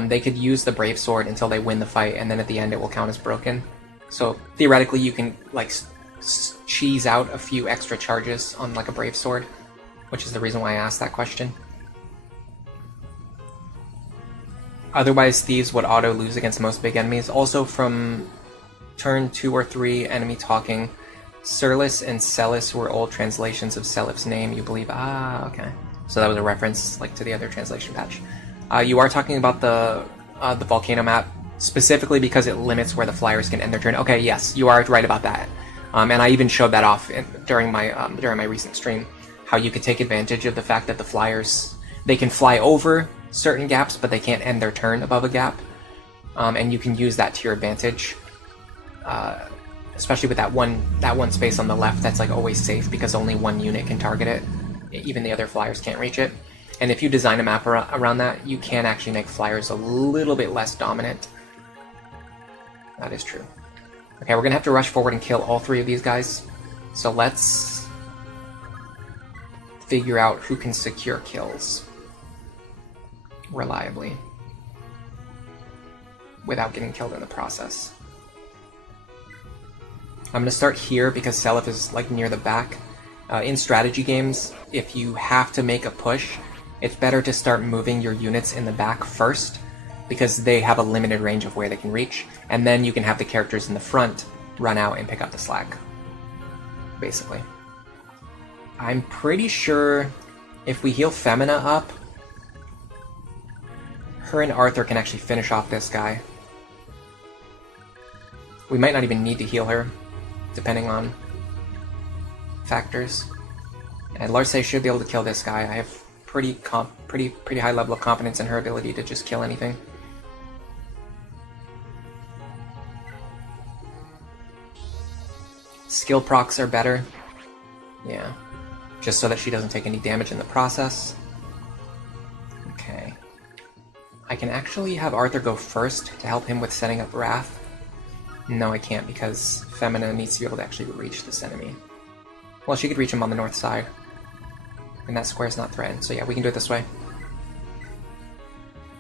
they could use the Brave Sword until they win the fight, and then at the end it will count as broken. So theoretically, you can like cheese out a few extra charges on like a Brave Sword, which is the reason why I asked that question. Otherwise, Thieves would auto-lose against most big enemies. Also, from turn 2 or 3, enemy talking, Surlis and Celis were old translations of Selif's name, you believe? Ah, okay. So that was a reference like to the other translation patch. You are talking about the volcano map, specifically because it limits where the Flyers can end their turn. Okay, yes, you are right about that. And I even showed that off during my recent stream, how you could take advantage of the fact that the Flyers They can fly over certain gaps, but they can't end their turn above a gap. And you can use that to your advantage. Especially with that one space on the left that's like always safe because only one unit can target it. Even the other flyers can't reach it. And if you design a map around that, you can actually make flyers a little bit less dominant. That is true. Okay, we're gonna have to rush forward and kill all 3 of these guys. So let's figure out who can secure kills reliably without getting killed in the process. I'm going to start here because Seliph is like near the back. In strategy games, if you have to make a push, it's better to start moving your units in the back first because they have a limited range of where they can reach, and then you can have the characters in the front run out and pick up the slack, basically. I'm pretty sure if we heal Femina up, her and Arthur can actually finish off this guy. We might not even need to heal her, depending on factors. And Larce should be able to kill this guy. I have pretty high level of confidence in her ability to just kill anything. Skill procs are better. Yeah. Just so that she doesn't take any damage in the process. Okay. I can actually have Arthur go first to help him with setting up Wrath. No, I can't because Femina needs to be able to actually reach this enemy. Well, she could reach him on the north side. And that square is not threatened, so yeah, we can do it this way.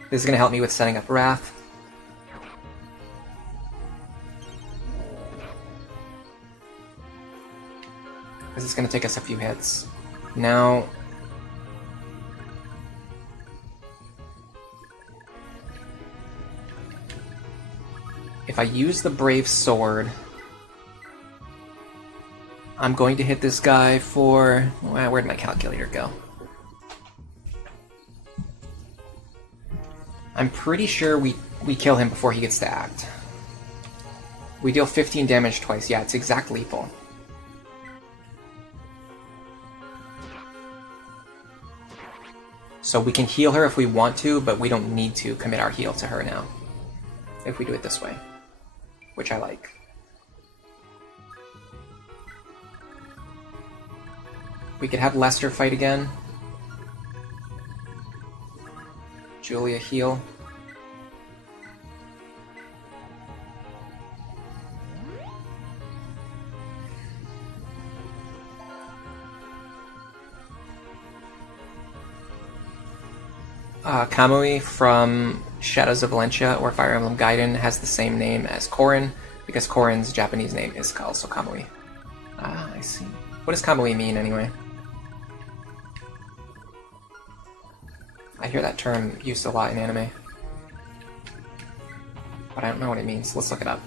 This is going to help me with setting up Wrath. This is going to take us a few hits. Now... if I use the Brave Sword, I'm going to hit this guy for... well, where'd my calculator go? I'm pretty sure we kill him before he gets to act. We deal 15 damage twice. Yeah, it's exact lethal. So we can heal her if we want to, but we don't need to commit our heal to her now. If we do it this way. Which I like. We could have Lester fight again. Julia heal. Kamui from Shadows of Valencia or Fire Emblem Gaiden has the same name as Korin, because Korin's Japanese name is also Kamui. Ah, I see. What does Kamui mean, anyway? I hear that term used a lot in anime. But I don't know what it means. Let's look it up.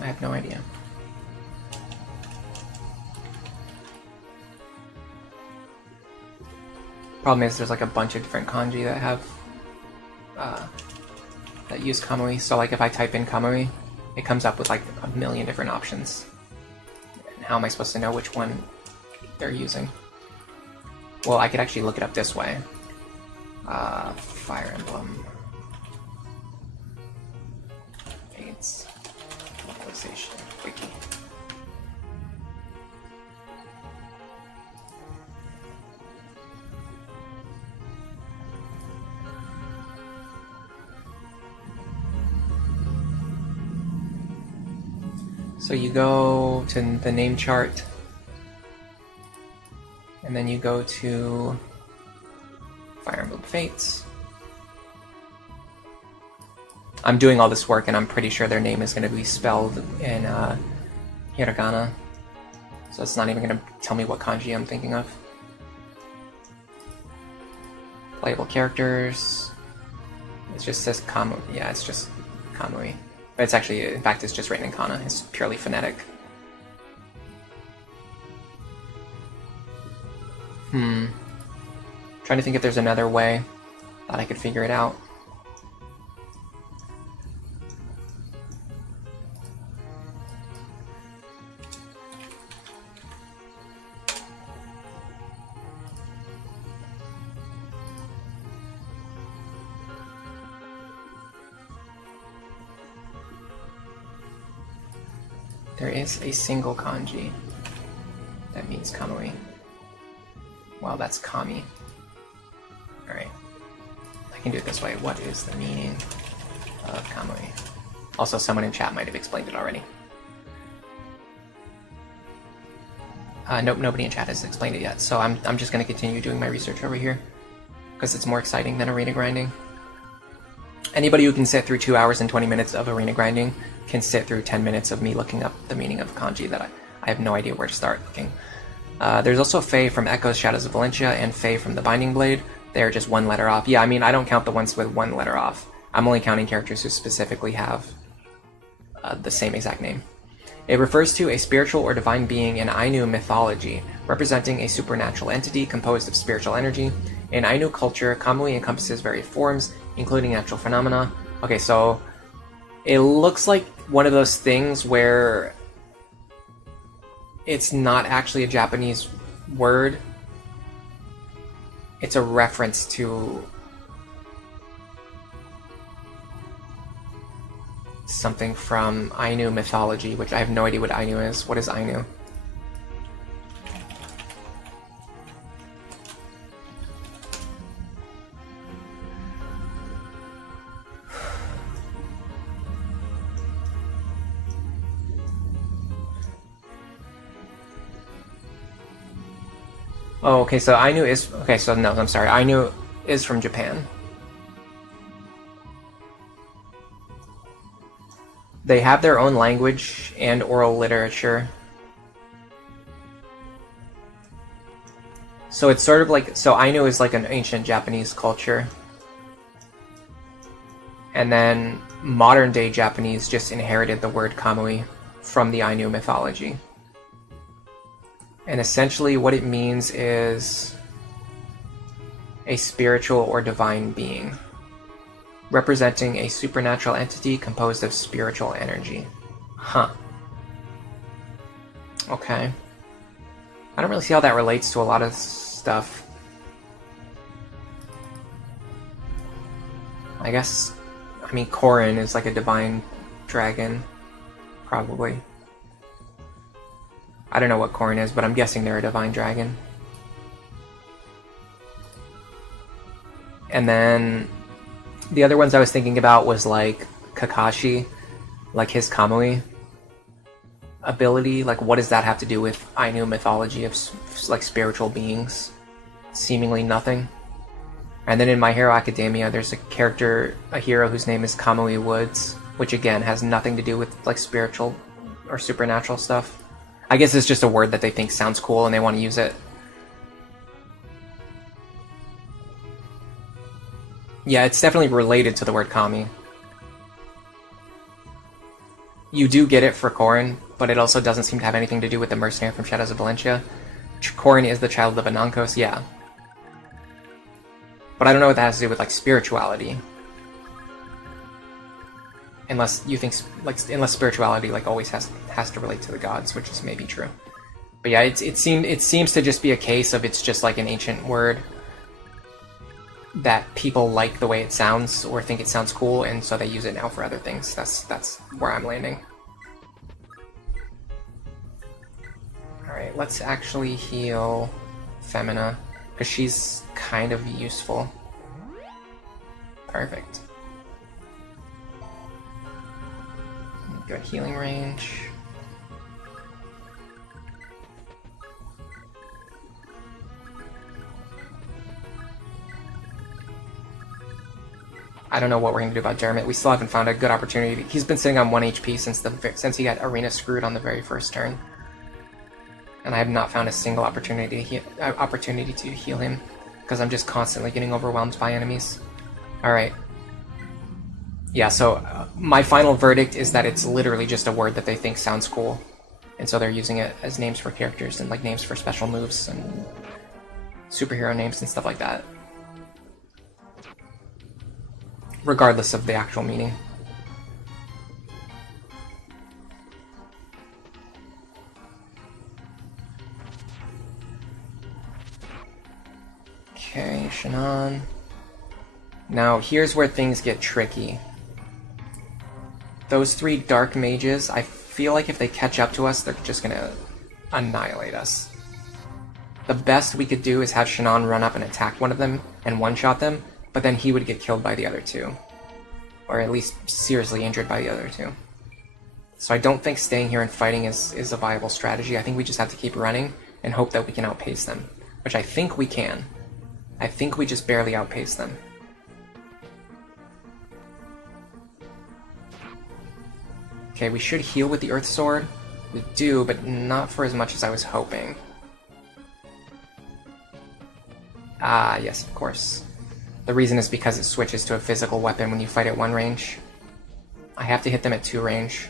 I have no idea. Problem is there's like a bunch of different kanji that have that use Kamui. So like if I type in Kamui, it comes up with like a million different options. And how am I supposed to know which one they're using? Well, I could actually look it up this way. Fire Emblem. Fates. Localization. Wiki. So you go to the name chart, and then you go to Fire Emblem Fates. I'm doing all this work, and I'm pretty sure their name is going to be spelled in hiragana, so it's not even going to tell me what kanji I'm thinking of. Playable characters. It just says Kamui. Yeah, it's just Kamui. But it's actually, in fact, it's just written in kana. It's purely phonetic. Trying to think if there's another way that I could figure it out. There is a single kanji that means Kamui. Well, that's Kami. Alright. I can do it this way. What is the meaning of Kamui? Also, someone in chat might have explained it already. Nope, nobody in chat has explained it yet, so I'm just going to continue doing my research over here, because it's more exciting than arena grinding. Anybody who can sit through 2 hours and 20 minutes of arena grinding can sit through 10 minutes of me looking up the meaning of kanji that I have no idea where to start looking. There's also Faye from Echoes, Shadows of Valencia, and Faye from the Binding Blade. They're just one letter off. Yeah, I mean, I don't count the ones with one letter off. I'm only counting characters who specifically have the same exact name. It refers to a spiritual or divine being in Ainu mythology, representing a supernatural entity composed of spiritual energy. In Ainu culture, Kamui encompasses various forms, including natural phenomena. Okay, so it looks like one of those things where it's not actually a Japanese word. It's a reference to something from Ainu mythology, which I have no idea what Ainu is. What is Ainu? Oh, okay, so Ainu is... Okay, so no, I'm sorry. Ainu is from Japan. They have their own language and oral literature. So it's sort of like... So Ainu is like an ancient Japanese culture. And then modern-day Japanese just inherited the word Kamui from the Ainu mythology. And essentially what it means is a spiritual or divine being, representing a supernatural entity composed of spiritual energy. Huh. Okay. I don't really see how that relates to a lot of stuff. I guess, I mean, Korin is like a divine dragon, probably. I don't know what Korin is, but I'm guessing they're a divine dragon. And then the other ones I was thinking about was like Kakashi, like his Kamui ability. Like, what does that have to do with Ainu mythology of like spiritual beings? Seemingly nothing. And then in My Hero Academia, there's a character, a hero whose name is Kamui Woods, which again has nothing to do with like spiritual or supernatural stuff. I guess it's just a word that they think sounds cool and they want to use it. Yeah, it's definitely related to the word kami. You do get it for Korin, but it also doesn't seem to have anything to do with the mercenary from Shadows of Valencia. Korin is the child of Anankos, yeah. But I don't know what that has to do with like spirituality. Unless you think, like, unless spirituality like always has to relate to the gods, which is maybe true. But yeah, it seems to just be a case of it's just like an ancient word that people like the way it sounds or think it sounds cool, and so they use it now for other things. That's where I'm landing. All right, let's actually heal Femina because she's kind of useful. Perfect. Good healing range. I don't know what we're going to do about Dermot. We still haven't found a good opportunity. He's been sitting on 1 HP since he got arena screwed on the very first turn. And I have not found a single opportunity to heal him because I'm just constantly getting overwhelmed by enemies. Alright. Yeah, so my final verdict is that it's literally just a word that they think sounds cool. And so they're using it as names for characters and like names for special moves and superhero names and stuff like that. Regardless of the actual meaning. Okay, Shannon. Now, here's where things get tricky. Those 3 dark mages, I feel like if they catch up to us, they're just gonna annihilate us. The best we could do is have Shannon run up and attack one of them and one-shot them, but then he would get killed by the other 2. Or at least seriously injured by the other 2. So I don't think staying here and fighting is a viable strategy. I think we just have to keep running and hope that we can outpace them. Which I think we can. I think we just barely outpace them. Okay, we should heal with the Earth Sword. We do, but not for as much as I was hoping. Ah, yes, of course. The reason is because it switches to a physical weapon when you fight at 1 range. I have to hit them at 2 range.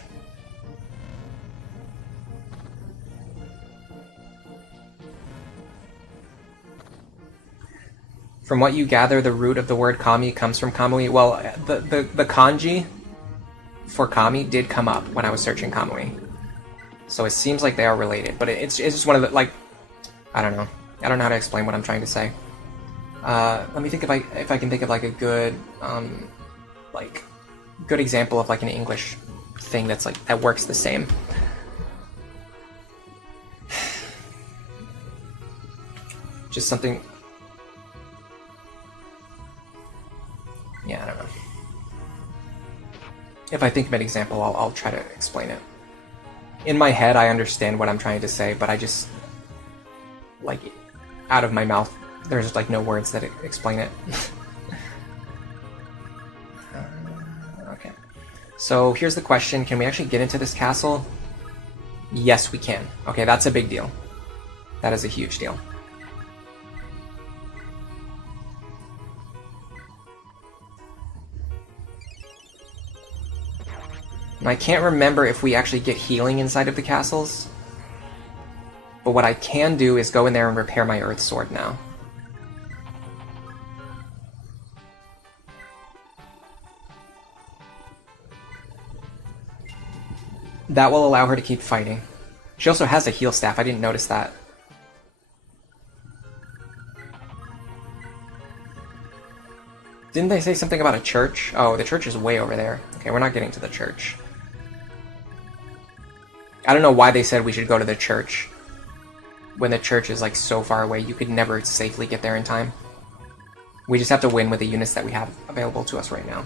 From what you gather, the root of the word kami comes from Kamui. Well, the kanji for kami did come up when I was searching Kamui. So it seems like they are related, but it's just one of the, like, I don't know. I don't know how to explain what I'm trying to say. Let me think if I can think of like a good good example of like an English thing that's like that works the same. Just something. Yeah, I don't know. If I think of an example, I'll try to explain it. In my head, I understand what I'm trying to say, but I just, like, out of my mouth, there's like no words that explain it. Okay. So here's the question. Can we actually get into this castle? Yes, we can. Okay, that's a big deal. That is a huge deal. And I can't remember if we actually get healing inside of the castles. But what I can do is go in there and repair my Earth Sword now. That will allow her to keep fighting. She also has a heal staff, I didn't notice that. Didn't they say something about a church? Oh, the church is way over there. Okay, we're not getting to the church. I don't know why they said we should go to the church when the church is like so far away. You could never safely get there in time. We just have to win with the units that we have available to us right now.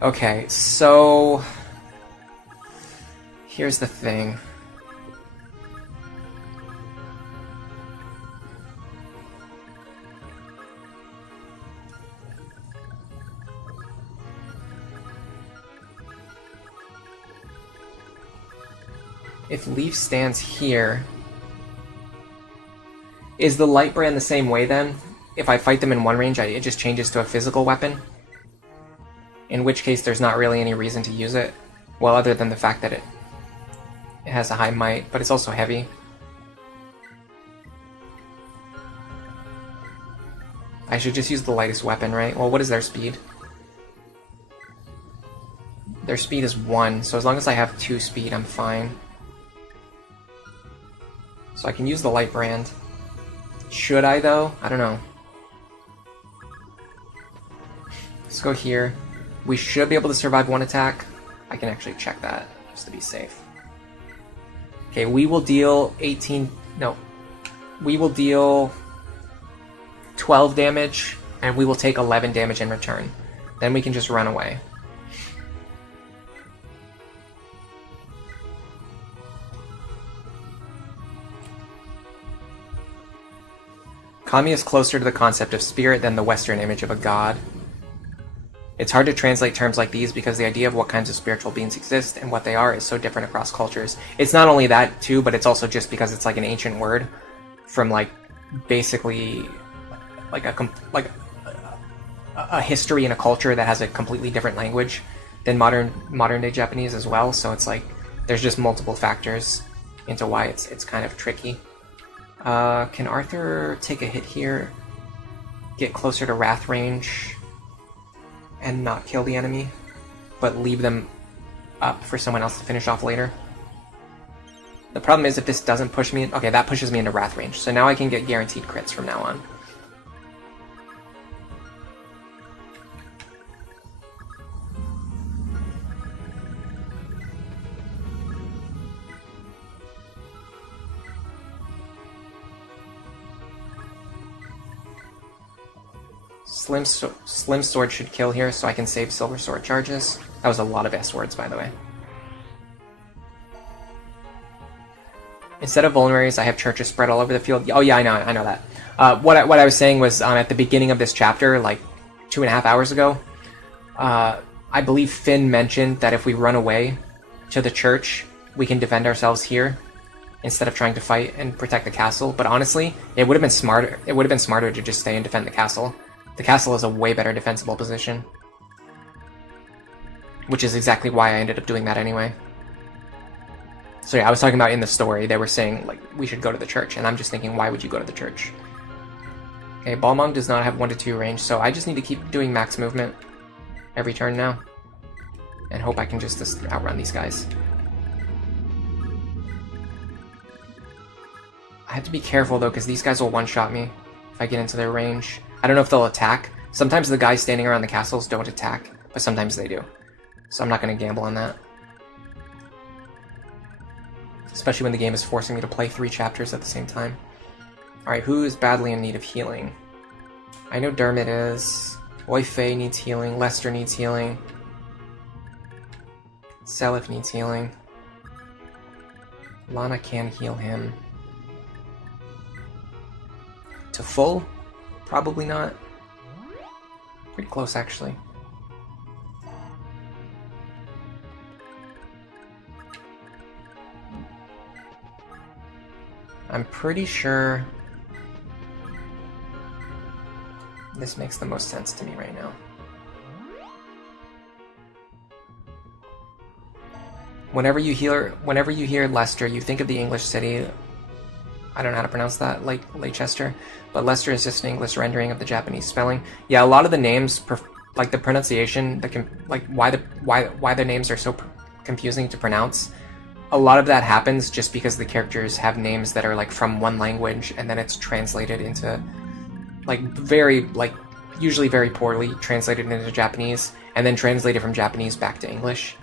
Okay, so here's the thing. If Leaf stands here, is the light brand the same way then? If I fight them in 1 range, it just changes to a physical weapon? In which case there's not really any reason to use it. Well, other than the fact that it has a high might, but it's also heavy. I should just use the lightest weapon, right? Well, what is their speed? Their speed is 1, so as long as I have 2 speed, I'm fine. So I can use the light brand. Should I, though? I don't know. Let's go here. We should be able to survive 1 attack. I can actually check that, just to be safe. Okay, we will deal 18... No. We will deal 12 damage, and we will take 11 damage in return. Then we can just run away. Kami is closer to the concept of spirit than the Western image of a god. It's hard to translate terms like these because the idea of what kinds of spiritual beings exist and what they are is so different across cultures. It's not only that, too, but it's also just because it's like an ancient word from, like, basically, like a history and a culture that has a completely different language. than modern day Japanese as well. So it's like there's just multiple factors into why it's kind of tricky. Can Arthur take a hit here, get closer to wrath range, and not kill the enemy, but leave them up for someone else to finish off later? The problem is if this doesn't push me... Okay, that pushes me into wrath range, so now I can get guaranteed crits from now on. Slim Sword should kill here, so I can save Silver Sword charges. That was a lot of S words, by the way. Instead of vulneraries, I have churches spread all over the field. Oh yeah, I know that. What I was saying was at the beginning of this chapter, like 2.5 hours ago, I believe Finn mentioned that if we run away to the church, we can defend ourselves here instead of trying to fight and protect the castle. But honestly, it would have been smarter. It would have been smarter to just stay and defend the castle. The castle is a way better defensible position, which is exactly why I ended up doing that anyway. So yeah, I was talking about in the story, they were saying, like, we should go to the church, and I'm just thinking, why would you go to the church? Okay, Balmung does not have 1 to 2 range, so I just need to keep doing max movement every turn now, and hope I can just outrun these guys. I have to be careful, though, because these guys will one-shot me if I get into their range. I don't know if they'll attack. Sometimes the guys standing around the castles don't attack, but sometimes they do. So I'm not going to gamble on that. Especially when the game is forcing me to play 3 chapters at the same time. Alright, who is badly in need of healing? I know Dermot is. Oi Fei needs healing. Lester needs healing. Selif needs healing. Lana can heal him. To full? Probably not. Pretty close, actually. I'm pretty sure this makes the most sense to me right now. Whenever you hear Leicester, you think of the English city. I don't know how to pronounce that, like Leicester, but Leicester is just an English rendering of the Japanese spelling. Yeah, a lot of the names, like the pronunciation, why the names are so confusing to pronounce. A lot of that happens just because the characters have names that are like from one language, and then it's translated into usually very poorly translated into Japanese, and then translated from Japanese back to English.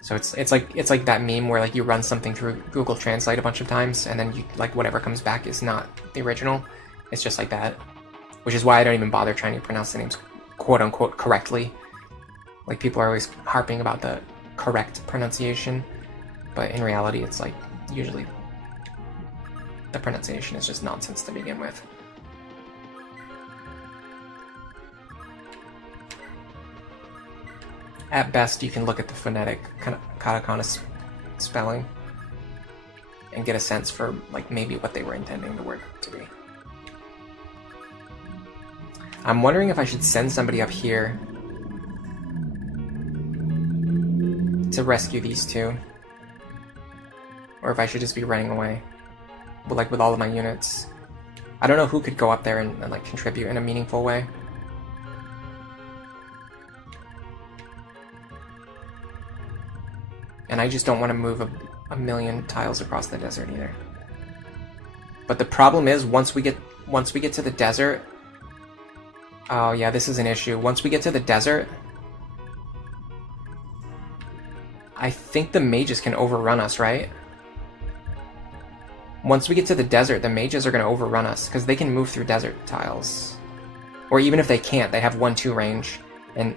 So it's like that meme where like you run something through Google Translate a bunch of times, and then you whatever comes back is not the original. It's just like that, which is why I don't even bother trying to pronounce the names quote unquote correctly. Like people are always harping about the correct pronunciation, but in reality, it's like usually the pronunciation is just nonsense to begin with. At best, you can look at the phonetic katakana spelling and get a sense for maybe what they were intending the word to be. I'm wondering if I should send somebody up here to rescue these two, or if I should just be running away with all of my units. I don't know who could go up there and contribute in a meaningful way. And I just don't want to move a million tiles across the desert either. But the problem is once we get to the desert. Oh yeah, this is an issue. Once we get to the desert, I think the mages can overrun us, right? Once we get to the desert, the mages are going to overrun us because they can move through desert tiles. Or even if they can't, they have 1-2 range, and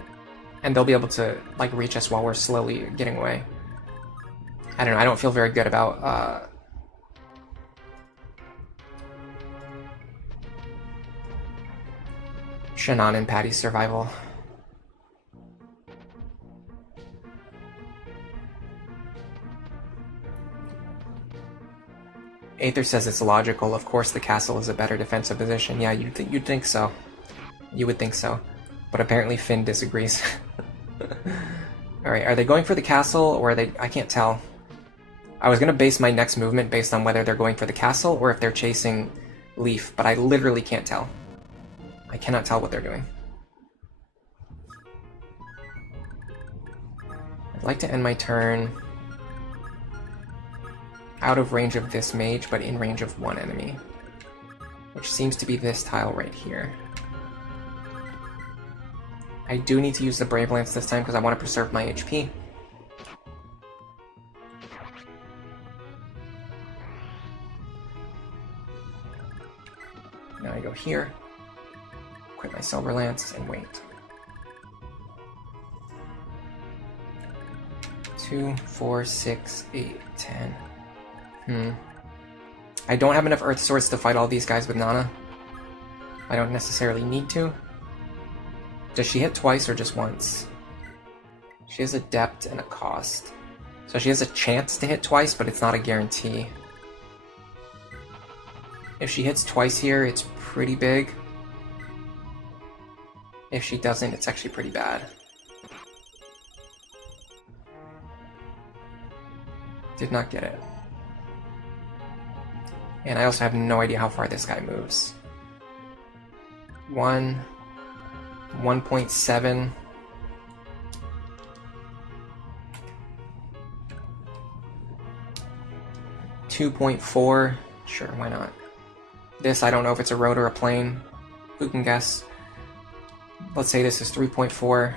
they'll be able to reach us while we're slowly getting away. I don't know, I don't feel very good about Shannon and Patty's survival. Aether says it's logical. Of course the castle is a better defensive position. Yeah, you'd think so. You would think so. But apparently Finn disagrees. Alright, are they going for the castle, or are they... I can't tell. I was going to base my next movement based on whether they're going for the castle or if they're chasing Leaf, but I literally can't tell. I cannot tell what they're doing. I'd like to end my turn out of range of this mage, but in range of one enemy, which seems to be this tile right here. I do need to use the Brave Lance this time because I want to preserve my HP. Now I go here, quit my Silver Lance, and wait. 2, 4, 6, 8, 10. I don't have enough Earth Swords to fight all these guys with Nana. I don't necessarily need to. Does she hit twice or just once? She has a depth and a cost. So she has a chance to hit twice, but it's not a guarantee. If she hits twice here, it's pretty big. If she doesn't, it's actually pretty bad. Did not get it. And I also have no idea how far this guy moves. 1.7. .4. Sure, why not? This, I don't know if it's a road or a plane. Who can guess? Let's say this is 3.4.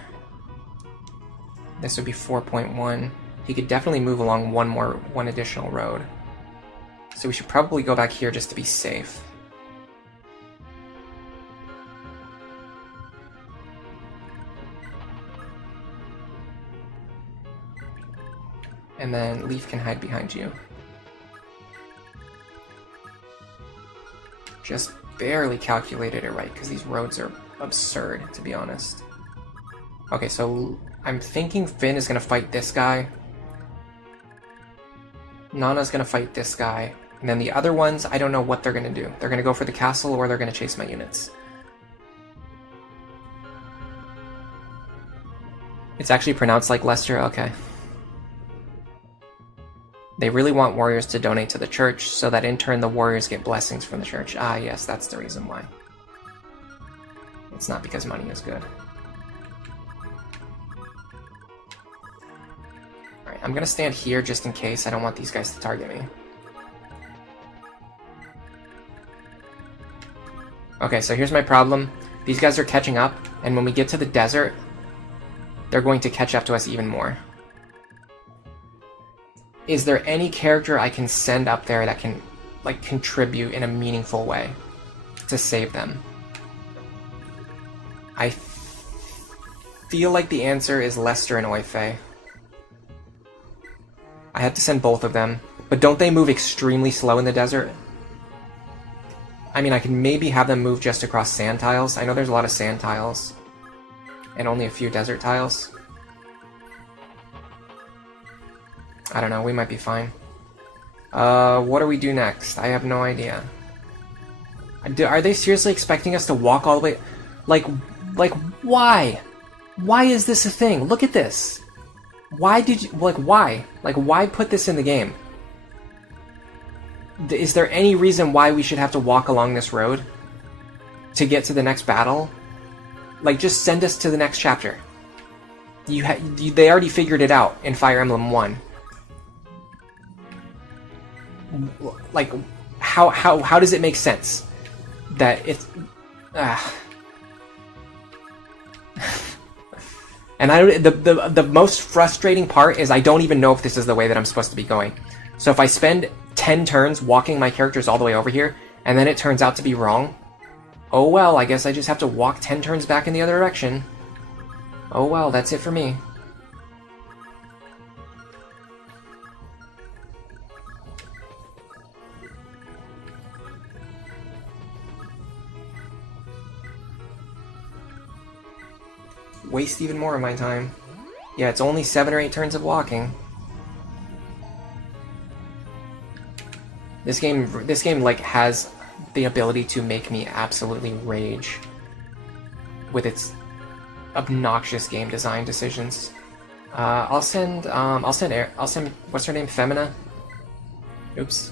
This would be 4.1. He could definitely move along one additional road. So we should probably go back here just to be safe. And then Leaf can hide behind you. Just barely calculated it right, because these roads are absurd, to be honest. Okay, so I'm thinking Finn is going to fight this guy. Nana's going to fight this guy. And then the other ones, I don't know what they're going to do. They're going to go for the castle, or they're going to chase my units. It's actually pronounced like Lester? Okay. They really want warriors to donate to the church, so that in turn the warriors get blessings from the church. Ah, yes, that's the reason why. It's not because money is good. Alright, I'm gonna stand here just in case. I don't want these guys to target me. Okay, so here's my problem. These guys are catching up, and when we get to the desert, they're going to catch up to us even more. Is there any character I can send up there that can, like, contribute in a meaningful way to save them? I feel like the answer is Lester and Oife. I had to send both of them, but don't they move extremely slow in the desert? I mean, I can maybe have them move just across sand tiles. I know there's a lot of sand tiles, and only a few desert tiles. I don't know, we might be fine. What do we do next? I have no idea. Are they seriously expecting us to walk all the way? Like, why? Why is this a thing? Look at this. Why did you, why? Like, why put this in the game? Is there any reason why we should have to walk along this road to get to the next battle? Like, just send us to the next chapter. They already figured it out in Fire Emblem 1. Like, how does it make sense that it's and the most frustrating part is I don't even know if this is the way that I'm supposed to be going. So if I spend 10 turns walking my characters all the way over here and then it turns out to be wrong, oh well, I guess I just have to walk 10 turns back in the other direction. Oh well, that's it for me. Waste even more of my time. Yeah, it's only 7 or 8 turns of walking. This game like has the ability to make me absolutely rage with its obnoxious game design decisions. I'll send what's her name? Femina? Oops.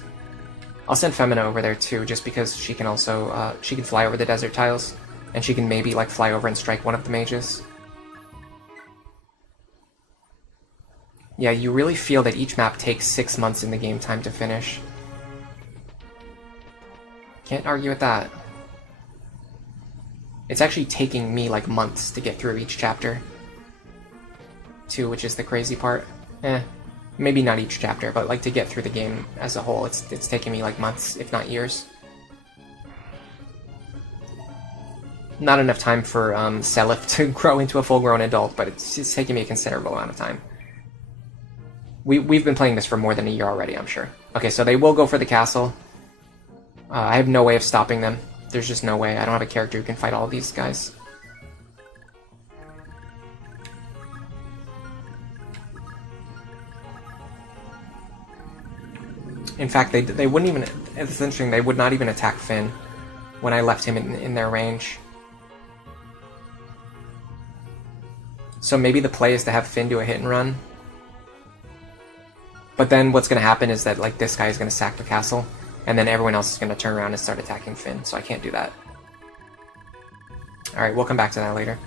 I'll send Femina over there too, just because she can also, she can fly over the desert tiles, and she can maybe, like, fly over and strike one of the mages. Yeah, you really feel that each map takes 6 months in the game time to finish. Can't argue with that. It's actually taking me, like, months to get through each chapter, too, which is the crazy part. Maybe not each chapter, but, like, to get through the game as a whole, it's taking me, like, months, if not years. Not enough time for Seliph to grow into a full-grown adult, but it's taking me a considerable amount of time. We've been playing this for more than a year already, I'm sure. Okay, so they will go for the castle. I have no way of stopping them. There's just no way. I don't have a character who can fight all of these guys. In fact, they wouldn't even... It's interesting, they would not even attack Finn when I left him in their range. So maybe the play is to have Finn do a hit and run. But then what's going to happen is that, like, this guy is going to sack the castle, and then everyone else is going to turn around and start attacking Finn, so I can't do that. Alright, we'll come back to that later.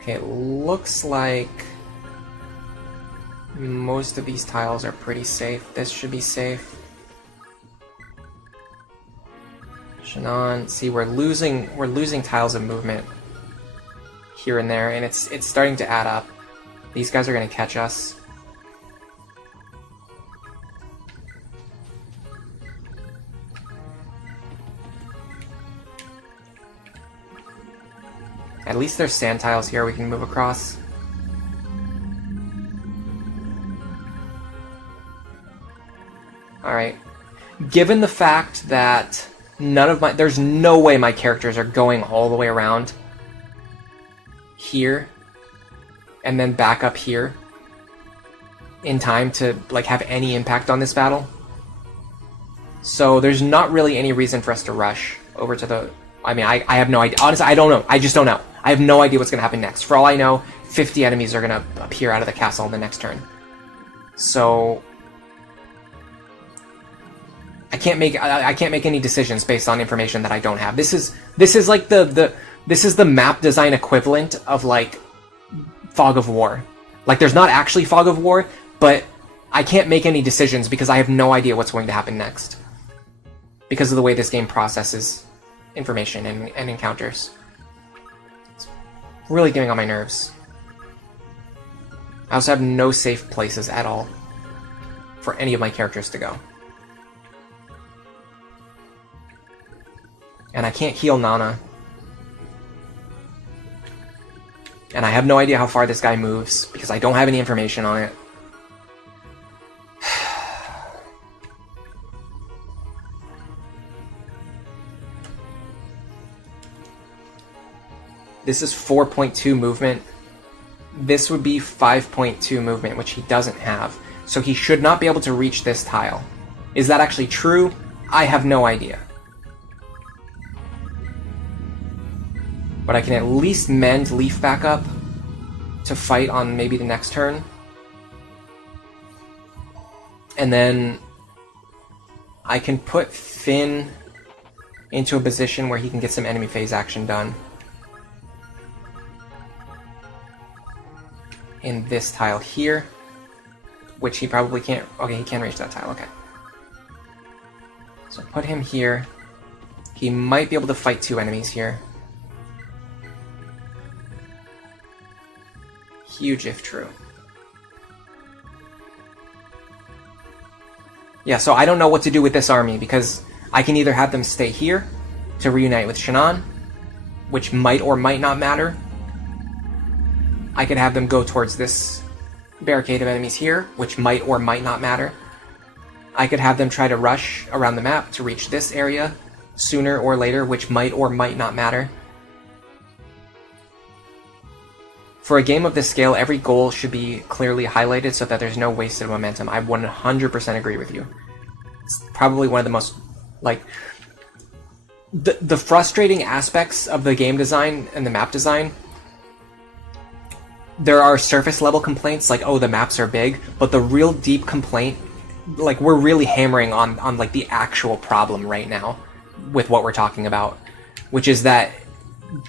Okay, it looks like most of these tiles are pretty safe. This should be safe. Shannon, see, we're losing tiles of movement here and there, and it's starting to add up. These guys are going to catch us. At least there's sand tiles here we can move across. Alright. Given the fact that there's no way my characters are going all the way around here and then back up here in time to, like, have any impact on this battle. So there's not really any reason for us to rush over to the... I mean, I have no idea. Honestly, I don't know. I just don't know. I have no idea what's going to happen next. For all I know, 50 enemies are going to appear out of the castle in the next turn. So I can't make any decisions based on information that I don't have. This is like the map design equivalent of, like, Fog of War. Like, there's not actually Fog of War, but I can't make any decisions because I have no idea what's going to happen next, because of the way this game processes information and encounters. It's really getting on my nerves. I also have no safe places at all for any of my characters to go. And I can't heal Nana. And I have no idea how far this guy moves, because I don't have any information on it. This is 4.2 movement. This would be 5.2 movement, which he doesn't have. So he should not be able to reach this tile. Is that actually true? I have no idea. But I can at least mend Leaf back up to fight on maybe the next turn. And then I can put Finn into a position where he can get some enemy phase action done. In this tile here, which he probably can't... Okay, he can reach that tile, okay. So put him here. He might be able to fight 2 enemies here. Huge if true. Yeah, so I don't know what to do with this army, because I can either have them stay here to reunite with Shannon, which might or might not matter. I could have them go towards this barricade of enemies here, which might or might not matter. I could have them try to rush around the map to reach this area sooner or later, which might or might not matter. For a game of this scale, every goal should be clearly highlighted so that there's no wasted momentum. I 100% agree with you. It's probably one of the most, like, the frustrating aspects of the game design and the map design, there are surface level complaints like, oh, the maps are big, but the real deep complaint, like, we're really hammering on like the actual problem right now with what we're talking about, which is that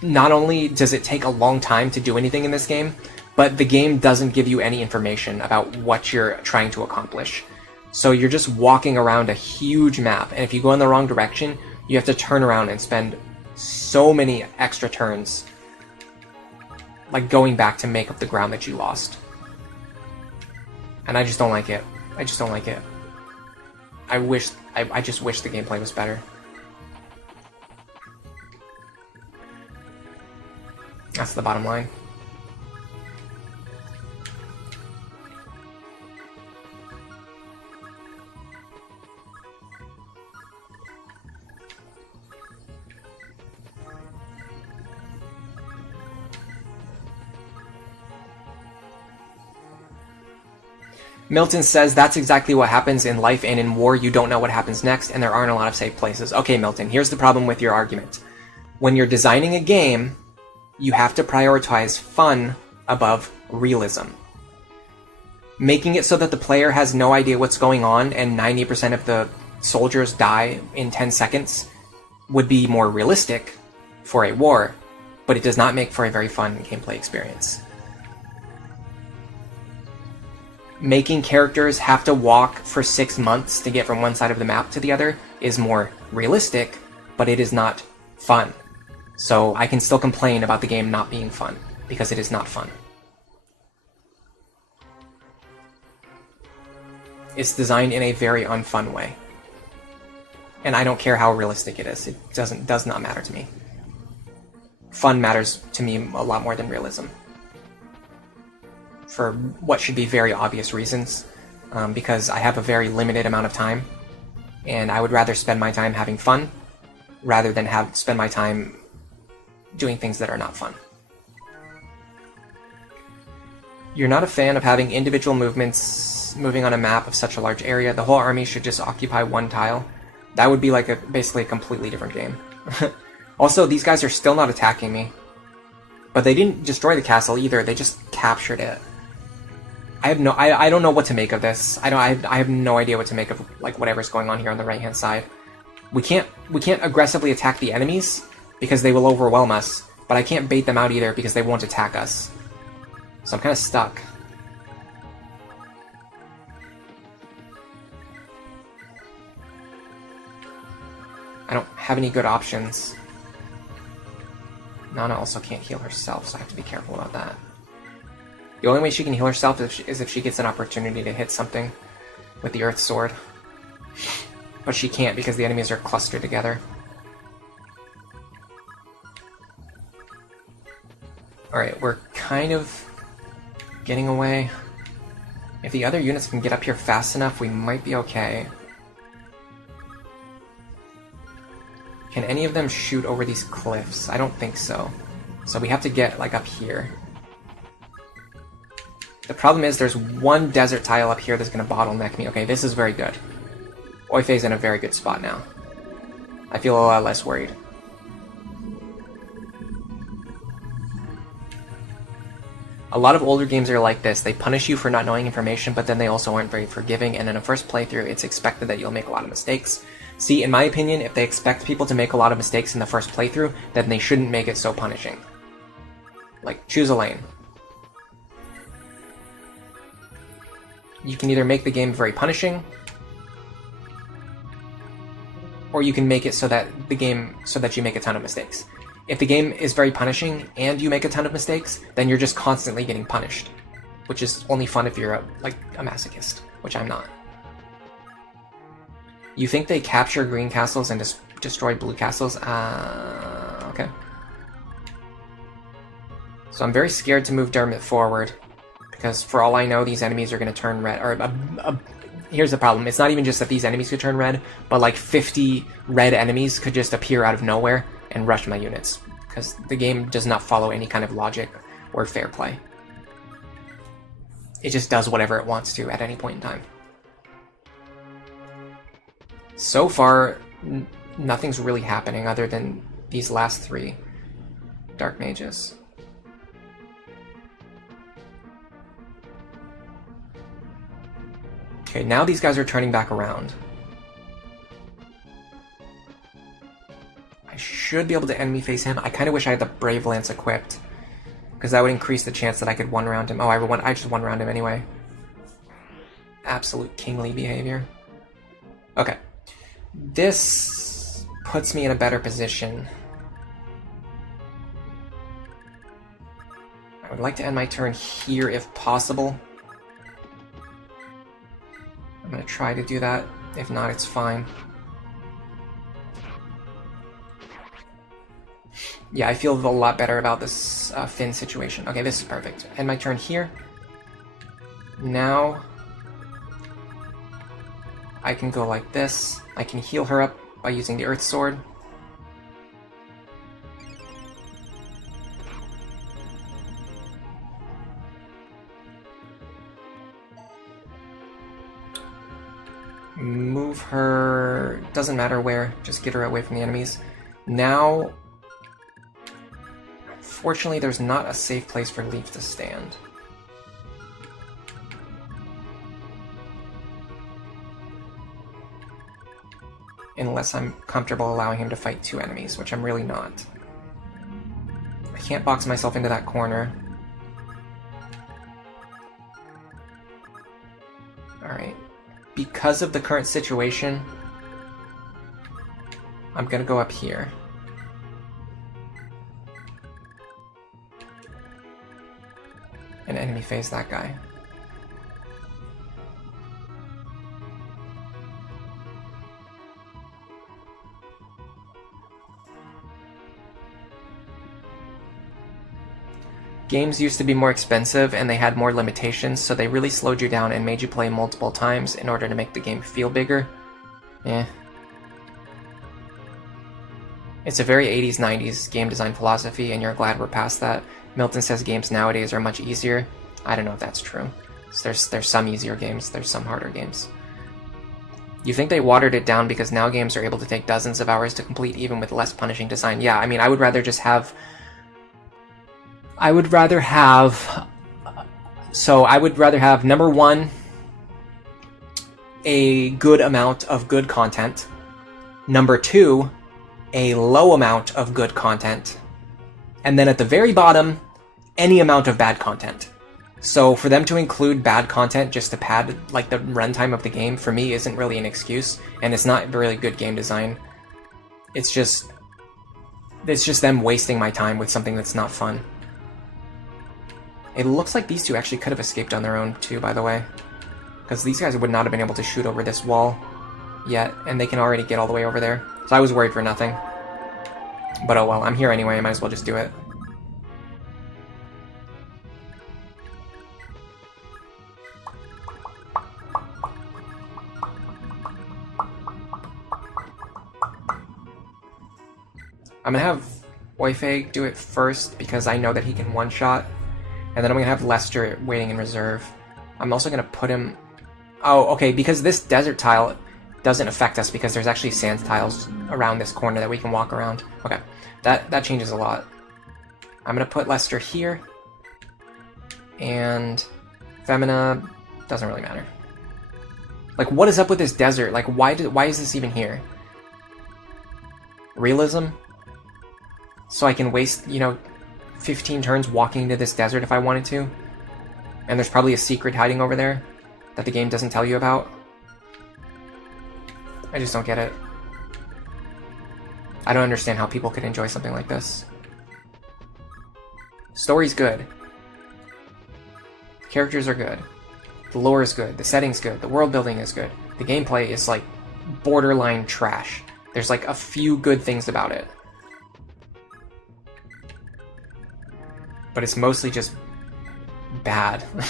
not only does it take a long time to do anything in this game, but the game doesn't give you any information about what you're trying to accomplish. So you're just walking around a huge map, and if you go in the wrong direction, you have to turn around and spend so many extra turns, like going back to make up the ground that you lost. And I just don't like it. I just don't like it. I just wish the gameplay was better. That's the bottom line. Milton says that's exactly what happens in life and in war. You don't know what happens next, and there aren't a lot of safe places. Okay, Milton, here's the problem with your argument. When you're designing a game, you have to prioritize fun above realism. Making it so that the player has no idea what's going on and 90% of the soldiers die in 10 seconds would be more realistic for a war, but it does not make for a very fun gameplay experience. Making characters have to walk for 6 months to get from one side of the map to the other is more realistic, but it is not fun. So I can still complain about the game not being fun, because it is not fun. It's designed in a very unfun way. And I don't care how realistic it is. It does not matter to me. Fun matters to me a lot more than realism. For what should be very obvious reasons, because I have a very limited amount of time, and I would rather spend my time having fun rather than spend my time doing things that are not fun. You're not a fan of having individual movements moving on a map of such a large area. The whole army should just occupy one tile. That would be like basically a completely different game. Also, these guys are still not attacking me, but they didn't destroy the castle either. They just captured it. I don't know what to make of this. I have no idea what to make of like whatever's going on here on the right hand side. We can't aggressively attack the enemies because they will overwhelm us, but I can't bait them out either because they won't attack us. So I'm kind of stuck. I don't have any good options. Nana also can't heal herself, so I have to be careful about that. The only way she can heal herself is if she gets an opportunity to hit something with the Earth Sword. But she can't because the enemies are clustered together. Alright, we're kind of getting away. If the other units can get up here fast enough, we might be okay. Can any of them shoot over these cliffs? I don't think so. So we have to get, like, up here. The problem is there's one desert tile up here that's going to bottleneck me. Okay, this is very good. Oifei's in a very good spot now. I feel a lot less worried. A lot of older games are like this. They punish you for not knowing information, but then they also aren't very forgiving, and in a first playthrough, it's expected that you'll make a lot of mistakes. See, in my opinion, if they expect people to make a lot of mistakes in the first playthrough, then they shouldn't make it so punishing. Like, choose a lane. You can either make the game very punishing, or you can make it so that you make a ton of mistakes. If the game is very punishing and you make a ton of mistakes, then you're just constantly getting punished, which is only fun if you're a masochist, which I'm not. You think they capture green castles and destroy blue castles? Okay. So I'm very scared to move Dermot forward, because for all I know, these enemies are going to turn red. Here's the problem. It's not even just that these enemies could turn red, but like 50 red enemies could just appear out of nowhere and rush my units, because the game does not follow any kind of logic or fair play. It just does whatever it wants to at any point in time. So far, nothing's really happening other than these last 3 Dark Mages. Okay, now these guys are turning back around. I should be able to enemy face him. I kind of wish I had the Brave Lance equipped, because that would increase the chance that I could one-round him. Oh, I just one-round him anyway. Absolute kingly behavior. Okay. This puts me in a better position. I would like to end my turn here if possible. I'm going to try to do that. If not, it's fine. Yeah, I feel a lot better about this Finn situation. Okay, this is perfect. End my turn here. Now I can go like this. I can heal her up by using the Earth Sword. Move her, doesn't matter where, just get her away from the enemies. Now, fortunately, there's not a safe place for Leaf to stand. Unless I'm comfortable allowing him to fight 2 enemies, which I'm really not. I can't box myself into that corner. Alright. Because of the current situation, I'm gonna go up here. And enemy phase that guy. Games used to be more expensive and they had more limitations, so they really slowed you down and made you play multiple times in order to make the game feel bigger. Eh. It's a very 80s, 90s game design philosophy, and you're glad we're past that. Milton says games nowadays are much easier. I don't know if that's true. There's some easier games, there's some harder games. You think they watered it down because now games are able to take dozens of hours to complete even with less punishing design? Yeah, I mean, I would rather have number 1, a good amount of good content. Number 2, a low amount of good content. And then at the very bottom, any amount of bad content. So for them to include bad content just to pad like the runtime of the game, for me, isn't really an excuse, and it's not really good game design. It's just them wasting my time with something that's not fun. It looks like these 2 actually could have escaped on their own too, by the way. Because these guys would not have been able to shoot over this wall yet, and they can already get all the way over there. So I was worried for nothing. But oh well, I'm here anyway, I might as well just do it. I'm gonna have Oifei do it first because I know that he can one-shot. And then I'm gonna have Lester waiting in reserve. I'm also gonna put him... Oh, okay, because this desert tile doesn't affect us because there's actually sand tiles around this corner that we can walk around. Okay, that changes a lot. I'm gonna put Lester here. And Femina doesn't really matter. Like, what is up with this desert? Like, why is this even here? Realism? So I can waste, 15 turns walking into this desert if I wanted to. And there's probably a secret hiding over there that the game doesn't tell you about. I just don't get it. I don't understand how people could enjoy something like this. Story's good. The characters are good. The lore is good. The setting's good. The world building is good. The gameplay is like borderline trash. There's like a few good things about it. But it's mostly just bad. I'm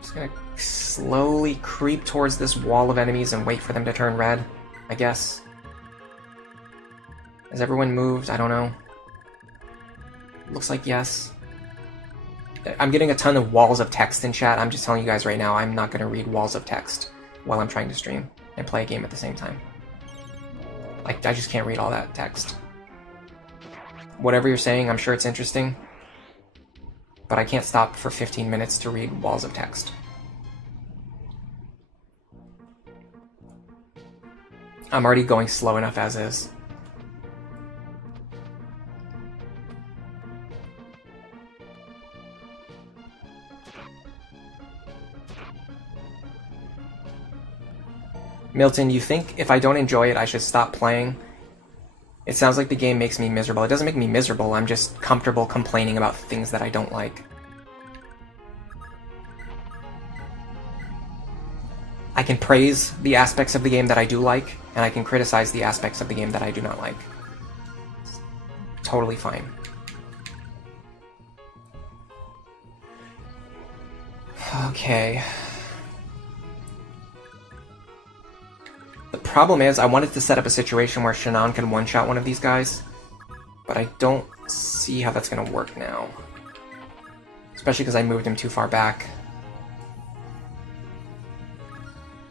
just gonna slowly creep towards this wall of enemies and wait for them to turn red, I guess. Has everyone moved? I don't know. Looks like yes. I'm getting a ton of walls of text in chat. I'm just telling you guys right now, I'm not gonna read walls of text. while I'm trying to stream and play a game at the same time. Like, I just can't read all that text. Whatever you're saying, I'm sure it's interesting, but I can't stop for 15 minutes to read walls of text. I'm already going slow enough as is. Milton, you think if I don't enjoy it, I should stop playing? It sounds like the game makes me miserable. It doesn't make me miserable, I'm just comfortable complaining about things that I don't like. I can praise the aspects of the game that I do like, and I can criticize the aspects of the game that I do not like. It's totally fine. Okay. The problem is, I wanted to set up a situation where Shannon can one-shot one of these guys, but I don't see how that's gonna work now. Especially because I moved him too far back.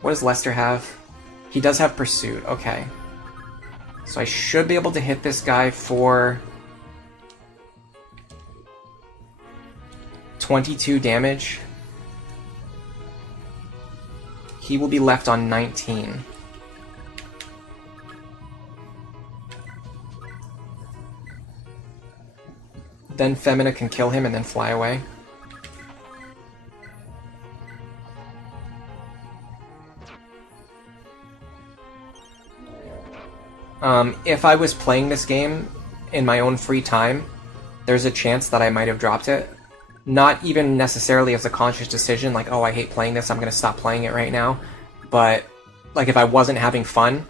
What does Lester have? He does have Pursuit, okay. So I should be able to hit this guy for 22 damage. He will be left on 19. Then Femina can kill him and then fly away. If I was playing this game in my own free time, there's a chance that I might have dropped it. Not even necessarily as a conscious decision, like, oh, I hate playing this, I'm gonna stop playing it right now. But, like, if I wasn't having fun,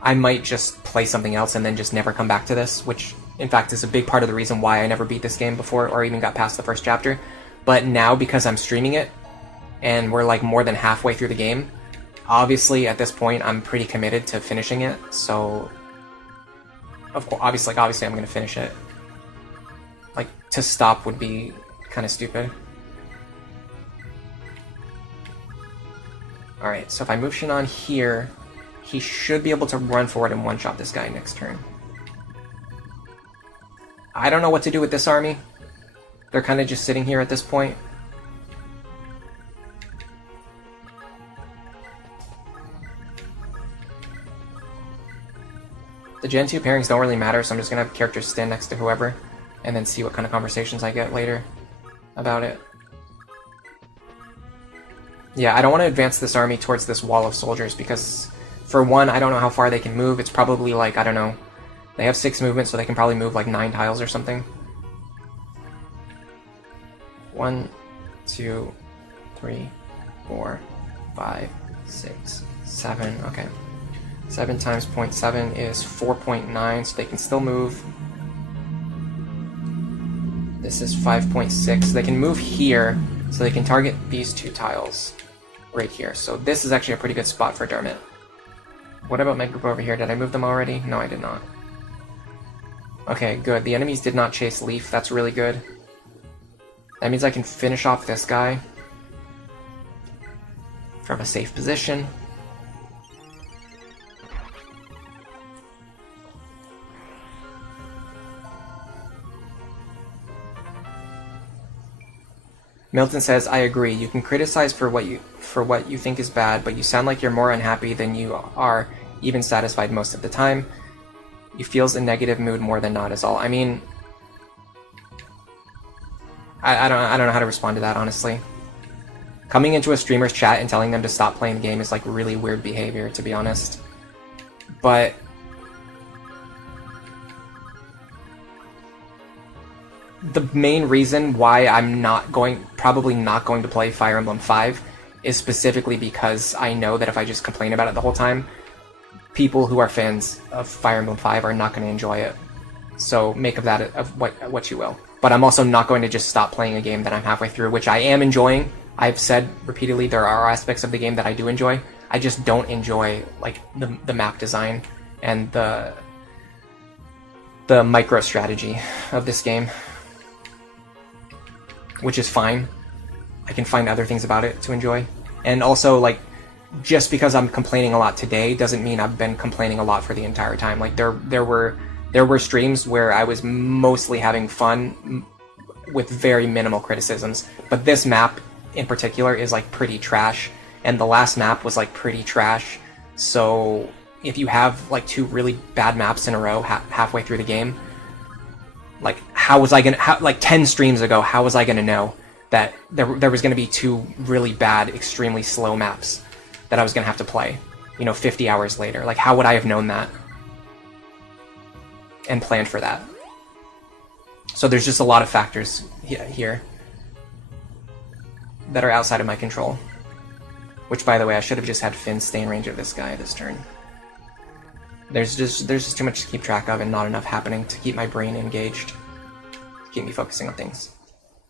I might just play something else and then just never come back to this, which, in fact, is a big part of the reason why I never beat this game before or even got past the first chapter. But now, because I'm streaming it, and we're, like, more than halfway through the game, obviously, at this point, I'm pretty committed to finishing it, so... Of course, obviously I'm gonna finish it. Like, to stop would be kind of stupid. Alright, so if I move Shannon here, he should be able to run forward and one-shot this guy next turn. I don't know what to do with this army. They're kind of just sitting here at this point. The Gen 2 pairings don't really matter, so I'm just going to have characters stand next to whoever, and then see what kind of conversations I get later about it. Yeah, I don't want to advance this army towards this wall of soldiers, because, for one, I don't know how far they can move. It's probably like, I don't know, they have 6 movement, so they can probably move like 9 tiles or something. 1, 2, 3, 4, 5, 6, 7, okay. 7 times 0.7 is 4.9, so they can still move. This is 5.6. They can move here, so they can target these 2 tiles right here. So this is actually a pretty good spot for Dermot. What about my group over here? Did I move them already? No, I did not. Okay, good. The enemies did not chase Leaf. That's really good. That means I can finish off this guy from a safe position. Milton says, I agree. You can criticize for what you think is bad, but you sound like you're more unhappy than you are even satisfied most of the time. You feels a negative mood more than not is all. I mean, I don't know how to respond to that, honestly. Coming into a streamer's chat and telling them to stop playing the game is like really weird behavior, to be honest. But the main reason why I'm probably not going to play Fire Emblem 5 is specifically because I know that if I just complain about it the whole time, people who are fans of Fire Emblem 5 are not going to enjoy it. So make of that what you will. But I'm also not going to just stop playing a game that I'm halfway through, which I am enjoying. I've said repeatedly there are aspects of the game that I do enjoy. I just don't enjoy like the map design and the micro strategy of this game. Which is fine. I can find other things about it to enjoy. And also, like, just because I'm complaining a lot today doesn't mean I've been complaining a lot for the entire time. Like there were streams where I was mostly having fun with very minimal criticisms, but this map in particular is like pretty trash, and the last map was like pretty trash. So if you have like 2 really bad maps in a row halfway through the game, like how was I gonna, like 10 streams ago, how was I gonna know that there was gonna be 2 really bad, extremely slow maps that I was gonna have to play, 50 hours later? Like, how would I have known that and planned for that? So there's just a lot of factors here that are outside of my control. Which, by the way, I should have just had Finn stay in range of this guy this turn. There's just too much to keep track of and not enough happening to keep my brain engaged, to keep me focusing on things.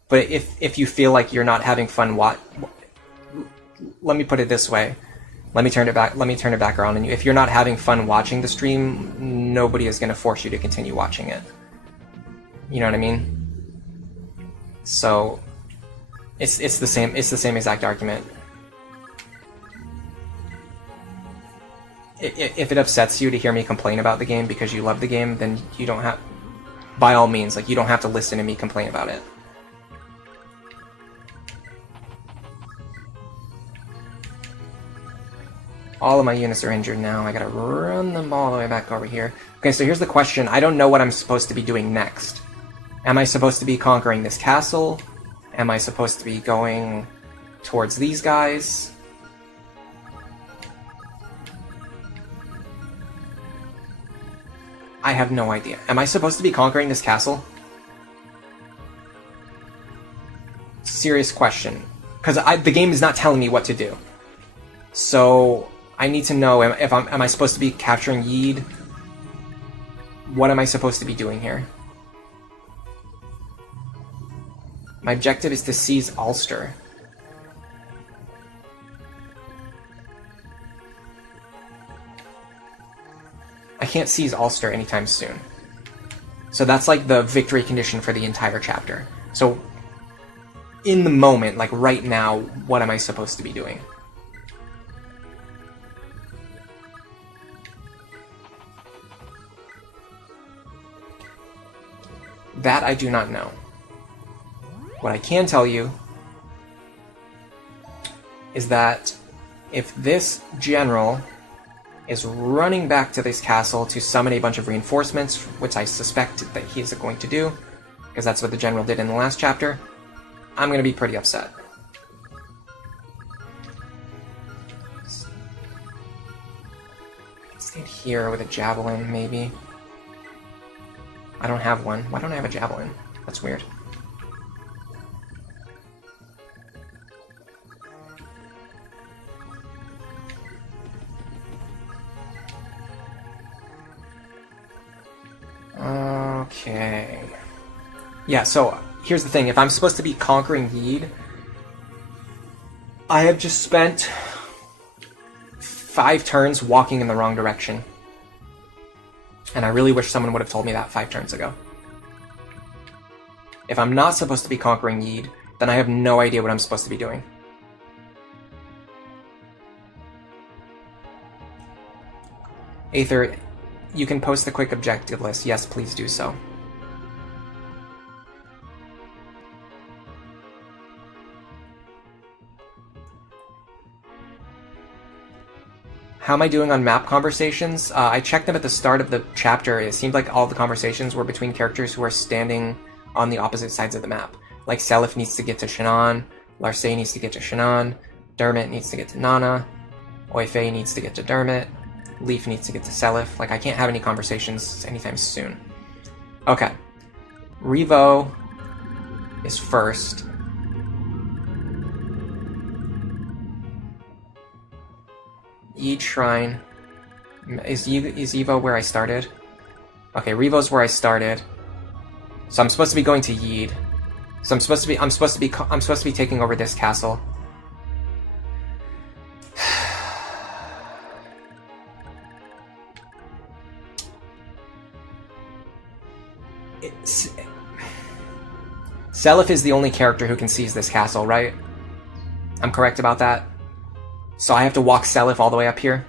But if you feel like you're not having fun, let me put it this way. Let me turn it back around on you. If you're not having fun watching the stream, nobody is going to force you to continue watching it. You know what I mean? So it's the same exact argument. If it upsets you to hear me complain about the game because you love the game, then you don't have, by all means, like, you don't have to listen to me complain about it. All of my units are injured now. I gotta run them all the way back over here. Okay, so here's the question. I don't know what I'm supposed to be doing next. Am I supposed to be conquering this castle? Am I supposed to be going towards these guys? I have no idea. Am I supposed to be conquering this castle? Serious question. Because the game is not telling me what to do. So I need to know, am I supposed to be capturing Yeed? What am I supposed to be doing here? My objective is to seize Ulster. I can't seize Ulster anytime soon. So that's like the victory condition for the entire chapter. So in the moment, like right now, what am I supposed to be doing? That I do not know. What I can tell you is that if this general is running back to this castle to summon a bunch of reinforcements, which I suspect that he is going to do, because that's what the general did in the last chapter, I'm going to be pretty upset. Stand here with a javelin, maybe. I don't have one. Why don't I have a javelin? That's weird. Okay. Yeah, so here's the thing. If I'm supposed to be conquering Yeed, I have just spent 5 turns walking in the wrong direction. And I really wish someone would have told me that 5 turns ago. If I'm not supposed to be conquering Yeed, then I have no idea what I'm supposed to be doing. Aether, you can post the quick objective list. Yes, please do so. How am I doing on map conversations? I checked them at the start of the chapter. It seemed like all the conversations were between characters who are standing on the opposite sides of the map. Like Seliph needs to get to Shannon, Larsay needs to get to Shannon, Dermot needs to get to Nana, Oife needs to get to Dermot, Leaf needs to get to Seliph. Like, I can't have any conversations anytime soon. Okay. Revo is first. Yeed Shrine. Is Evo where I started? Okay, Revo's where I started. So I'm supposed to be going to Yeed. So I'm supposed to be taking over this castle. Seliph is the only character who can seize this castle, right? I'm correct about that? So I have to walk Seliph all the way up here.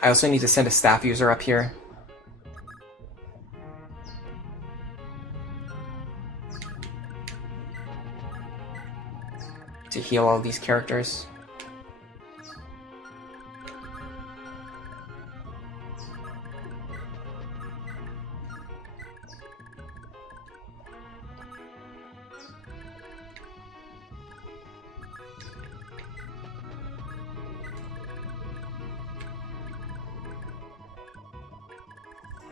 I also need to send a staff user up here. To heal all these characters.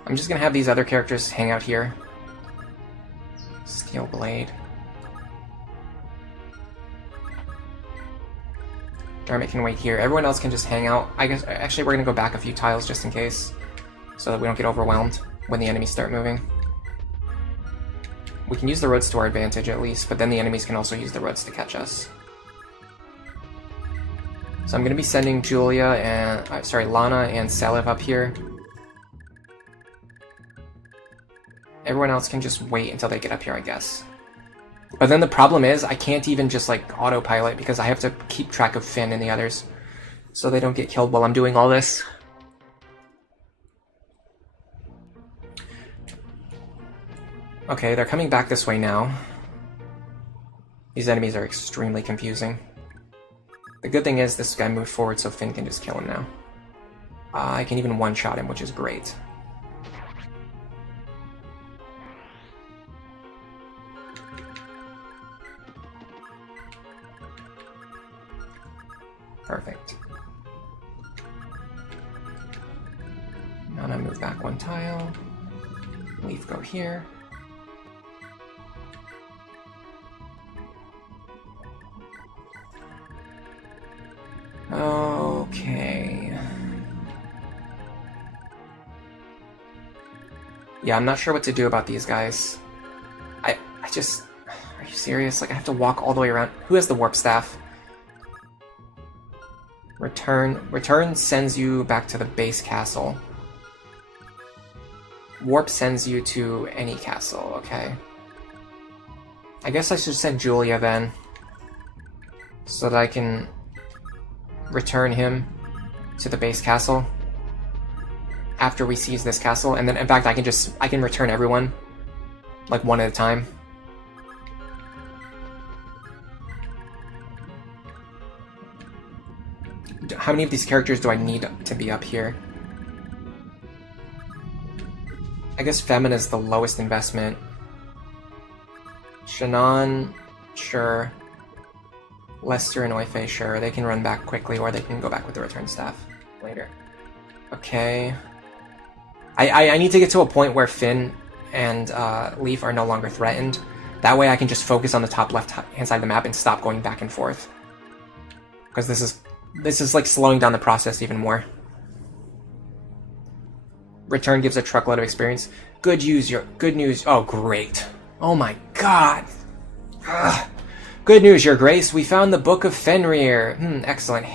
I'm just gonna have these other characters hang out here. Steel Blade. Dermot can wait here. Everyone else can just hang out. I guess, actually, we're gonna go back a few tiles just in case, so that we don't get overwhelmed when the enemies start moving. We can use the roads to our advantage at least, but then the enemies can also use the roads to catch us. So I'm gonna be sending Julia and, Lana and Seliph up here. Everyone else can just wait until they get up here, I guess. But then the problem is, I can't even just, like, autopilot, because I have to keep track of Finn and the others, so they don't get killed while I'm doing all this. Okay, they're coming back this way now. These enemies are extremely confusing. The good thing is, this guy moved forward, so Finn can just kill him now. I can even one-shot him, which is great. Perfect. Nana move back one tile. Leaf go here. Okay. Yeah, I'm not sure what to do about these guys. I just... Are you serious? Like, I have to walk all the way around. Who has the warp staff? Return sends you back to the base castle. Warp sends you to any castle, okay. I guess I should send Julia then, so that I can return him to the base castle after we seize this castle, and then in fact I can return everyone, like, one at a time. How many of these characters do I need to be up here? I guess Femina is the lowest investment. Shannon, sure. Lester and Oife, sure. They can run back quickly, or they can go back with the return staff later. Okay. I need to get to a point where Finn and Leaf are no longer threatened. That way I can just focus on the top left-hand side of the map and stop going back and forth. Because this is like slowing down the process even more. Return gives a truckload of experience. Good news. Oh, great. Oh my god. Ugh. Good news, Your Grace. We found the Book of Fenrir. Excellent.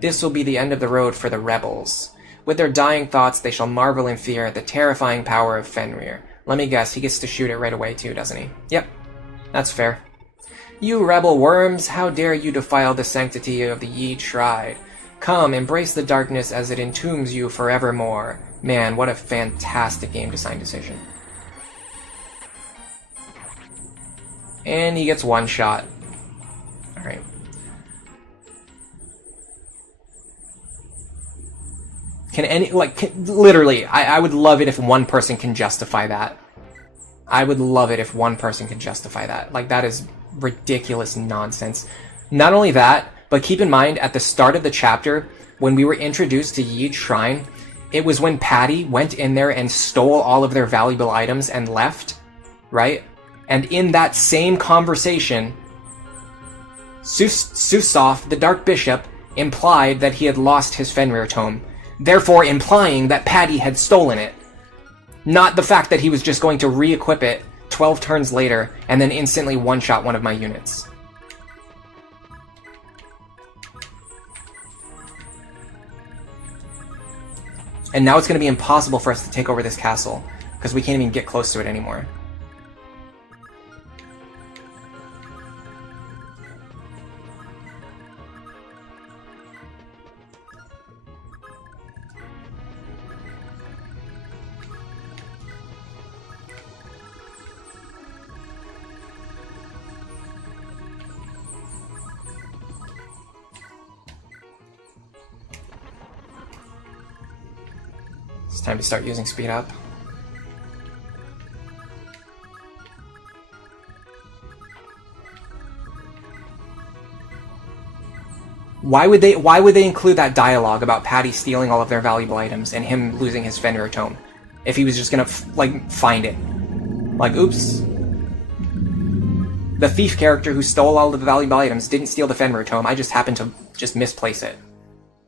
This will be the end of the road for the rebels. With their dying thoughts, they shall marvel in fear at the terrifying power of Fenrir. Let me guess, he gets to shoot it right away too, doesn't he? Yep. That's fair. You rebel worms, how dare you defile the sanctity of the Yi Tribe? Come, embrace the darkness as it entombs you forevermore. Man, what a fantastic game design decision. And he gets one shot. Alright. Literally, I would love it if one person can justify that. I would love it if one person can justify that. Like, that is ridiculous nonsense. Not only that, but keep in mind, at the start of the chapter, when we were introduced to Yi Shrine, it was when Patty went in there and stole all of their valuable items and left, right? And in that same conversation, Susoff, the Dark Bishop, implied that he had lost his Fenrir tome, therefore implying that Patty had stolen it. Not the fact that he was just going to re-equip it 12 turns later and then instantly one-shot one of my units. And now it's going to be impossible for us to take over this castle, because we can't even get close to it anymore. It's time to start using speed up. Why would they include that dialogue about Patty stealing all of their valuable items and him losing his Fenrir tome if he was just gonna like find it? Like, oops. The thief character who stole all of the valuable items didn't steal the Fenrir tome. I just happened to just misplace it.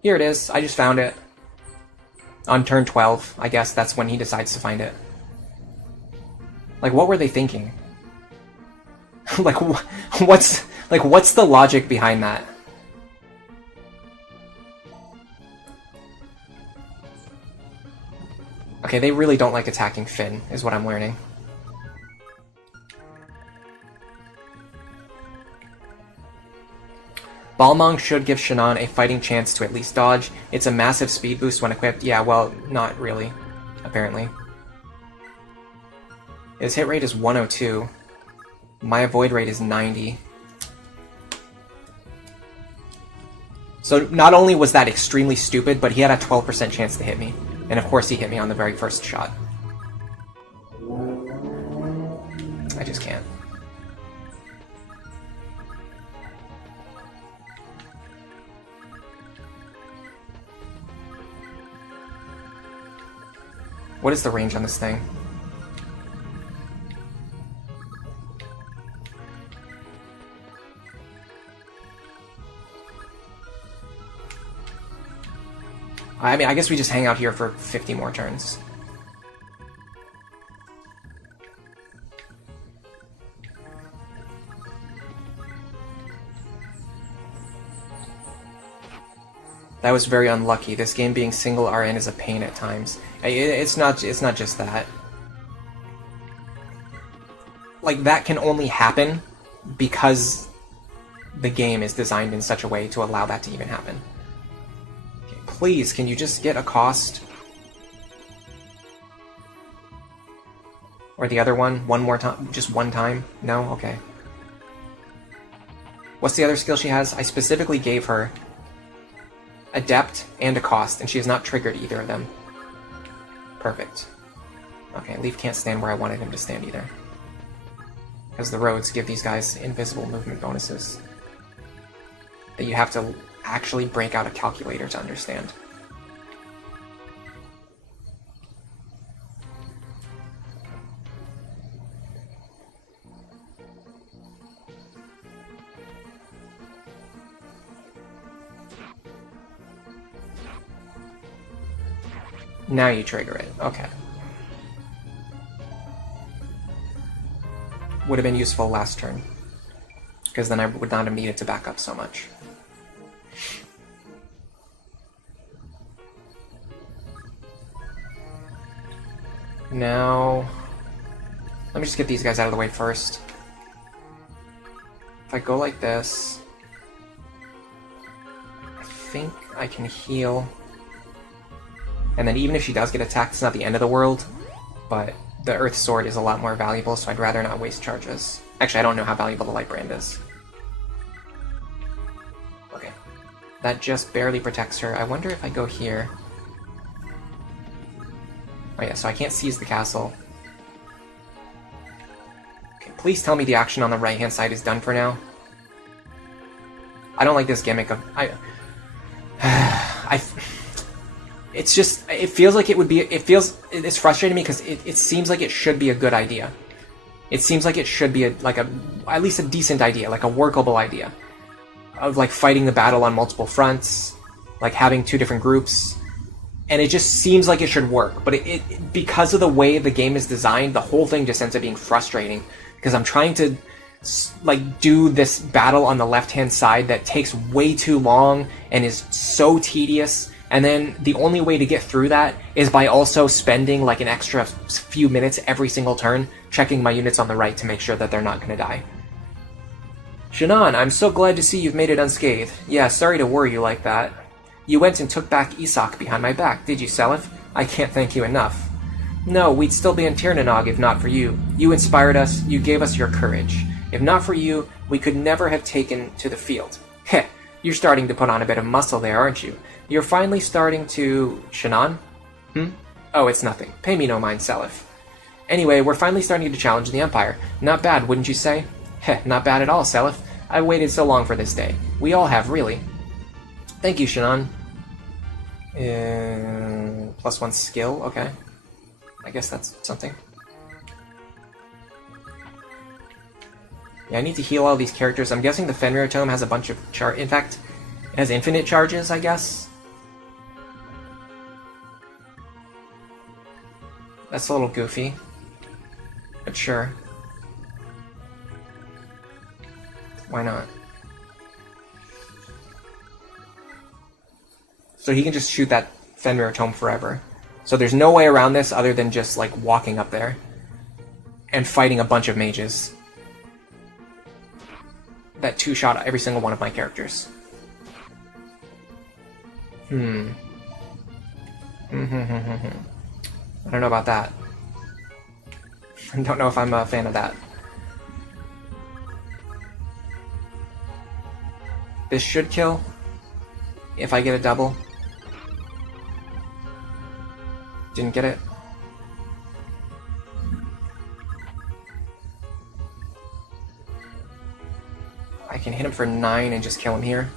Here it is. I just found it. On turn 12, I guess that's when he decides to find it. Like, what were they thinking? Like, what's the logic behind that? Okay, they really don't like attacking Finn, is what I'm learning. Balmong should give Shannon a fighting chance to at least dodge. It's a massive speed boost when equipped. Yeah, well, not really, apparently. His hit rate is 102. My avoid rate is 90. So not only was that extremely stupid, but he had a 12% chance to hit me. And of course he hit me on the very first shot. I just can't. What is the range on this thing? I mean, I guess we just hang out here for 50 more turns. That was very unlucky. This game being single RN is a pain at times. It's not just that. Like, that can only happen because the game is designed in such a way to allow that to even happen. Okay, please, can you just get a cost? Or the other one? One more time? Just one time? No? Okay. What's the other skill she has? I specifically gave her Adept and a cost, and she has not triggered either of them. Perfect. Okay, Leaf can't stand where I wanted him to stand either. Because the roads give these guys invisible movement bonuses that you have to actually break out a calculator to understand. Now you trigger it. Okay. Would have been useful last turn, because then I would not have needed to back up so much. Now, let me just get these guys out of the way first. If I go like this, I think I can heal. And then even if she does get attacked, it's not the end of the world, but the Earth Sword is a lot more valuable, so I'd rather not waste charges. Actually, I don't know how valuable the Light Brand is. Okay. That just barely protects her. I wonder if I go here. Oh yeah, so I can't seize the castle. Okay, please tell me the action on the right-hand side is done for now. I don't like this gimmick of... It's just, it feels like it would be, it's frustrating me because it seems like it should be a good idea. It seems like it should be at least a decent idea, like a workable idea. Of like fighting the battle on multiple fronts, like having two different groups. And it just seems like it should work, but because of the way the game is designed, the whole thing just ends up being frustrating. Because I'm trying to like do this battle on the left-hand side that takes way too long and is so tedious And then the only way to get through that is by also spending like an extra few minutes every single turn checking my units on the right to make sure that they're not going to die. Shannon, I'm so glad to see you've made it unscathed. Yeah, sorry to worry you like that. You went and took back Isak behind my back, did you, Seliph? I can't thank you enough. No, we'd still be in Tirnanog if not for you. You inspired us, you gave us your courage. If not for you, we could never have taken to the field. Heh, you're starting to put on a bit of muscle there, aren't you? You're finally starting to... Shannon? Oh, it's nothing. Pay me no mind, Seliph. Anyway, we're finally starting to challenge the Empire. Not bad, wouldn't you say? Heh, not bad at all, Seliph. I waited so long for this day. We all have, really. Thank you, Shannon. +1 skill, okay. I guess that's something. Yeah, I need to heal all these characters. I'm guessing the Fenrir Tome has a bunch of in fact, it has infinite charges, I guess. That's a little goofy. But sure. Why not? So he can just shoot that Fenrir Tome forever. So there's no way around this other than just, like, walking up there and fighting a bunch of mages that two-shot every single one of my characters. I don't know about that. I don't know if I'm a fan of that. This should kill if I get a double. Didn't get it. I can hit him for 9 and just kill him here.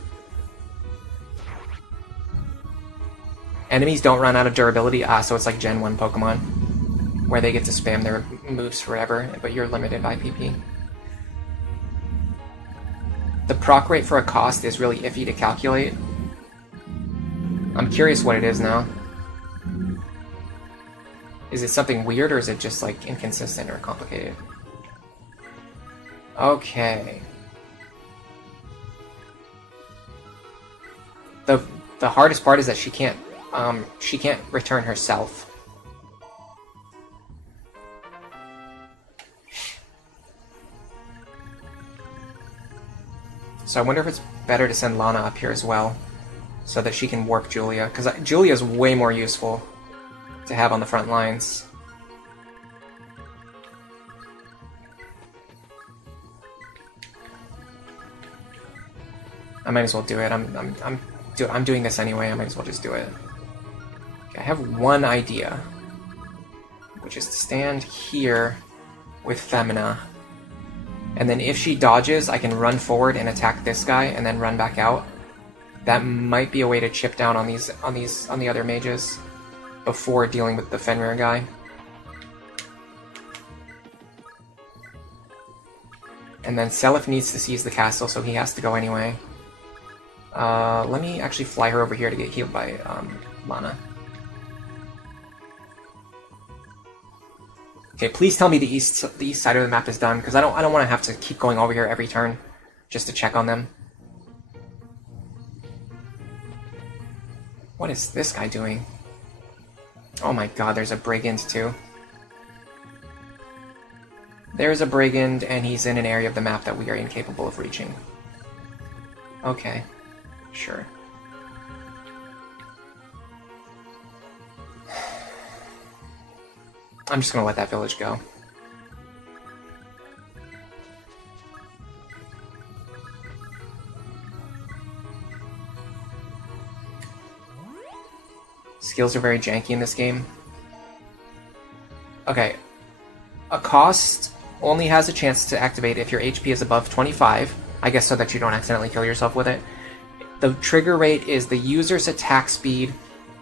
Enemies don't run out of durability, so it's like Gen 1 Pokemon, where they get to spam their moves forever, but you're limited by PP. The proc rate for a cost is really iffy to calculate. I'm curious what it is now. Is it something weird, or is it just, like, inconsistent or complicated? Okay. The hardest part is that she can't return herself. So I wonder if it's better to send Lana up here as well, so that she can warp Julia, because Julia's way more useful to have on the front lines. I might as well do it. I'm doing this anyway. I might as well just do it. Okay, I have one idea, which is to stand here with Femina, and then if she dodges, I can run forward and attack this guy, and then run back out. That might be a way to chip down on the other mages before dealing with the Fenrir guy. And then Seliph needs to seize the castle, so he has to go anyway. Let me actually fly her over here to get healed by Lana. Okay, please tell me the east side of the map is done, because I don't want to have to keep going over here every turn just to check on them. What is this guy doing? Oh my god, there's a brigand too. There's a brigand, and he's in an area of the map that we are incapable of reaching. Okay, sure. I'm just gonna let that village go. Skills are very janky in this game. Okay. A cost only has a chance to activate if your HP is above 25. I guess so that you don't accidentally kill yourself with it. The trigger rate is the user's attack speed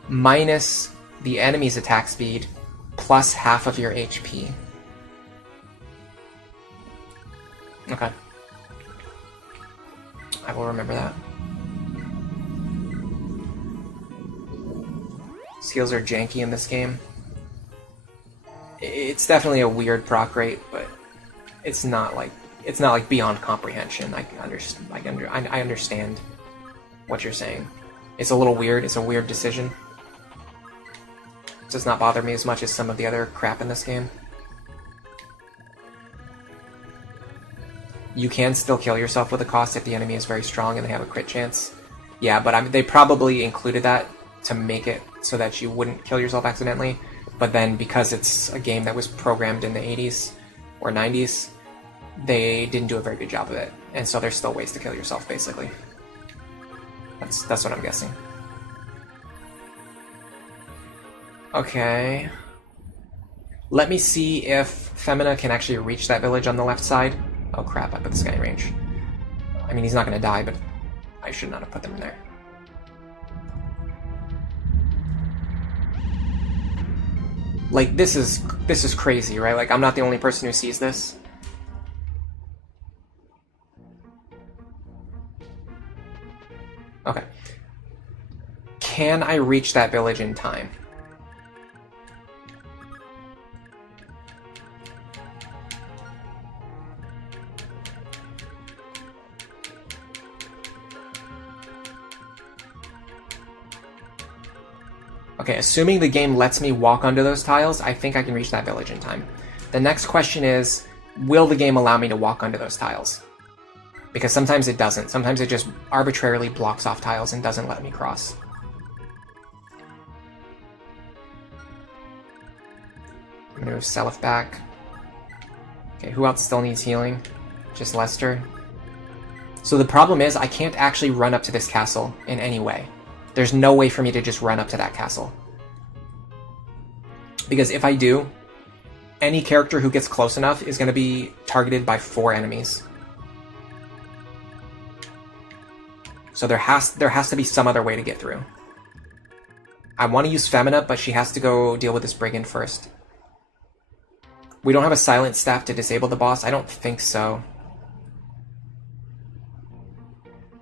minus the enemy's attack speed plus half of your HP. Okay. I will remember that. Skills are janky in this game. It's definitely a weird proc rate, but it's not like beyond comprehension. I understand what you're saying. It's a little weird. It's a weird decision. It does not bother me as much as some of the other crap in this game. You can still kill yourself with a cost if the enemy is very strong and they have a crit chance. Yeah, but they probably included that to make it so that you wouldn't kill yourself accidentally. But then because it's a game that was programmed in the 80s or 90s, they didn't do a very good job of it. And so there's still ways to kill yourself, basically. That's what I'm guessing. Okay. Let me see if Femina can actually reach that village on the left side. Oh crap, I put this guy in range. I mean, he's not gonna die, but I should not have put them in there. Like, this is crazy, right? Like, I'm not the only person who sees this. Okay. Can I reach that village in time? Okay, assuming the game lets me walk onto those tiles, I think I can reach that village in time. The next question is, will the game allow me to walk onto those tiles? Because sometimes it doesn't. Sometimes it just arbitrarily blocks off tiles and doesn't let me cross. I'm gonna move Seliph back. Okay, who else still needs healing? Just Lester. So the problem is, I can't actually run up to this castle in any way. There's no way for me to just run up to that castle. Because if I do, any character who gets close enough is going to be targeted by 4 enemies. So there has to be some other way to get through. I want to use Femina, but she has to go deal with this brigand first. We don't have a silent staff to disable the boss? I don't think so.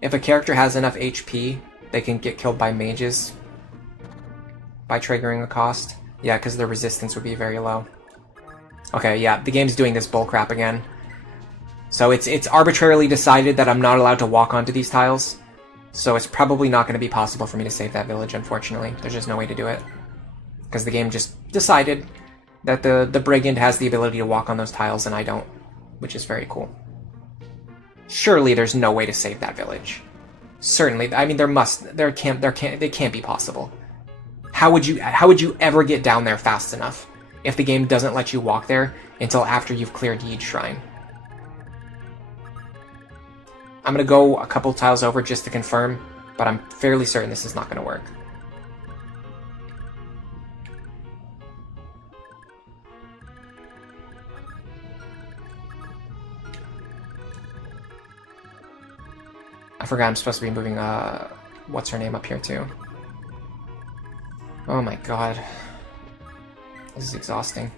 If a character has enough HP, they can get killed by mages by triggering a cost. Yeah, because their resistance would be very low. Okay, yeah, the game's doing this bullcrap again. So it's arbitrarily decided that I'm not allowed to walk onto these tiles. So it's probably not going to be possible for me to save that village, unfortunately. There's just no way to do it. Because the game just decided that the brigand has the ability to walk on those tiles and I don't, which is very cool. Surely there's no way to save that village. Certainly, I mean they can't be possible. How would you ever get down there fast enough if the game doesn't let you walk there until after you've cleared Yeed Shrine? I'm gonna go a couple tiles over just to confirm, but I'm fairly certain this is not gonna work. I forgot I'm supposed to be moving, what's her name up here too. Oh my god. This is exhausting.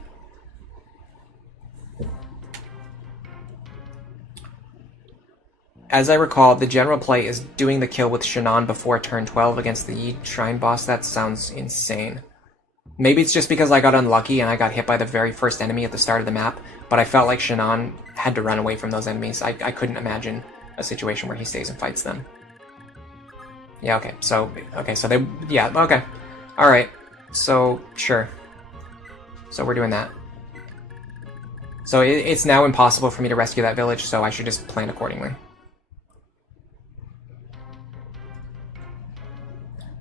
As I recall, the general play is doing the kill with Shannon before turn 12 against the Yeed Shrine boss. That sounds insane. Maybe it's just because I got unlucky and I got hit by the very first enemy at the start of the map, but I felt like Shannon had to run away from those enemies. I couldn't imagine a situation where he stays and fights them. Yeah, okay, so they, yeah, okay. Alright, so, sure. So we're doing that. So it's now impossible for me to rescue that village, so I should just plan accordingly.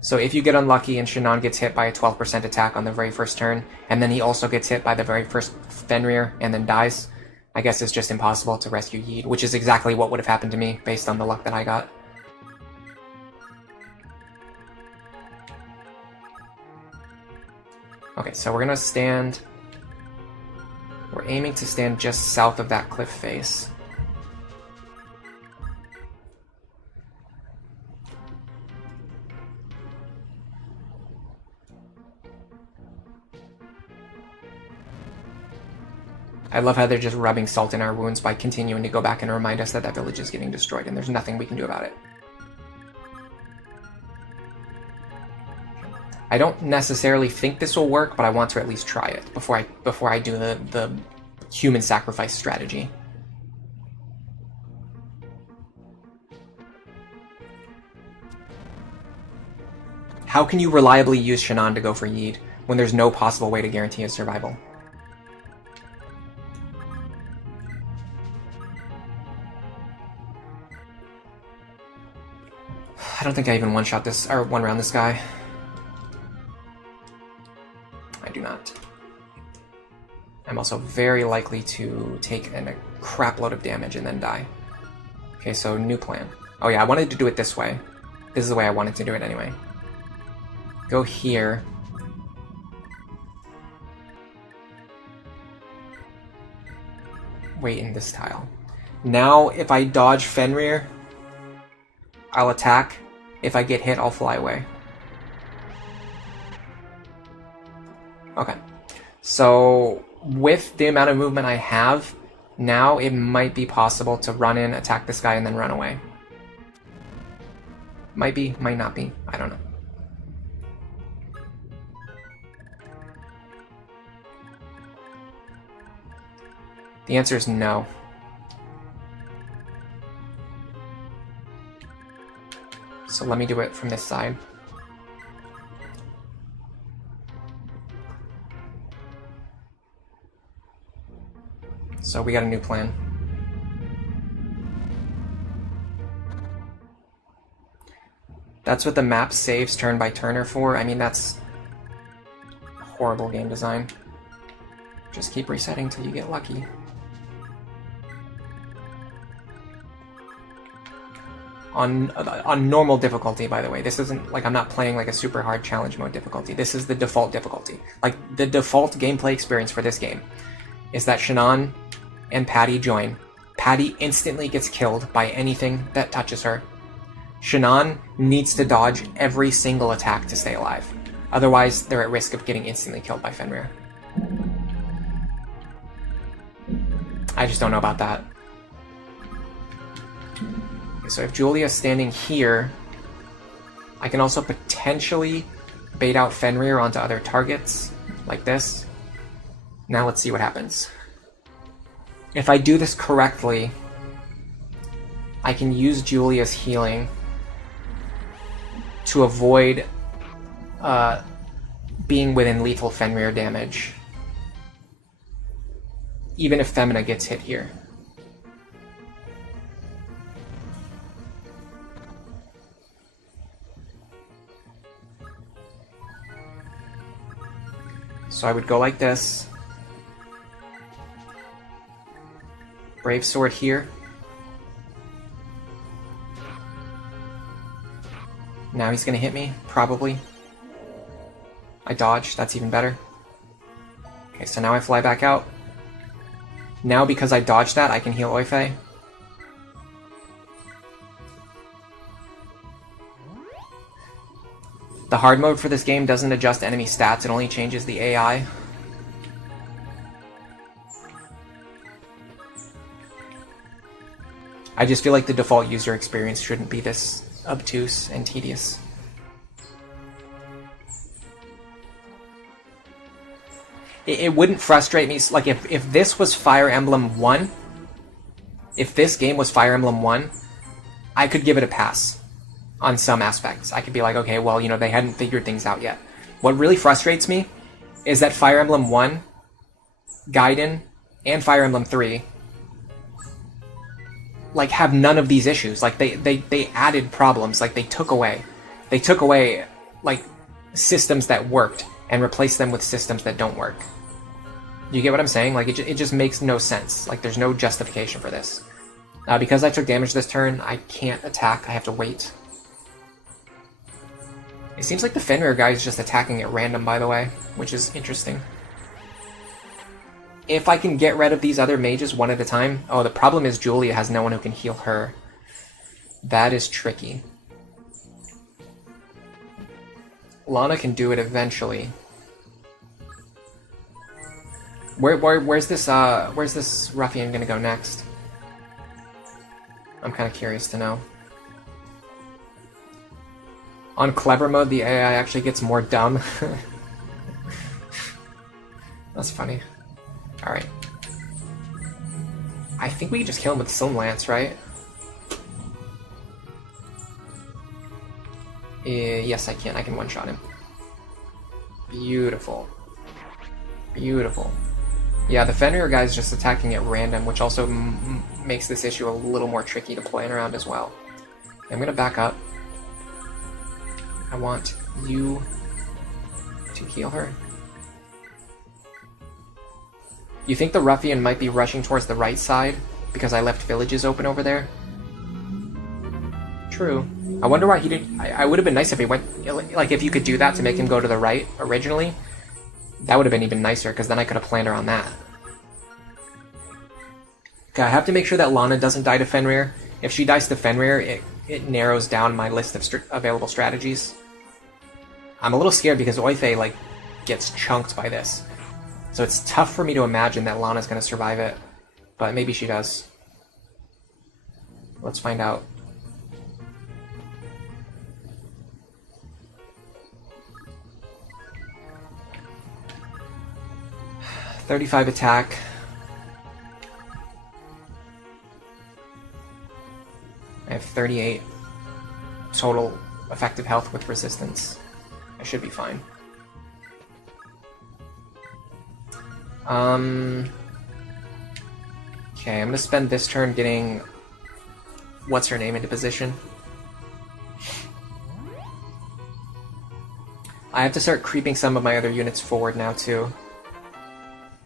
So if you get unlucky and Shannon gets hit by a 12% attack on the very first turn, and then he also gets hit by the very first Fenrir and then dies, I guess it's just impossible to rescue Yeed, which is exactly what would have happened to me based on the luck that I got. Okay, so we're gonna stand... We're aiming to stand just south of that cliff face. I love how they're just rubbing salt in our wounds by continuing to go back and remind us that that village is getting destroyed and there's nothing we can do about it. I don't necessarily think this will work, but I want to at least try it before I do the human sacrifice strategy. How can you reliably use Shannon to go for Yeet when there's no possible way to guarantee his survival? I don't think I even one-shot this, or one-round this guy. I do not. I'm also very likely to take a crap load of damage and then die. Okay, so new plan. Oh yeah, I wanted to do it this way. This is the way I wanted to do it anyway. Go here. Wait in this tile. Now, if I dodge Fenrir, I'll attack. If I get hit, I'll fly away. Okay. So, with the amount of movement I have, now it might be possible to run in, attack this guy, and then run away. Might be, might not be. I don't know. The answer is no. So let me do it from this side. So we got a new plan. That's what the map saves turn by turn are for. I mean, that's horrible game design. Just keep resetting till you get lucky. On normal difficulty, by the way. This isn't like I'm not playing like a super hard challenge mode difficulty. This is the default difficulty. Like the default gameplay experience for this game is that Shannon and Patty join. Patty instantly gets killed by anything that touches her. Shannon needs to dodge every single attack to stay alive. Otherwise, they're at risk of getting instantly killed by Fenrir. I just don't know about that. So if Julia's standing here, I can also potentially bait out Fenrir onto other targets, like this. Now let's see what happens. If I do this correctly, I can use Julia's healing to avoid being within lethal Fenrir damage, even if Femina gets hit here. So I would go like this. Brave Sword here. Now he's gonna hit me, probably. I dodge, that's even better. Okay, so now I fly back out. Now because I dodged that, I can heal Oife. The hard mode for this game doesn't adjust enemy stats, it only changes the AI. I just feel like the default user experience shouldn't be this obtuse and tedious. It wouldn't frustrate me, like if this was Fire Emblem 1, if this game was Fire Emblem 1, I could give it a pass. On some aspects. I could be like, okay, well, you know, they hadn't figured things out yet. What really frustrates me is that Fire Emblem 1, Gaiden, and Fire Emblem 3 like have none of these issues. Like they added problems, like they took away like systems that worked and replaced them with systems that don't work. You get what I'm saying? Like it just makes no sense. Like there's no justification for this. Because I took damage this turn, I can't attack, I have to wait. It seems like the Fenrir guy is just attacking at random, by the way, which is interesting. If I can get rid of these other mages one at a time... Oh, the problem is Julia has no one who can heal her. That is tricky. Lana can do it eventually. Where's this ruffian gonna go next? I'm kind of curious to know. On clever mode, the AI actually gets more dumb. That's funny. Alright. I think we can just kill him with Silm Lance, right? Yes, I can. I can one-shot him. Beautiful. Beautiful. Yeah, the Fenrir guy's just attacking at random, which also makes this issue a little more tricky to plan around as well. I'm gonna back up. I want you to heal her. You think the ruffian might be rushing towards the right side because I left villages open over there? True. I wonder why he didn't... I would have been nice if he went... Like, if you could do that to make him go to the right originally, that would have been even nicer, because then I could have planned around that. Okay, I have to make sure that Lana doesn't die to Fenrir. If she dies to Fenrir, it narrows down my list of available strategies. I'm a little scared because Oife, like, gets chunked by this. So it's tough for me to imagine that Lana's going to survive it. But maybe she does. Let's find out. .35 attack. I have 38 total effective health with resistance. I should be fine. Okay, I'm gonna spend this turn getting what's her name into position. I have to start creeping some of my other units forward now too.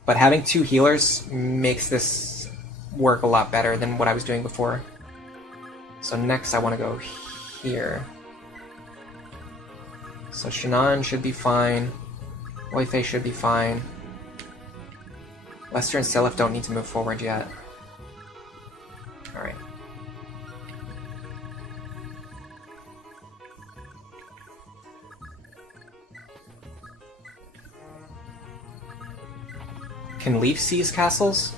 But having two healers makes this work a lot better than what I was doing before. So next I want to go here. So Shannon should be fine. Oife should be fine. Lester and Selef don't need to move forward yet. Alright. Can Leaf seize castles?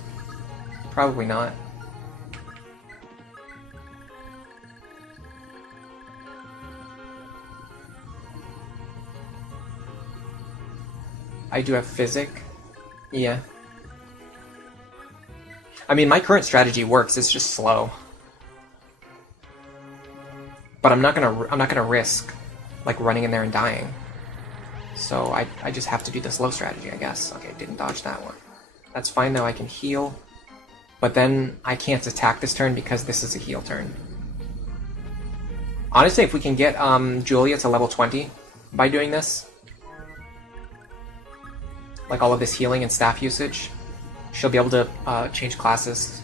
Probably not. I do have Physic. Yeah. I mean, my current strategy works. It's just slow. But I'm not gonna risk like running in there and dying. So I just have to do the slow strategy, I guess. Okay, didn't dodge that one. That's fine though, I can heal. But then I can't attack this turn because this is a heal turn. Honestly, if we can get Julia to level 20 by doing this, like all of this healing and staff usage, she'll be able to change classes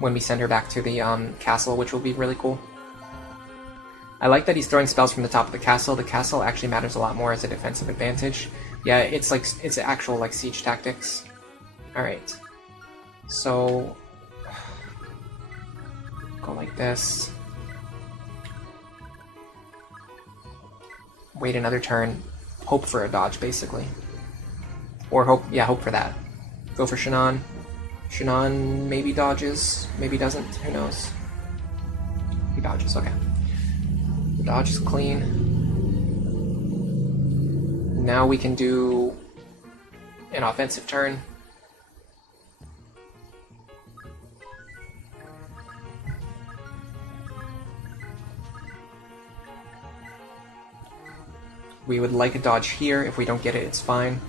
when we send her back to the castle, which will be really cool. I like that he's throwing spells from the top of the castle. The castle actually matters a lot more as a defensive advantage. Yeah, it's actual like siege tactics. Alright. So go like this. Wait another turn. Hope for a dodge, basically. Or hope for that. Go for Shannon. Shannon maybe dodges, maybe doesn't, who knows. He dodges, okay. The dodge is clean. Now we can do an offensive turn. We would like a dodge here. If we don't get it, it's fine.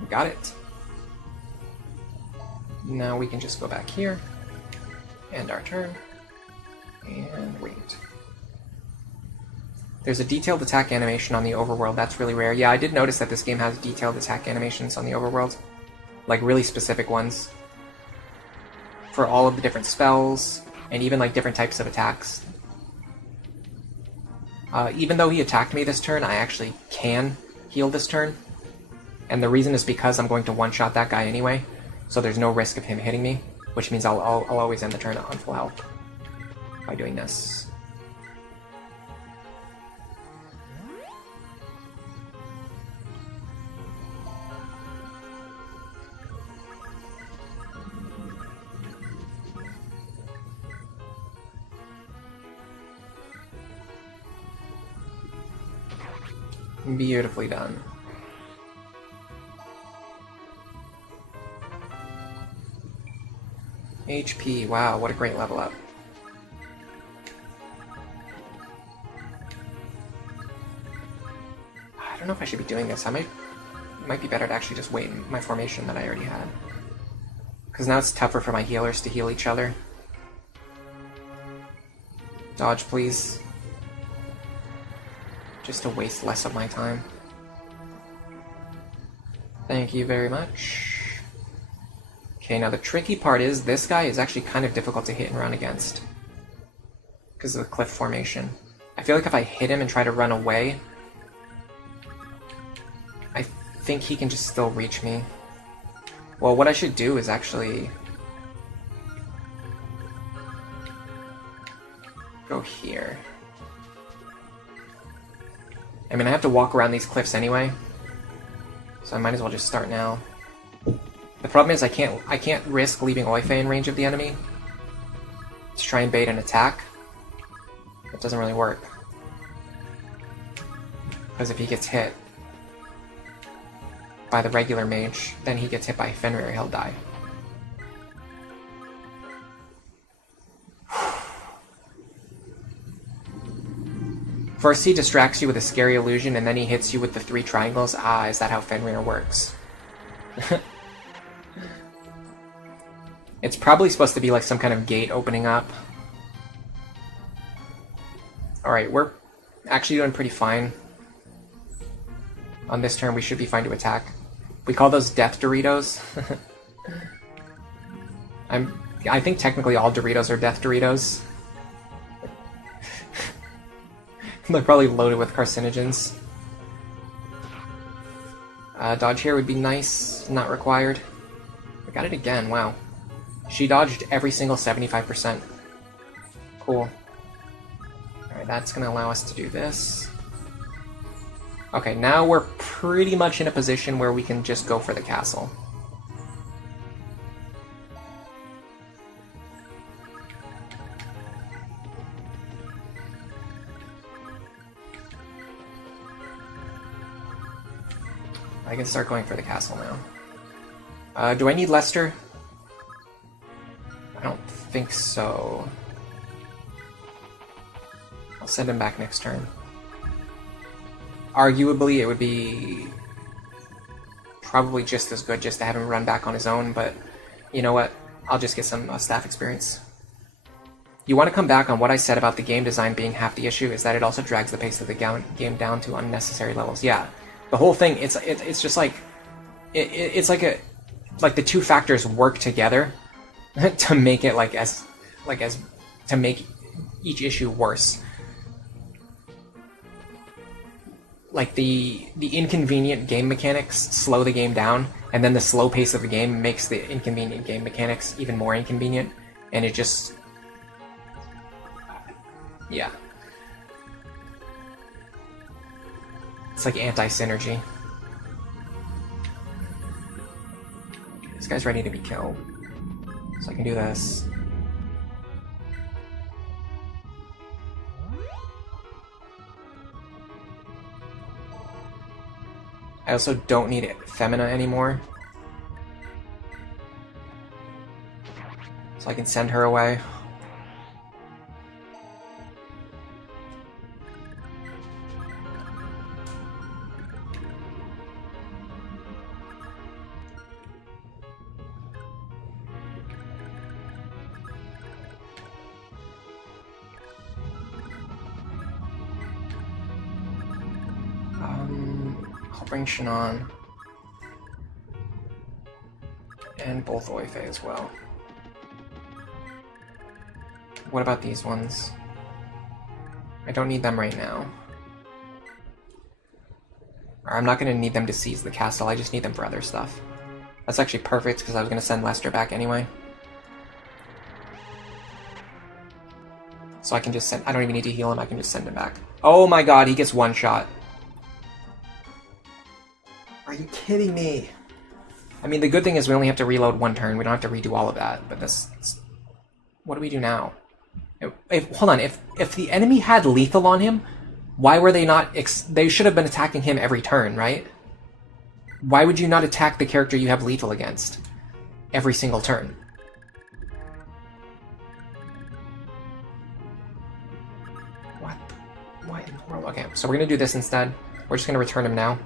We got it. Now we can just go back here. End our turn. And wait. There's a detailed attack animation on the overworld. That's really rare. Yeah, I did notice that this game has detailed attack animations on the overworld. Like really specific ones. For all of the different spells, and even like different types of attacks. Even though he attacked me this turn, I actually can heal this turn. And the reason is because I'm going to one-shot that guy anyway, so there's no risk of him hitting me, which means I'll always end the turn on full health by doing this. Beautifully done. HP, wow, what a great level up. know if I should be doing this. It might be better to actually just wait in my formation that I already had. Because now it's tougher for my healers to heal each other. Dodge, please. Just to waste less of my time. Thank you very much. Okay, now the tricky part is this guy is actually kind of difficult to hit and run against. Because of the cliff formation. I feel like if I hit him and try to run away, I think he can just still reach me. Well, what I should do is actually go here. I mean, I have to walk around these cliffs anyway, so I might as well just start now. The problem is I can't risk leaving Oife in range of the enemy to try and bait an attack. It doesn't really work. Because if he gets hit by the regular mage, then he gets hit by Fenrir, he'll die. First he distracts you with a scary illusion, and then he hits you with the 3 triangles. Ah, is that how Fenrir works? It's probably supposed to be like some kind of gate opening up. Alright, we're actually doing pretty fine. On this turn, we should be fine to attack. We call those Death Doritos. I think technically all Doritos are Death Doritos. They're probably loaded with carcinogens. Dodge here would be nice, not required. I got it again, wow. She dodged every single 75%. Cool. Alright, that's going to allow us to do this. Okay, now we're pretty much in a position where we can just go for the castle. I can start going for the castle now. Do I need Lester? I don't think so. I'll send him back next turn. Arguably, it would be probably just as good just to have him run back on his own, but you know what? I'll just get some staff experience. You want to come back on what I said about the game design being half the issue, is that it also drags the pace of the game down to unnecessary levels. Yeah, the whole thing, it's just like, it's like the two factors work together to make it to make each issue worse. Like the inconvenient game mechanics slow the game down, and then the slow pace of the game makes the inconvenient game mechanics even more inconvenient, and it just... yeah. It's like anti-synergy. This guy's ready to be killed. So I can do this. I also don't need Femina anymore. So I can send her away. I'll bring Shannon. And both Oife as well. What about these ones? I don't need them right now. Or I'm not going to need them to seize the castle, I just need them for other stuff. That's actually perfect, because I was going to send Lester back anyway. So I can just send... I don't even need to heal him, I can just send him back. Oh my god, he gets one shot. Are you kidding me? I mean, the good thing is we only have to reload one turn. We don't have to redo all of that. But this... what do we do now? Hold on. If the enemy had lethal on him, why were they not... they should have been attacking him every turn, right? Why would you not attack the character you have lethal against every single turn? What in the world? Okay, so we're going to do this instead. We're just going to return him now.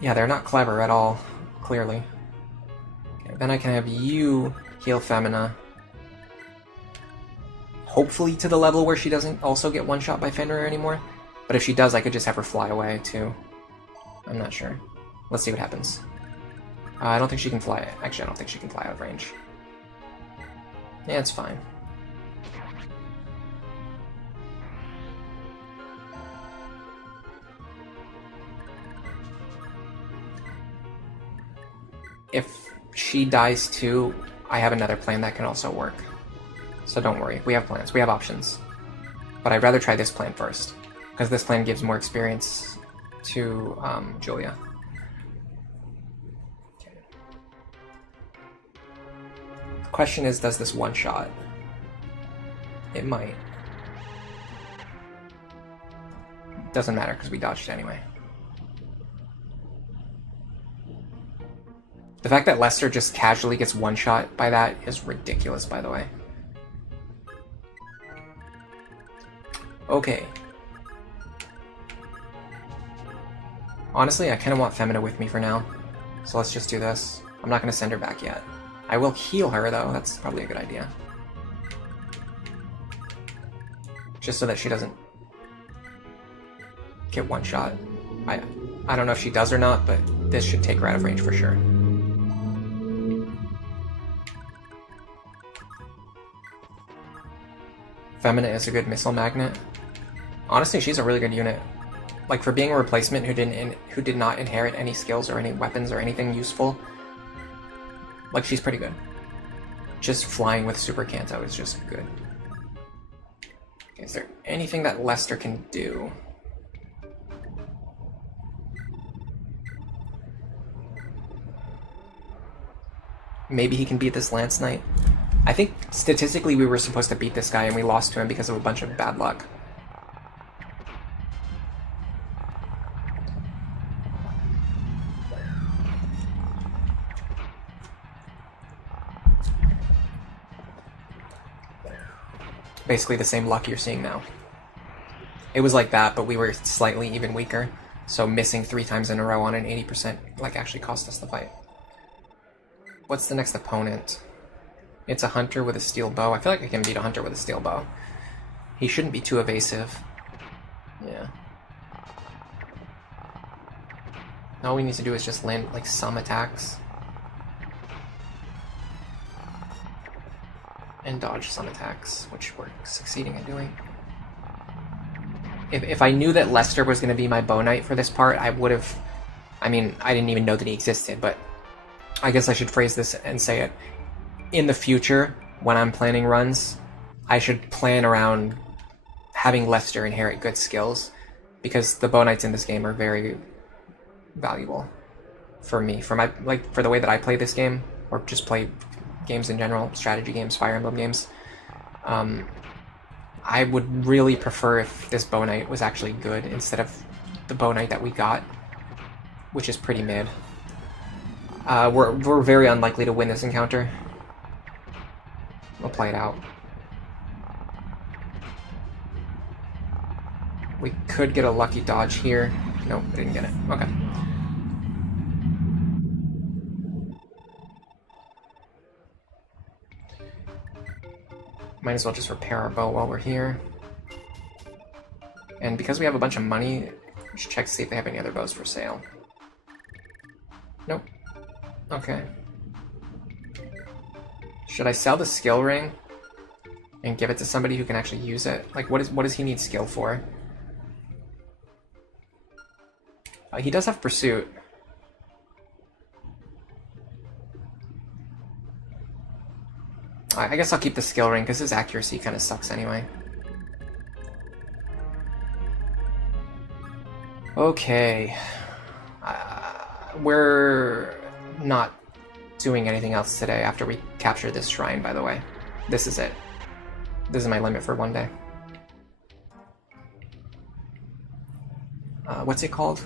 Yeah, they're not clever at all, clearly. Okay, then I can have you heal Femina. Hopefully to the level where she doesn't also get one-shot by Fenrir anymore. But if she does, I could just have her fly away, too. I'm not sure. Let's see what happens. I don't think she can fly. Actually, I don't think she can fly out of range. Yeah, it's fine. If she dies too, I have another plan that can also work. So don't worry, we have plans, we have options. But I'd rather try this plan first, because this plan gives more experience to Julia. Okay. The question is, does this one-shot? It might. Doesn't matter, because we dodged it anyway. The fact that Lester just casually gets one-shot by that is ridiculous, by the way. Okay. Honestly, I kind of want Femina with me for now. So let's just do this. I'm not going to send her back yet. I will heal her, though. That's probably a good idea. Just so that she doesn't get one-shot. I don't know if she does or not, but this should take her out of range for sure. Femina is a good missile magnet. Honestly, she's a really good unit. Like, for being a replacement who did not inherit any skills or any weapons or anything useful, like, she's pretty good. Just flying with Super Kanto is just good. Okay, is there anything that Lester can do? Maybe he can beat this Lance Knight. I think statistically we were supposed to beat this guy and we lost to him because of a bunch of bad luck. Basically the same luck you're seeing now. It was like that, but we were slightly even weaker. So missing 3 times in a row on an 80% like actually cost us the fight. What's the next opponent? It's a hunter with a steel bow. I feel like I can beat a hunter with a steel bow. He shouldn't be too evasive. Yeah. All we need to do is just land like some attacks. And dodge some attacks, which we're succeeding at doing. If I knew that Lester was going to be my bow knight for this part, I would have... I mean, I didn't even know that he existed, but I guess I should phrase this and say it. In the future, when I'm planning runs, I should plan around having Lester inherit good skills, because the bow knights in this game are very valuable for me, for my for the way that I play this game, or just play games in general, strategy games, Fire Emblem games. I would really prefer if this bow knight was actually good instead of the bow knight that we got, which is pretty mid. We're very unlikely to win this encounter. We'll play it out. We could get a lucky dodge here. Nope, we didn't get it. Okay. Might as well just repair our bow while we're here. And because we have a bunch of money, we should check to see if they have any other bows for sale. Nope. Okay. Should I sell the skill ring and give it to somebody who can actually use it? Like, what does he need skill for? He does have pursuit. I guess I'll keep the skill ring because his accuracy kind of sucks anyway. Okay. We're not doing anything else today after we capture this shrine, by the way. This is it. This is my limit for one day. What's it called?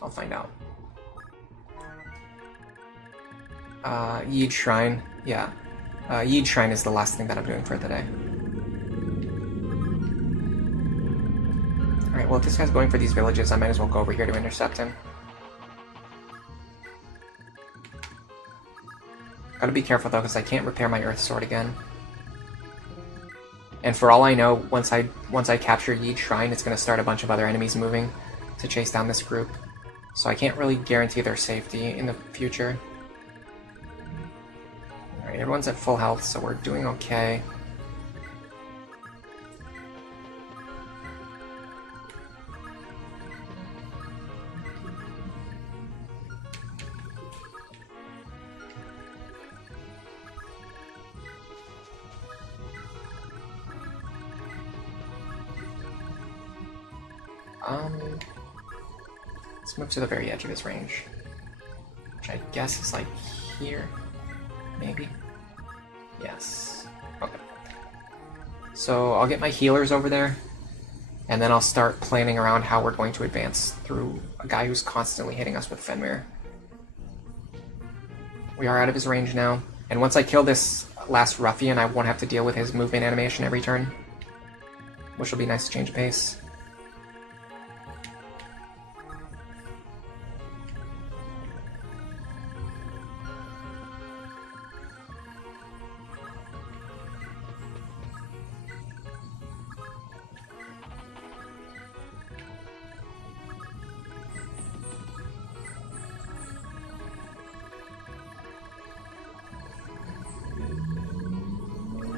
I'll find out. Yeed Shrine. Yeah. Yeed Shrine is the last thing that I'm doing for the day. Alright, well if this guy's going for these villages, I might as well go over here to intercept him. Gotta be careful though, because I can't repair my Earth Sword again. And for all I know, once I capture Yeed Shrine, it's gonna start a bunch of other enemies moving to chase down this group. So I can't really guarantee their safety in the future. Alright, everyone's at full health, so we're doing okay. Let's move to the very edge of his range, which I guess is like here, maybe? Yes. Okay. So I'll get my healers over there, and then I'll start planning around how we're going to advance through a guy who's constantly hitting us with Fenrir. We are out of his range now, and once I kill this last ruffian, I won't have to deal with his movement animation every turn, which will be nice to change pace.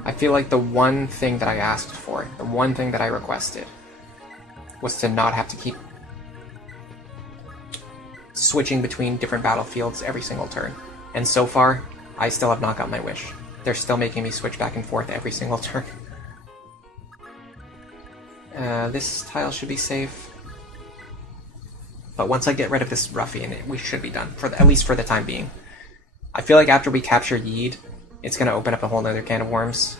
I feel like the one thing that I asked for, the one thing that I requested, was to not have to keep switching between different battlefields every single turn. And so far, I still have not got my wish. They're still making me switch back and forth every single turn. This tile should be safe. But once I get rid of this ruffian, we should be done, at least for the time being. I feel like after we capture Yeed, it's going to open up a whole nother can of worms.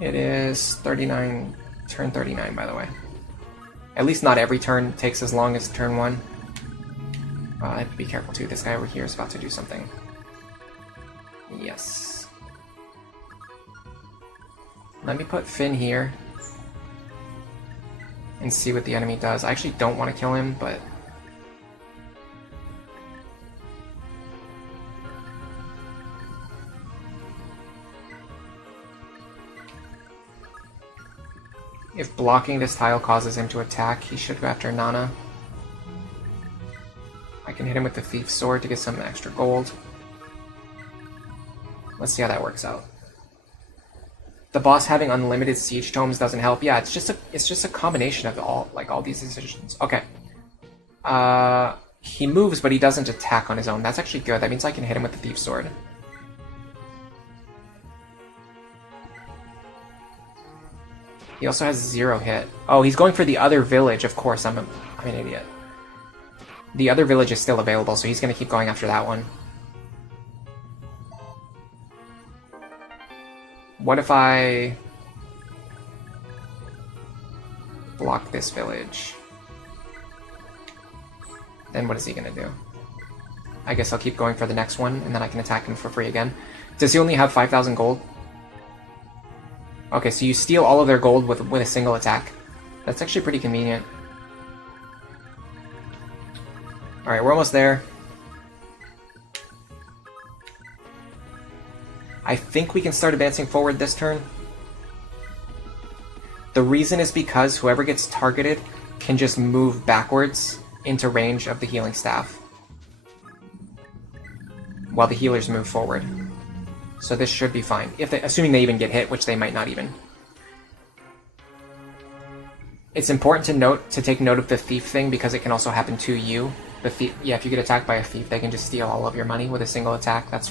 It is 39, turn 39 by the way. At least not every turn takes as long as turn 1. I have to be careful too, this guy over here is about to do something. Yes. Let me put Finn here and see what the enemy does. I actually don't want to kill him, but if blocking this tile causes him to attack, he should go after Nana. I can hit him with the Thief's Sword to get some extra gold. Let's see how that works out. The boss having unlimited siege tomes doesn't help. Yeah, it's just a combination of all these decisions. Okay. He moves, but he doesn't attack on his own. That's actually good. That means I can hit him with the Thief's Sword. He also has 0 hit. Oh, he's going for the other village. Of course, I'm an idiot. The other village is still available, so he's going to keep going after that one. What if I block this village? Then what is he going to do? I guess I'll keep going for the next one, and then I can attack him for free again. Does he only have 5,000 gold? Okay, so you steal all of their gold with a single attack. That's actually pretty convenient. Alright, we're almost there. I think we can start advancing forward this turn. The reason is because whoever gets targeted can just move backwards into range of the healing staff, while the healers move forward. So this should be fine, assuming they even get hit, which they might not even. It's important to take note of the thief thing, because it can also happen to you. The thief, yeah, if you get attacked by a thief, they can just steal all of your money with a single attack. That's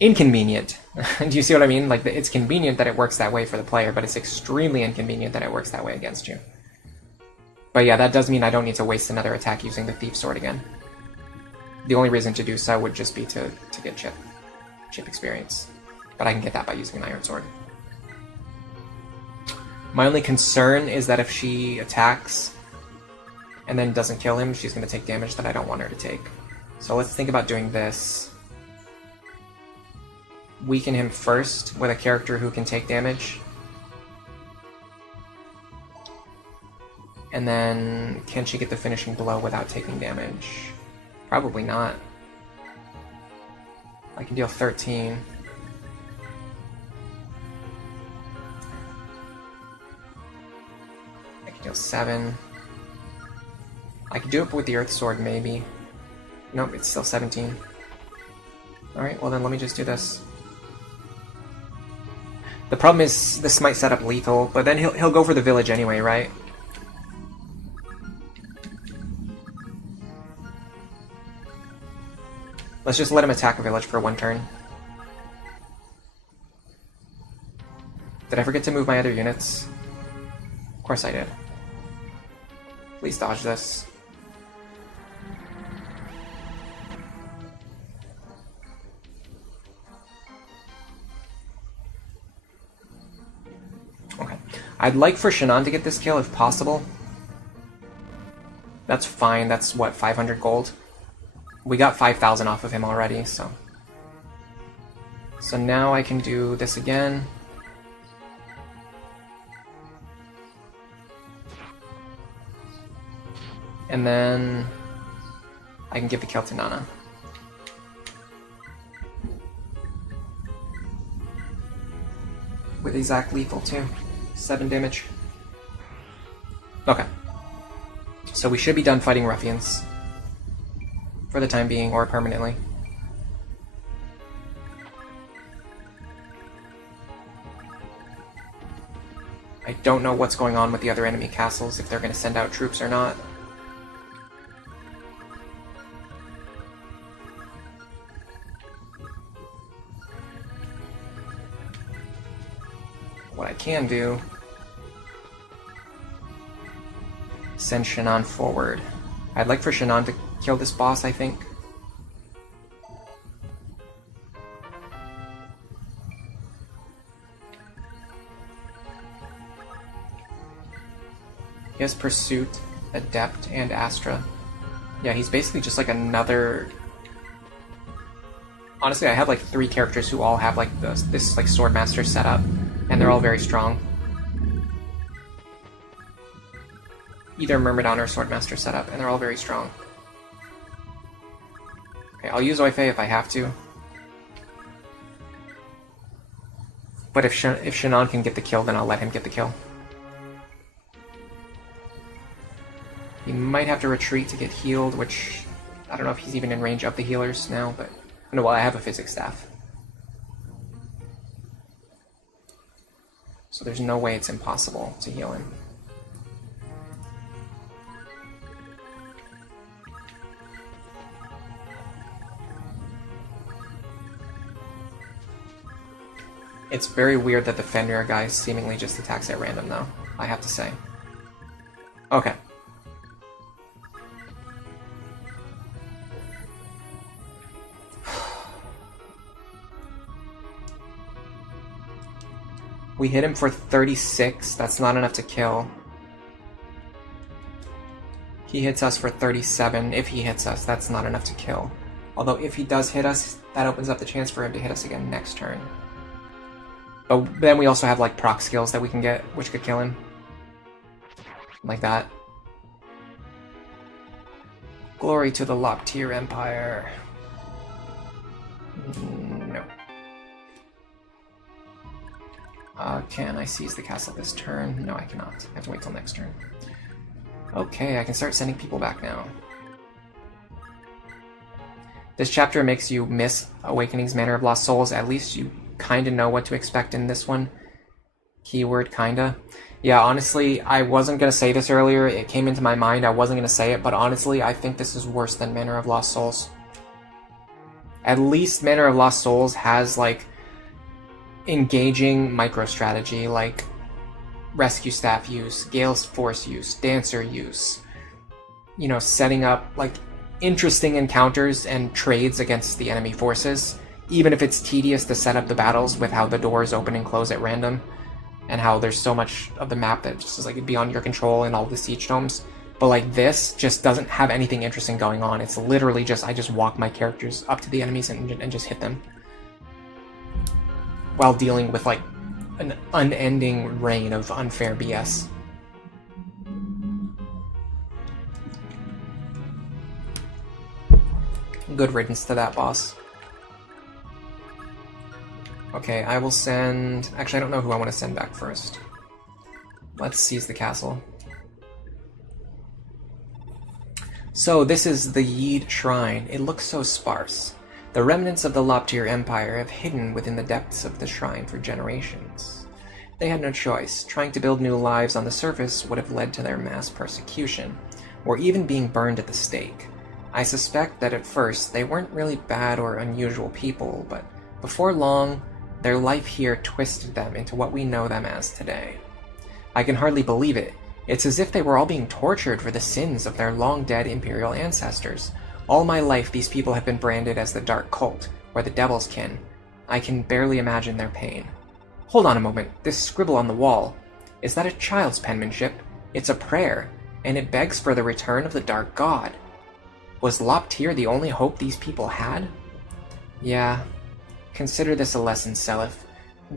inconvenient. Do you see what I mean? Like, it's convenient that it works that way for the player, but it's extremely inconvenient that it works that way against you. But yeah, that does mean I don't need to waste another attack using the Thief's Sword again. The only reason to do so would just be to get chip experience. But I can get that by using an iron sword. My only concern is that if she attacks and then doesn't kill him, she's going to take damage that I don't want her to take. So let's think about doing this. Weaken him first with a character who can take damage. And then, can she get the finishing blow without taking damage? Probably not. I can deal 13. I can deal 7. I could do it with the Earth Sword, maybe. Nope, it's still 17. Alright, well then let me just do this. The problem is, this might set up lethal, but then he'll go for the village anyway, right? Let's just let him attack a village for 1 turn. Did I forget to move my other units? Of course I did. Please dodge this. Okay. I'd like for Shannon to get this kill if possible. That's fine. That's what, 500 gold? We got 5,000 off of him already, so... So now I can do this again. And then... I can give the kill to Nana. With exact lethal too. 7 damage. Okay. So we should be done fighting ruffians. For the time being, or permanently. I don't know what's going on with the other enemy castles, if they're going to send out troops or not. What I can do... send Shannon forward. I'd like for Shannon to kill this boss, I think. He has Pursuit, Adept, and Astra. Yeah, he's basically just like another... Honestly, I have like 3 characters who all have like this like Swordmaster setup, and they're all very strong. Either Myrmidon or Swordmaster setup, and they're all very strong. Okay, I'll use Oife if I have to. But if Shannon can get the kill, then I'll let him get the kill. He might have to retreat to get healed, which... I don't know if he's even in range of the healers now, but... No, well, I have a Physics Staff. So there's no way it's impossible to heal him. It's very weird that the Fenrir guy seemingly just attacks at random, though, I have to say. Okay. We hit him for 36, that's not enough to kill. He hits us for 37, if he hits us, that's not enough to kill. Although if he does hit us, that opens up the chance for him to hit us again next turn. But then we also have like proc skills that we can get, which could kill him. Like that. Glory to the Locktier Empire. No. Can I seize the castle this turn? No, I cannot. I have to wait till next turn. Okay, I can start sending people back now. This chapter makes you miss Awakening's Manor of Lost Souls. At least you kind of know what to expect in this one. Keyword kinda. Yeah, honestly, I wasn't going to say this earlier. It came into my mind. I wasn't going to say it, but honestly, I think this is worse than Manor of Lost Souls. At least Manor of Lost Souls has, like, engaging micro-strategy, like rescue staff use, Gale's Force use, Dancer use. You know, setting up, like, interesting encounters and trades against the enemy forces, even if it's tedious to set up the battles with how the doors open and close at random, and how there's so much of the map that just is like beyond your control and all the siege domes. But like this just doesn't have anything interesting going on. It's literally just, I just walk my characters up to the enemies and just hit them, while dealing with like an unending rain of unfair BS. Good riddance to that boss. Okay, I will send... Actually, I don't know who I want to send back first. Let's seize the castle. So, this is the Yeed Shrine. It looks so sparse. The remnants of the Loptir Empire have hidden within the depths of the shrine for generations. They had no choice. Trying to build new lives on the surface would have led to their mass persecution, or even being burned at the stake. I suspect that at first they weren't really bad or unusual people, but before long, their life here twisted them into what we know them as today. I can hardly believe it. It's as if they were all being tortured for the sins of their long-dead Imperial ancestors. All my life, these people have been branded as the Dark Cult, or the Devil's Kin. I can barely imagine their pain. Hold on a moment. This scribble on the wall. Is that a child's penmanship? It's a prayer, and it begs for the return of the Dark God. Was Loptir the only hope these people had? Yeah. Consider this a lesson, Seliph.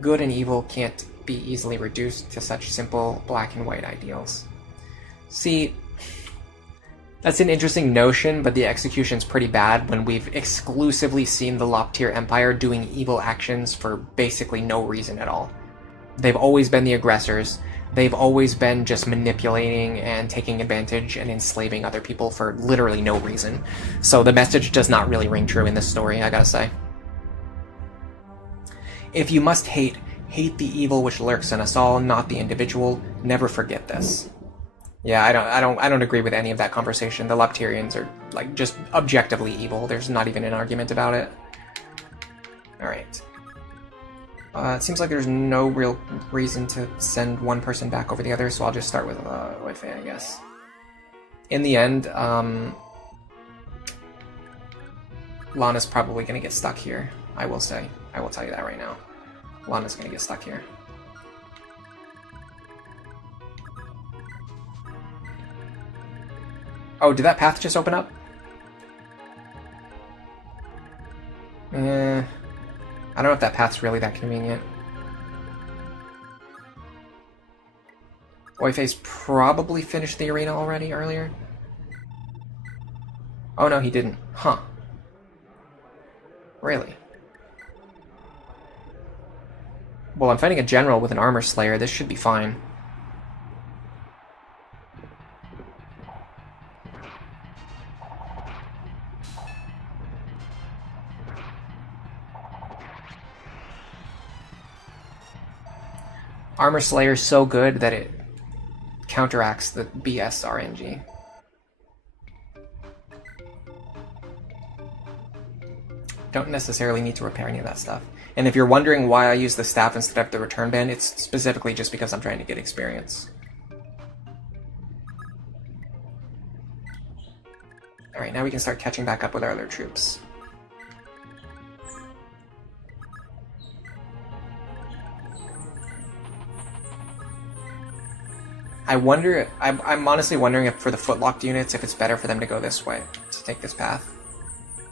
Good and evil can't be easily reduced to such simple black and white ideals. See, that's an interesting notion, but the execution's pretty bad when we've exclusively seen the Loptir Empire doing evil actions for basically no reason at all. They've always been the aggressors. They've always been just manipulating and taking advantage and enslaving other people for literally no reason. So the message does not really ring true in this story, I gotta say. If you must hate, hate the evil which lurks in us all, not the individual. Never forget this. Yeah, I don't agree with any of that conversation. The Loptirians are like just objectively evil. There's not even an argument about it. All right. It seems like there's no real reason to send one person back over the other, so I'll just start with Wei-Fei, I guess. In the end, Lana's probably gonna get stuck here. I will say. I will tell you that right now. Lana's gonna get stuck here. Oh, did that path just open up? I don't know if that path's really that convenient. Wei-Fei's probably finished the arena already earlier. Oh no, he didn't. Huh. Really? Well, I'm fighting a general with an armor slayer. This should be fine. Armor Slayer's so good that it counteracts the BS RNG. Don't necessarily need to repair any of that stuff. And if you're wondering why I use the staff instead of the return band, it's specifically just because I'm trying to get experience. Alright, now we can start catching back up with our other troops. I wonder, I'm honestly wondering if for the footlocked units, if it's better for them to go this way, to take this path.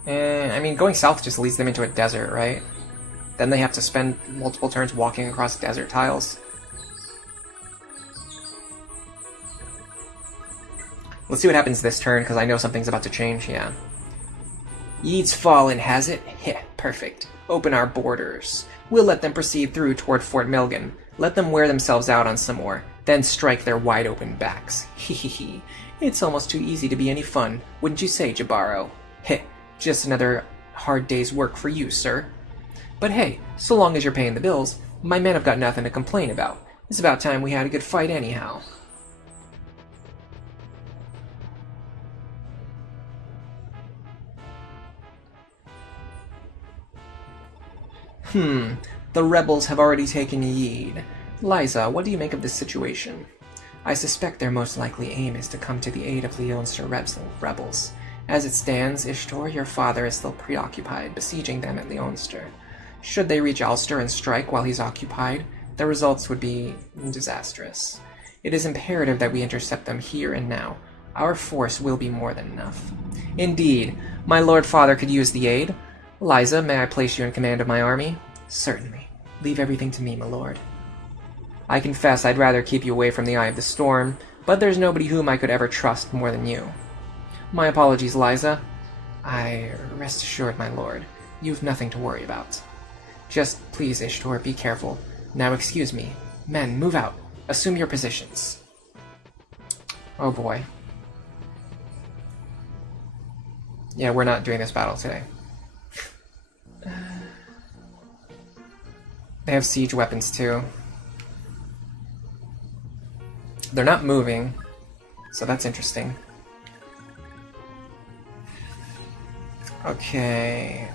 I mean, going south just leads them into a desert, right? Then they have to spend multiple turns walking across desert tiles. Let's see what happens this turn, because I know something's about to change, yeah. Yeed's fallen, has it? Heh, perfect. Open our borders. We'll let them proceed through toward Fort Milgan. Let them wear themselves out on some more, then strike their wide-open backs. Hee. It's almost too easy to be any fun, wouldn't you say, Jabaro? Heh, just another hard day's work for you, sir. But hey, so long as you're paying the bills, my men have got nothing to complain about. It's about time we had a good fight anyhow. The rebels have already taken Yeed. Liza, what do you make of this situation? I suspect their most likely aim is to come to the aid of the Ulster rebels. As it stands, Ishtar, your father, is still preoccupied, besieging them at Leonster. Should they reach Ulster and strike while he's occupied, the results would be disastrous. It is imperative that we intercept them here and now. Our force will be more than enough. Indeed, my lord father could use the aid. Liza, may I place you in command of my army? Certainly. Leave everything to me, my lord. I confess I'd rather keep you away from the eye of the storm, but there's nobody whom I could ever trust more than you. My apologies, Liza. Rest assured, my lord, you've nothing to worry about. Just please, Ishtar, be careful. Now excuse me. Men, move out. Assume your positions. Oh boy. Yeah, we're not doing this battle today. They have siege weapons too. They're not moving, so that's interesting. Okay.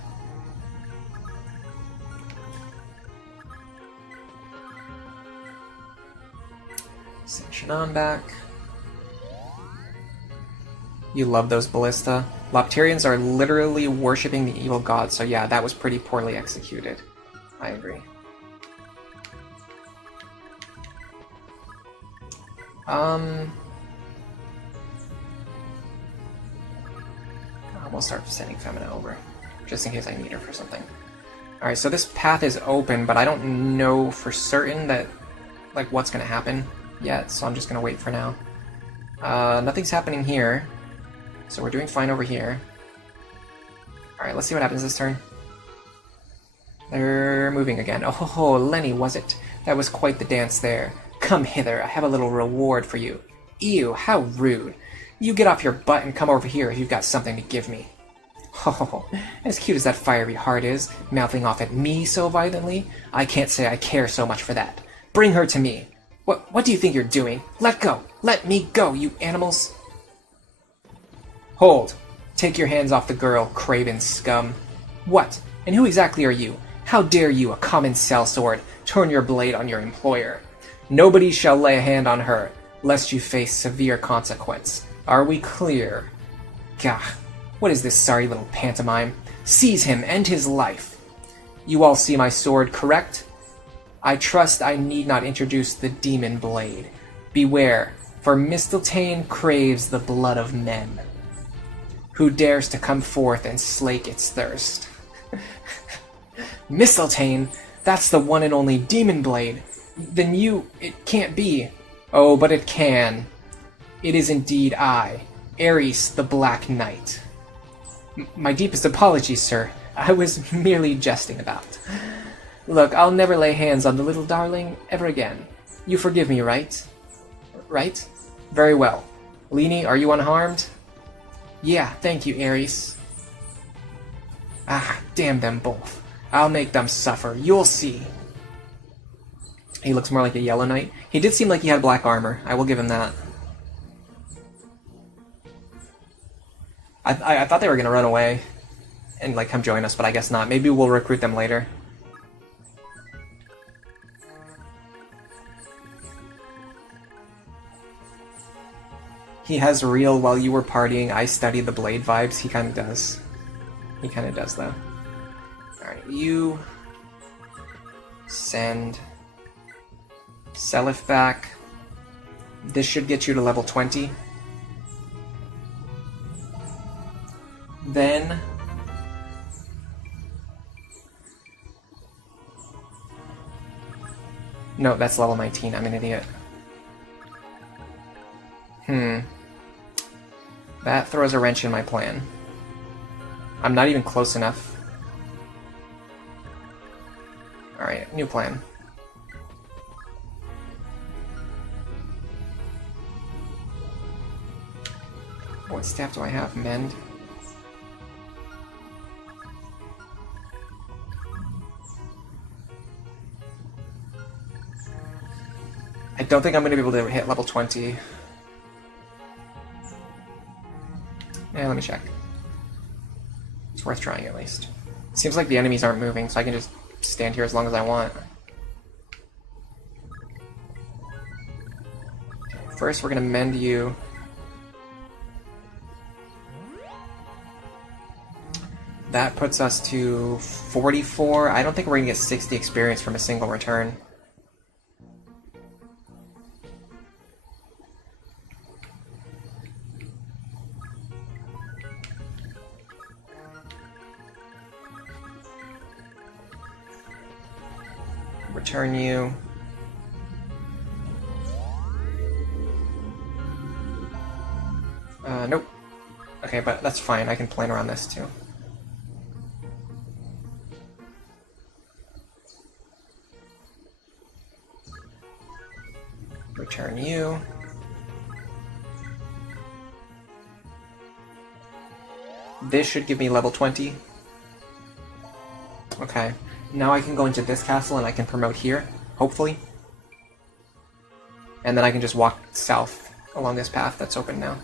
Send Shannon back. You love those ballista. Lopterians are literally worshipping the evil god, so yeah, that was pretty poorly executed. I agree. We'll start sending Femina over, just in case I need her for something. Alright, so this path is open, but I don't know for certain that, like, what's gonna happen yet, so I'm just gonna wait for now. Nothing's happening here, so we're doing fine over here. Alright, let's see what happens this turn. They're moving again. Oh ho ho, Lenny, was it? That was quite the dance there. Come hither, I have a little reward for you. Ew, how rude. You get off your butt and come over here if you've got something to give me. Oh, as cute as that fiery heart is, mouthing off at me so violently, I can't say I care so much for that. Bring her to me. What do you think you're doing? Let go! Let me go, you animals! Hold. Take your hands off the girl, craven scum. What? And who exactly are you? How dare you, a common sellsword, turn your blade on your employer? Nobody shall lay a hand on her, lest you face severe consequence. Are we clear? Gah, what is this sorry little pantomime? Seize him, end his life. You all see my sword, correct? I trust I need not introduce the demon blade. Beware, for Mistletoe craves the blood of men. Who dares to come forth and slake its thirst? Mistletoe, that's the one and only demon blade. Then it can't be. Oh, but it can. It is indeed I, Ares the Black Knight. My deepest apologies, sir. I was merely jesting about. Look, I'll never lay hands on the little darling ever again. You forgive me, right? Right? Very well. Leni, are you unharmed? Yeah, thank you, Ares. Ah, damn them both. I'll make them suffer. You'll see. He looks more like a Yellow Knight. He did seem like he had black armor. I will give him that. I thought they were going to run away and like come join us, but I guess not. Maybe we'll recruit them later. He has real while you were partying, I studied the blade vibes. He kind of does. He kind of does, though. Alright, you send Seliph back. This should get you to level 20. Then no, that's level 19. I'm an idiot. That throws a wrench in my plan. I'm not even close enough. Alright, new plan. What staff do I have? Mend. I don't think I'm going to be able to hit level 20. Yeah, let me check. It's worth trying at least. Seems like the enemies aren't moving, so I can just stand here as long as I want. First, we're going to mend you. That puts us to 44. I don't think we're gonna get 60 experience from a single return. Return you. Nope. Okay, but that's fine. I can plan around this too. Return you. This should give me level 20. Okay. Now I can go into this castle and I can promote here, hopefully. And then I can just walk south along this path that's open now.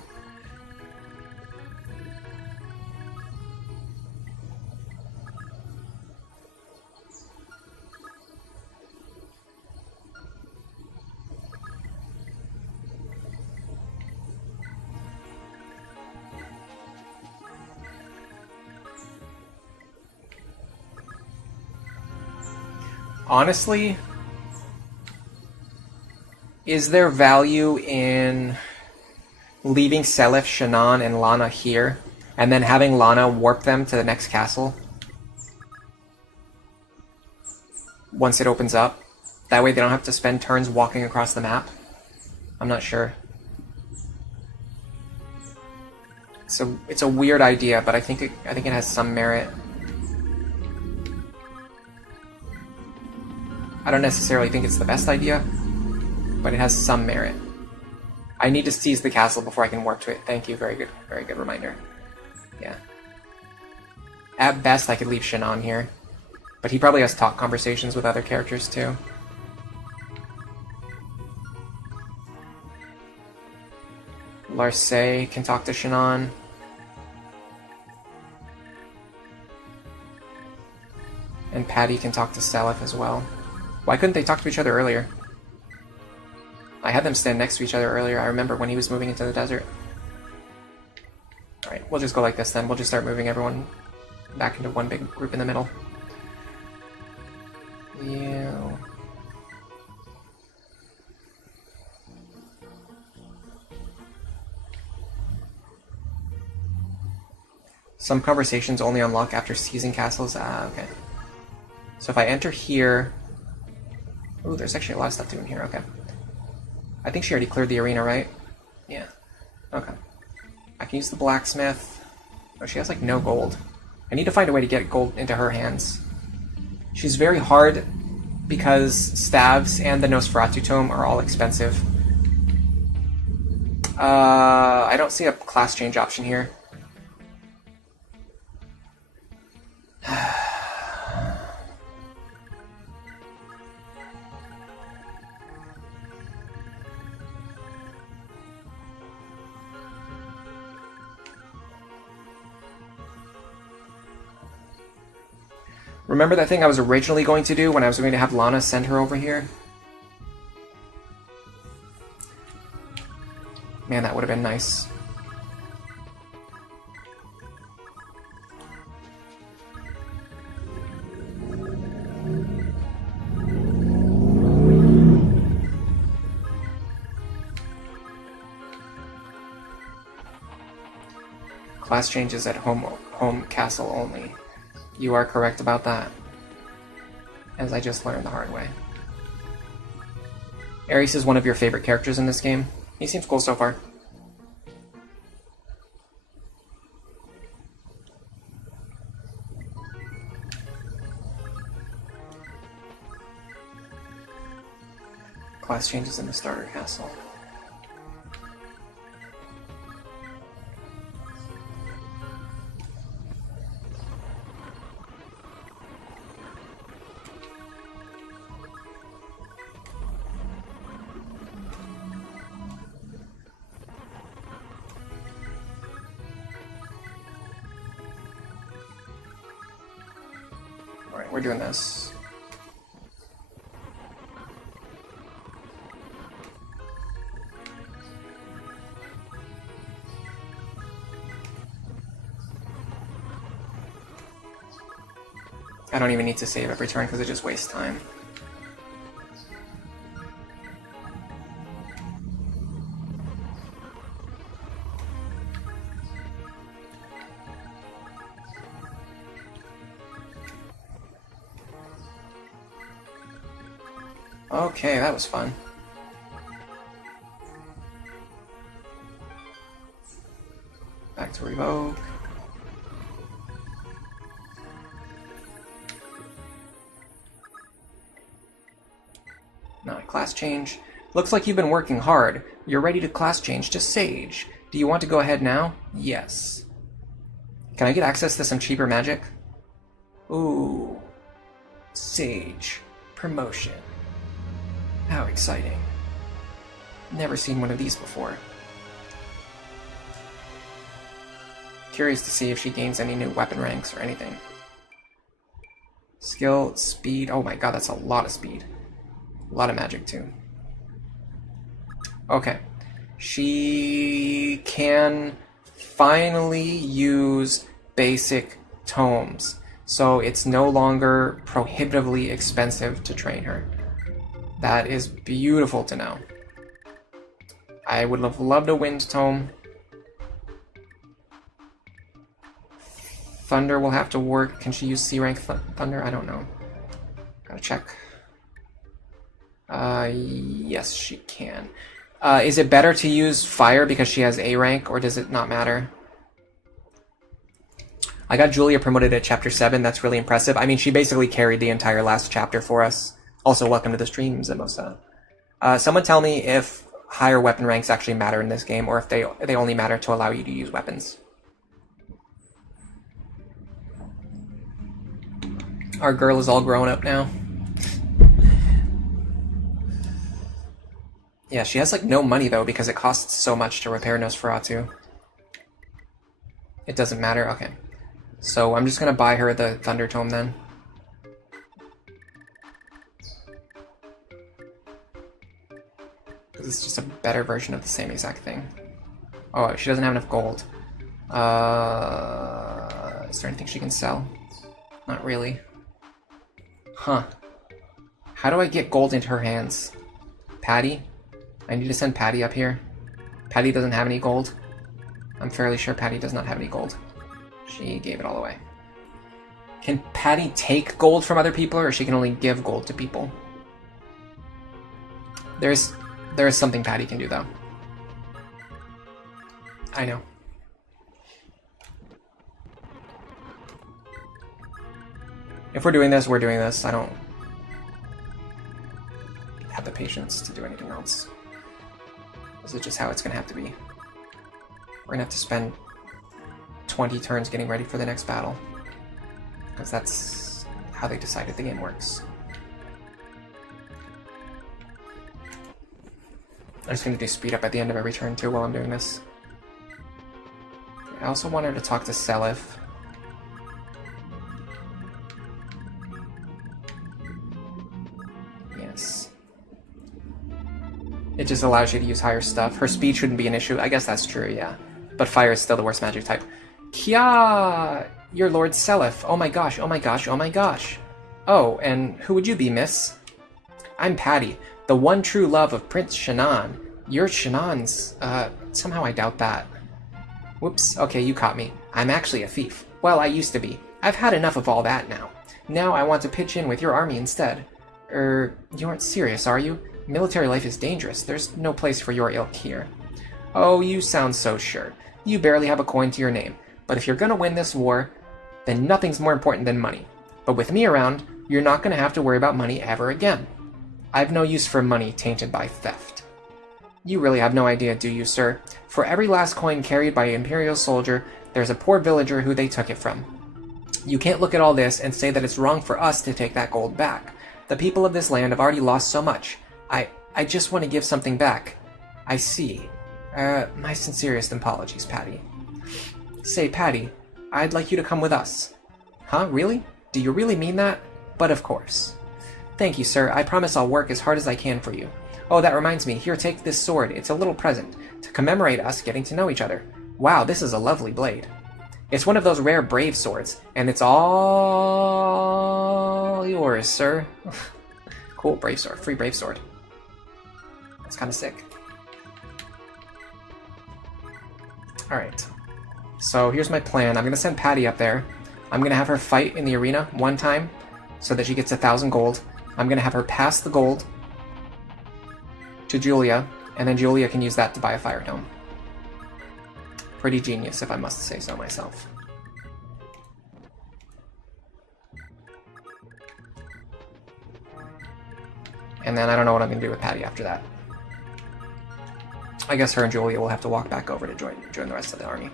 Honestly, is there value in leaving Seliph, Shannon, and Lana here, and then having Lana warp them to the next castle once it opens up? That way they don't have to spend turns walking across the map? I'm not sure. So it's a weird idea, but I think it has some merit. I don't necessarily think it's the best idea, but it has some merit. I need to seize the castle before I can warp to it. Thank you, very good reminder. Yeah. At best, I could leave Shannon here, but he probably has talk conversations with other characters too. Larcey can talk to Shannon. And Patty can talk to Seliph as well. Why couldn't they talk to each other earlier? I had them stand next to each other earlier. I remember when he was moving into the desert. Alright, we'll just go like this then. We'll just start moving everyone back into one big group in the middle. You. Some conversations only unlock after seizing castles. Ah, okay. So if I enter here... Ooh, there's actually a lot of stuff doing here, okay. I think she already cleared the arena, right? Yeah. Okay. I can use the blacksmith. Oh, she has like no gold. I need to find a way to get gold into her hands. She's very hard because staves and the Nosferatu tome are all expensive. I don't see a class change option here. Remember that thing I was originally going to do when I was going to have Lana send her over here? Man, that would have been nice. Class changes at home castle only. You are correct about that, as I just learned the hard way. Ares is one of your favorite characters in this game. He seems cool so far. Class changes in the starter castle. Alright, we're doing this. I don't even need to save every turn because it just wastes time. Okay, that was fun. Back to revoke. Not a class change. Looks like you've been working hard. You're ready to class change to Sage. Do you want to go ahead now? Yes. Can I get access to some cheaper magic? Ooh. Sage. Promotion. How exciting. Never seen one of these before. Curious to see if she gains any new weapon ranks or anything. Skill, speed. Oh my god, that's a lot of speed. A lot of magic too. Okay. She can finally use basic tomes. So it's no longer prohibitively expensive to train her. That is beautiful to know. I would have loved a wind tome. Thunder will have to work. Can she use C rank thunder? I don't know. Gotta check. Yes, she can. Is it better to use fire because she has A rank, or does it not matter? I got Julia promoted at chapter 7. That's really impressive. I mean, she basically carried the entire last chapter for us. Also, welcome to the stream, Zimosa. Someone tell me if higher weapon ranks actually matter in this game, or if they only matter to allow you to use weapons. Our girl is all grown up now. Yeah, she has like no money though because it costs so much to repair Nosferatu. It doesn't matter? Okay. So I'm just gonna buy her the Thunder Tome then. This is just a better version of the same exact thing. Oh, she doesn't have enough gold. Is there anything she can sell? Not really. Huh. How do I get gold into her hands? Patty? I need to send Patty up here. Patty doesn't have any gold. I'm fairly sure Patty does not have any gold. She gave it all away. Can Patty take gold from other people, or she can only give gold to people? There is something Patty can do, though. I know. If we're doing this, we're doing this. I don't have the patience to do anything else. This is just how it's going to have to be. We're going to have to spend 20 turns getting ready for the next battle. Because that's how they decided the game works. I'm just going to do speed up at the end of every turn too while I'm doing this. I also wanted to talk to Seliph. Yes. It just allows you to use higher stuff. Her speed shouldn't be an issue. I guess that's true, yeah. But fire is still the worst magic type. Kya! You're Lord Seliph. Oh my gosh, oh my gosh, oh my gosh. Oh, and who would you be, miss? I'm Patty, the one true love of Prince Shannon. You're Shannon's, somehow I doubt that. Whoops, okay, you caught me. I'm actually a thief. Well, I used to be. I've had enough of all that now. Now I want to pitch in with your army instead. You aren't serious, are you? Military life is dangerous. There's no place for your ilk here. Oh, you sound so sure. You barely have a coin to your name. But if you're gonna win this war, then nothing's more important than money. But with me around, you're not gonna have to worry about money ever again. I've no use for money tainted by theft. You really have no idea, do you, sir? For every last coin carried by an Imperial soldier, there's a poor villager who they took it from. You can't look at all this and say that it's wrong for us to take that gold back. The people of this land have already lost so much. I just want to give something back. I see. My sincerest apologies, Patty. Say, Patty, I'd like you to come with us. Huh, really? Do you really mean that? But of course. Thank you, sir. I promise I'll work as hard as I can for you. Oh, that reminds me. Here, take this sword. It's a little present to commemorate us getting to know each other. Wow, this is a lovely blade. It's one of those rare brave swords, and it's all yours, sir. Cool, brave sword. Free brave sword. That's kind of sick. Alright. So here's my plan. I'm going to send Patty up there. I'm going to have her fight in the arena one time so that she gets 1,000 gold. I'm going to have her pass the gold to Julia, and then Julia can use that to buy a fire tome. Pretty genius, if I must say so myself. And then I don't know what I'm going to do with Patty after that. I guess her and Julia will have to walk back over to join the rest of the army.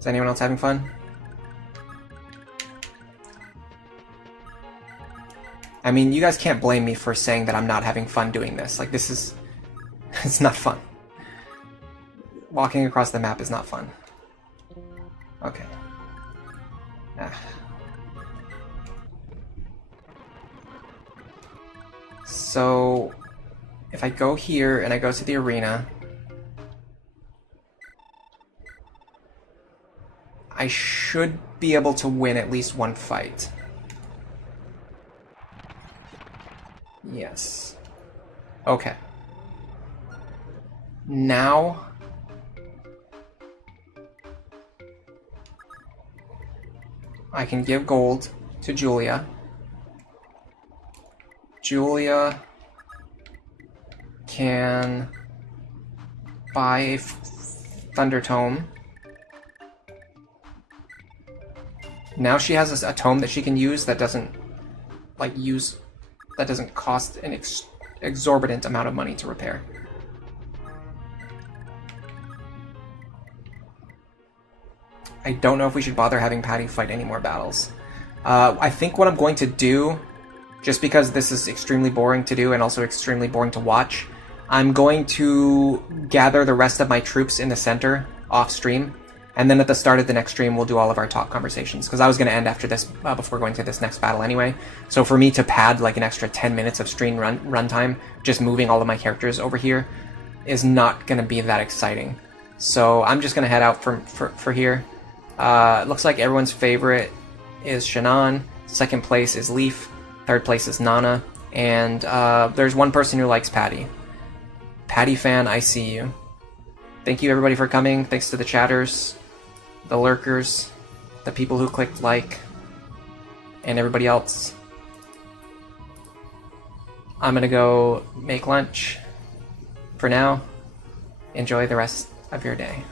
Is anyone else having fun? I mean, you guys can't blame me for saying that I'm not having fun doing this. Like, this is... it's not fun. Walking across the map is not fun. Okay. So, if I go here and I go to the arena, I should be able to win at least one fight. Yes. Okay. Now... I can give gold to Julia. Julia can buy a Thunder Tome. Now she has a tome that she can use that doesn't that doesn't cost an exorbitant amount of money to repair. I don't know if we should bother having Patty fight any more battles. I think what I'm going to do, just because this is extremely boring to do and also extremely boring to watch, I'm going to gather the rest of my troops in the center off stream, and then at the start of the next stream we'll do all of our talk conversations, because I was going to end after this before going to this next battle anyway. So for me to pad like an extra 10 minutes of stream runtime, just moving all of my characters over here, is not going to be that exciting. So I'm just going to head out for here. It looks like everyone's favorite is Shannon, second place is Leaf, third place is Nana, and there's one person who likes Patty. Patty fan, I see you. Thank you everybody for coming. Thanks to the chatters, the lurkers, the people who clicked like, and everybody else. I'm gonna go make lunch for now. Enjoy the rest of your day.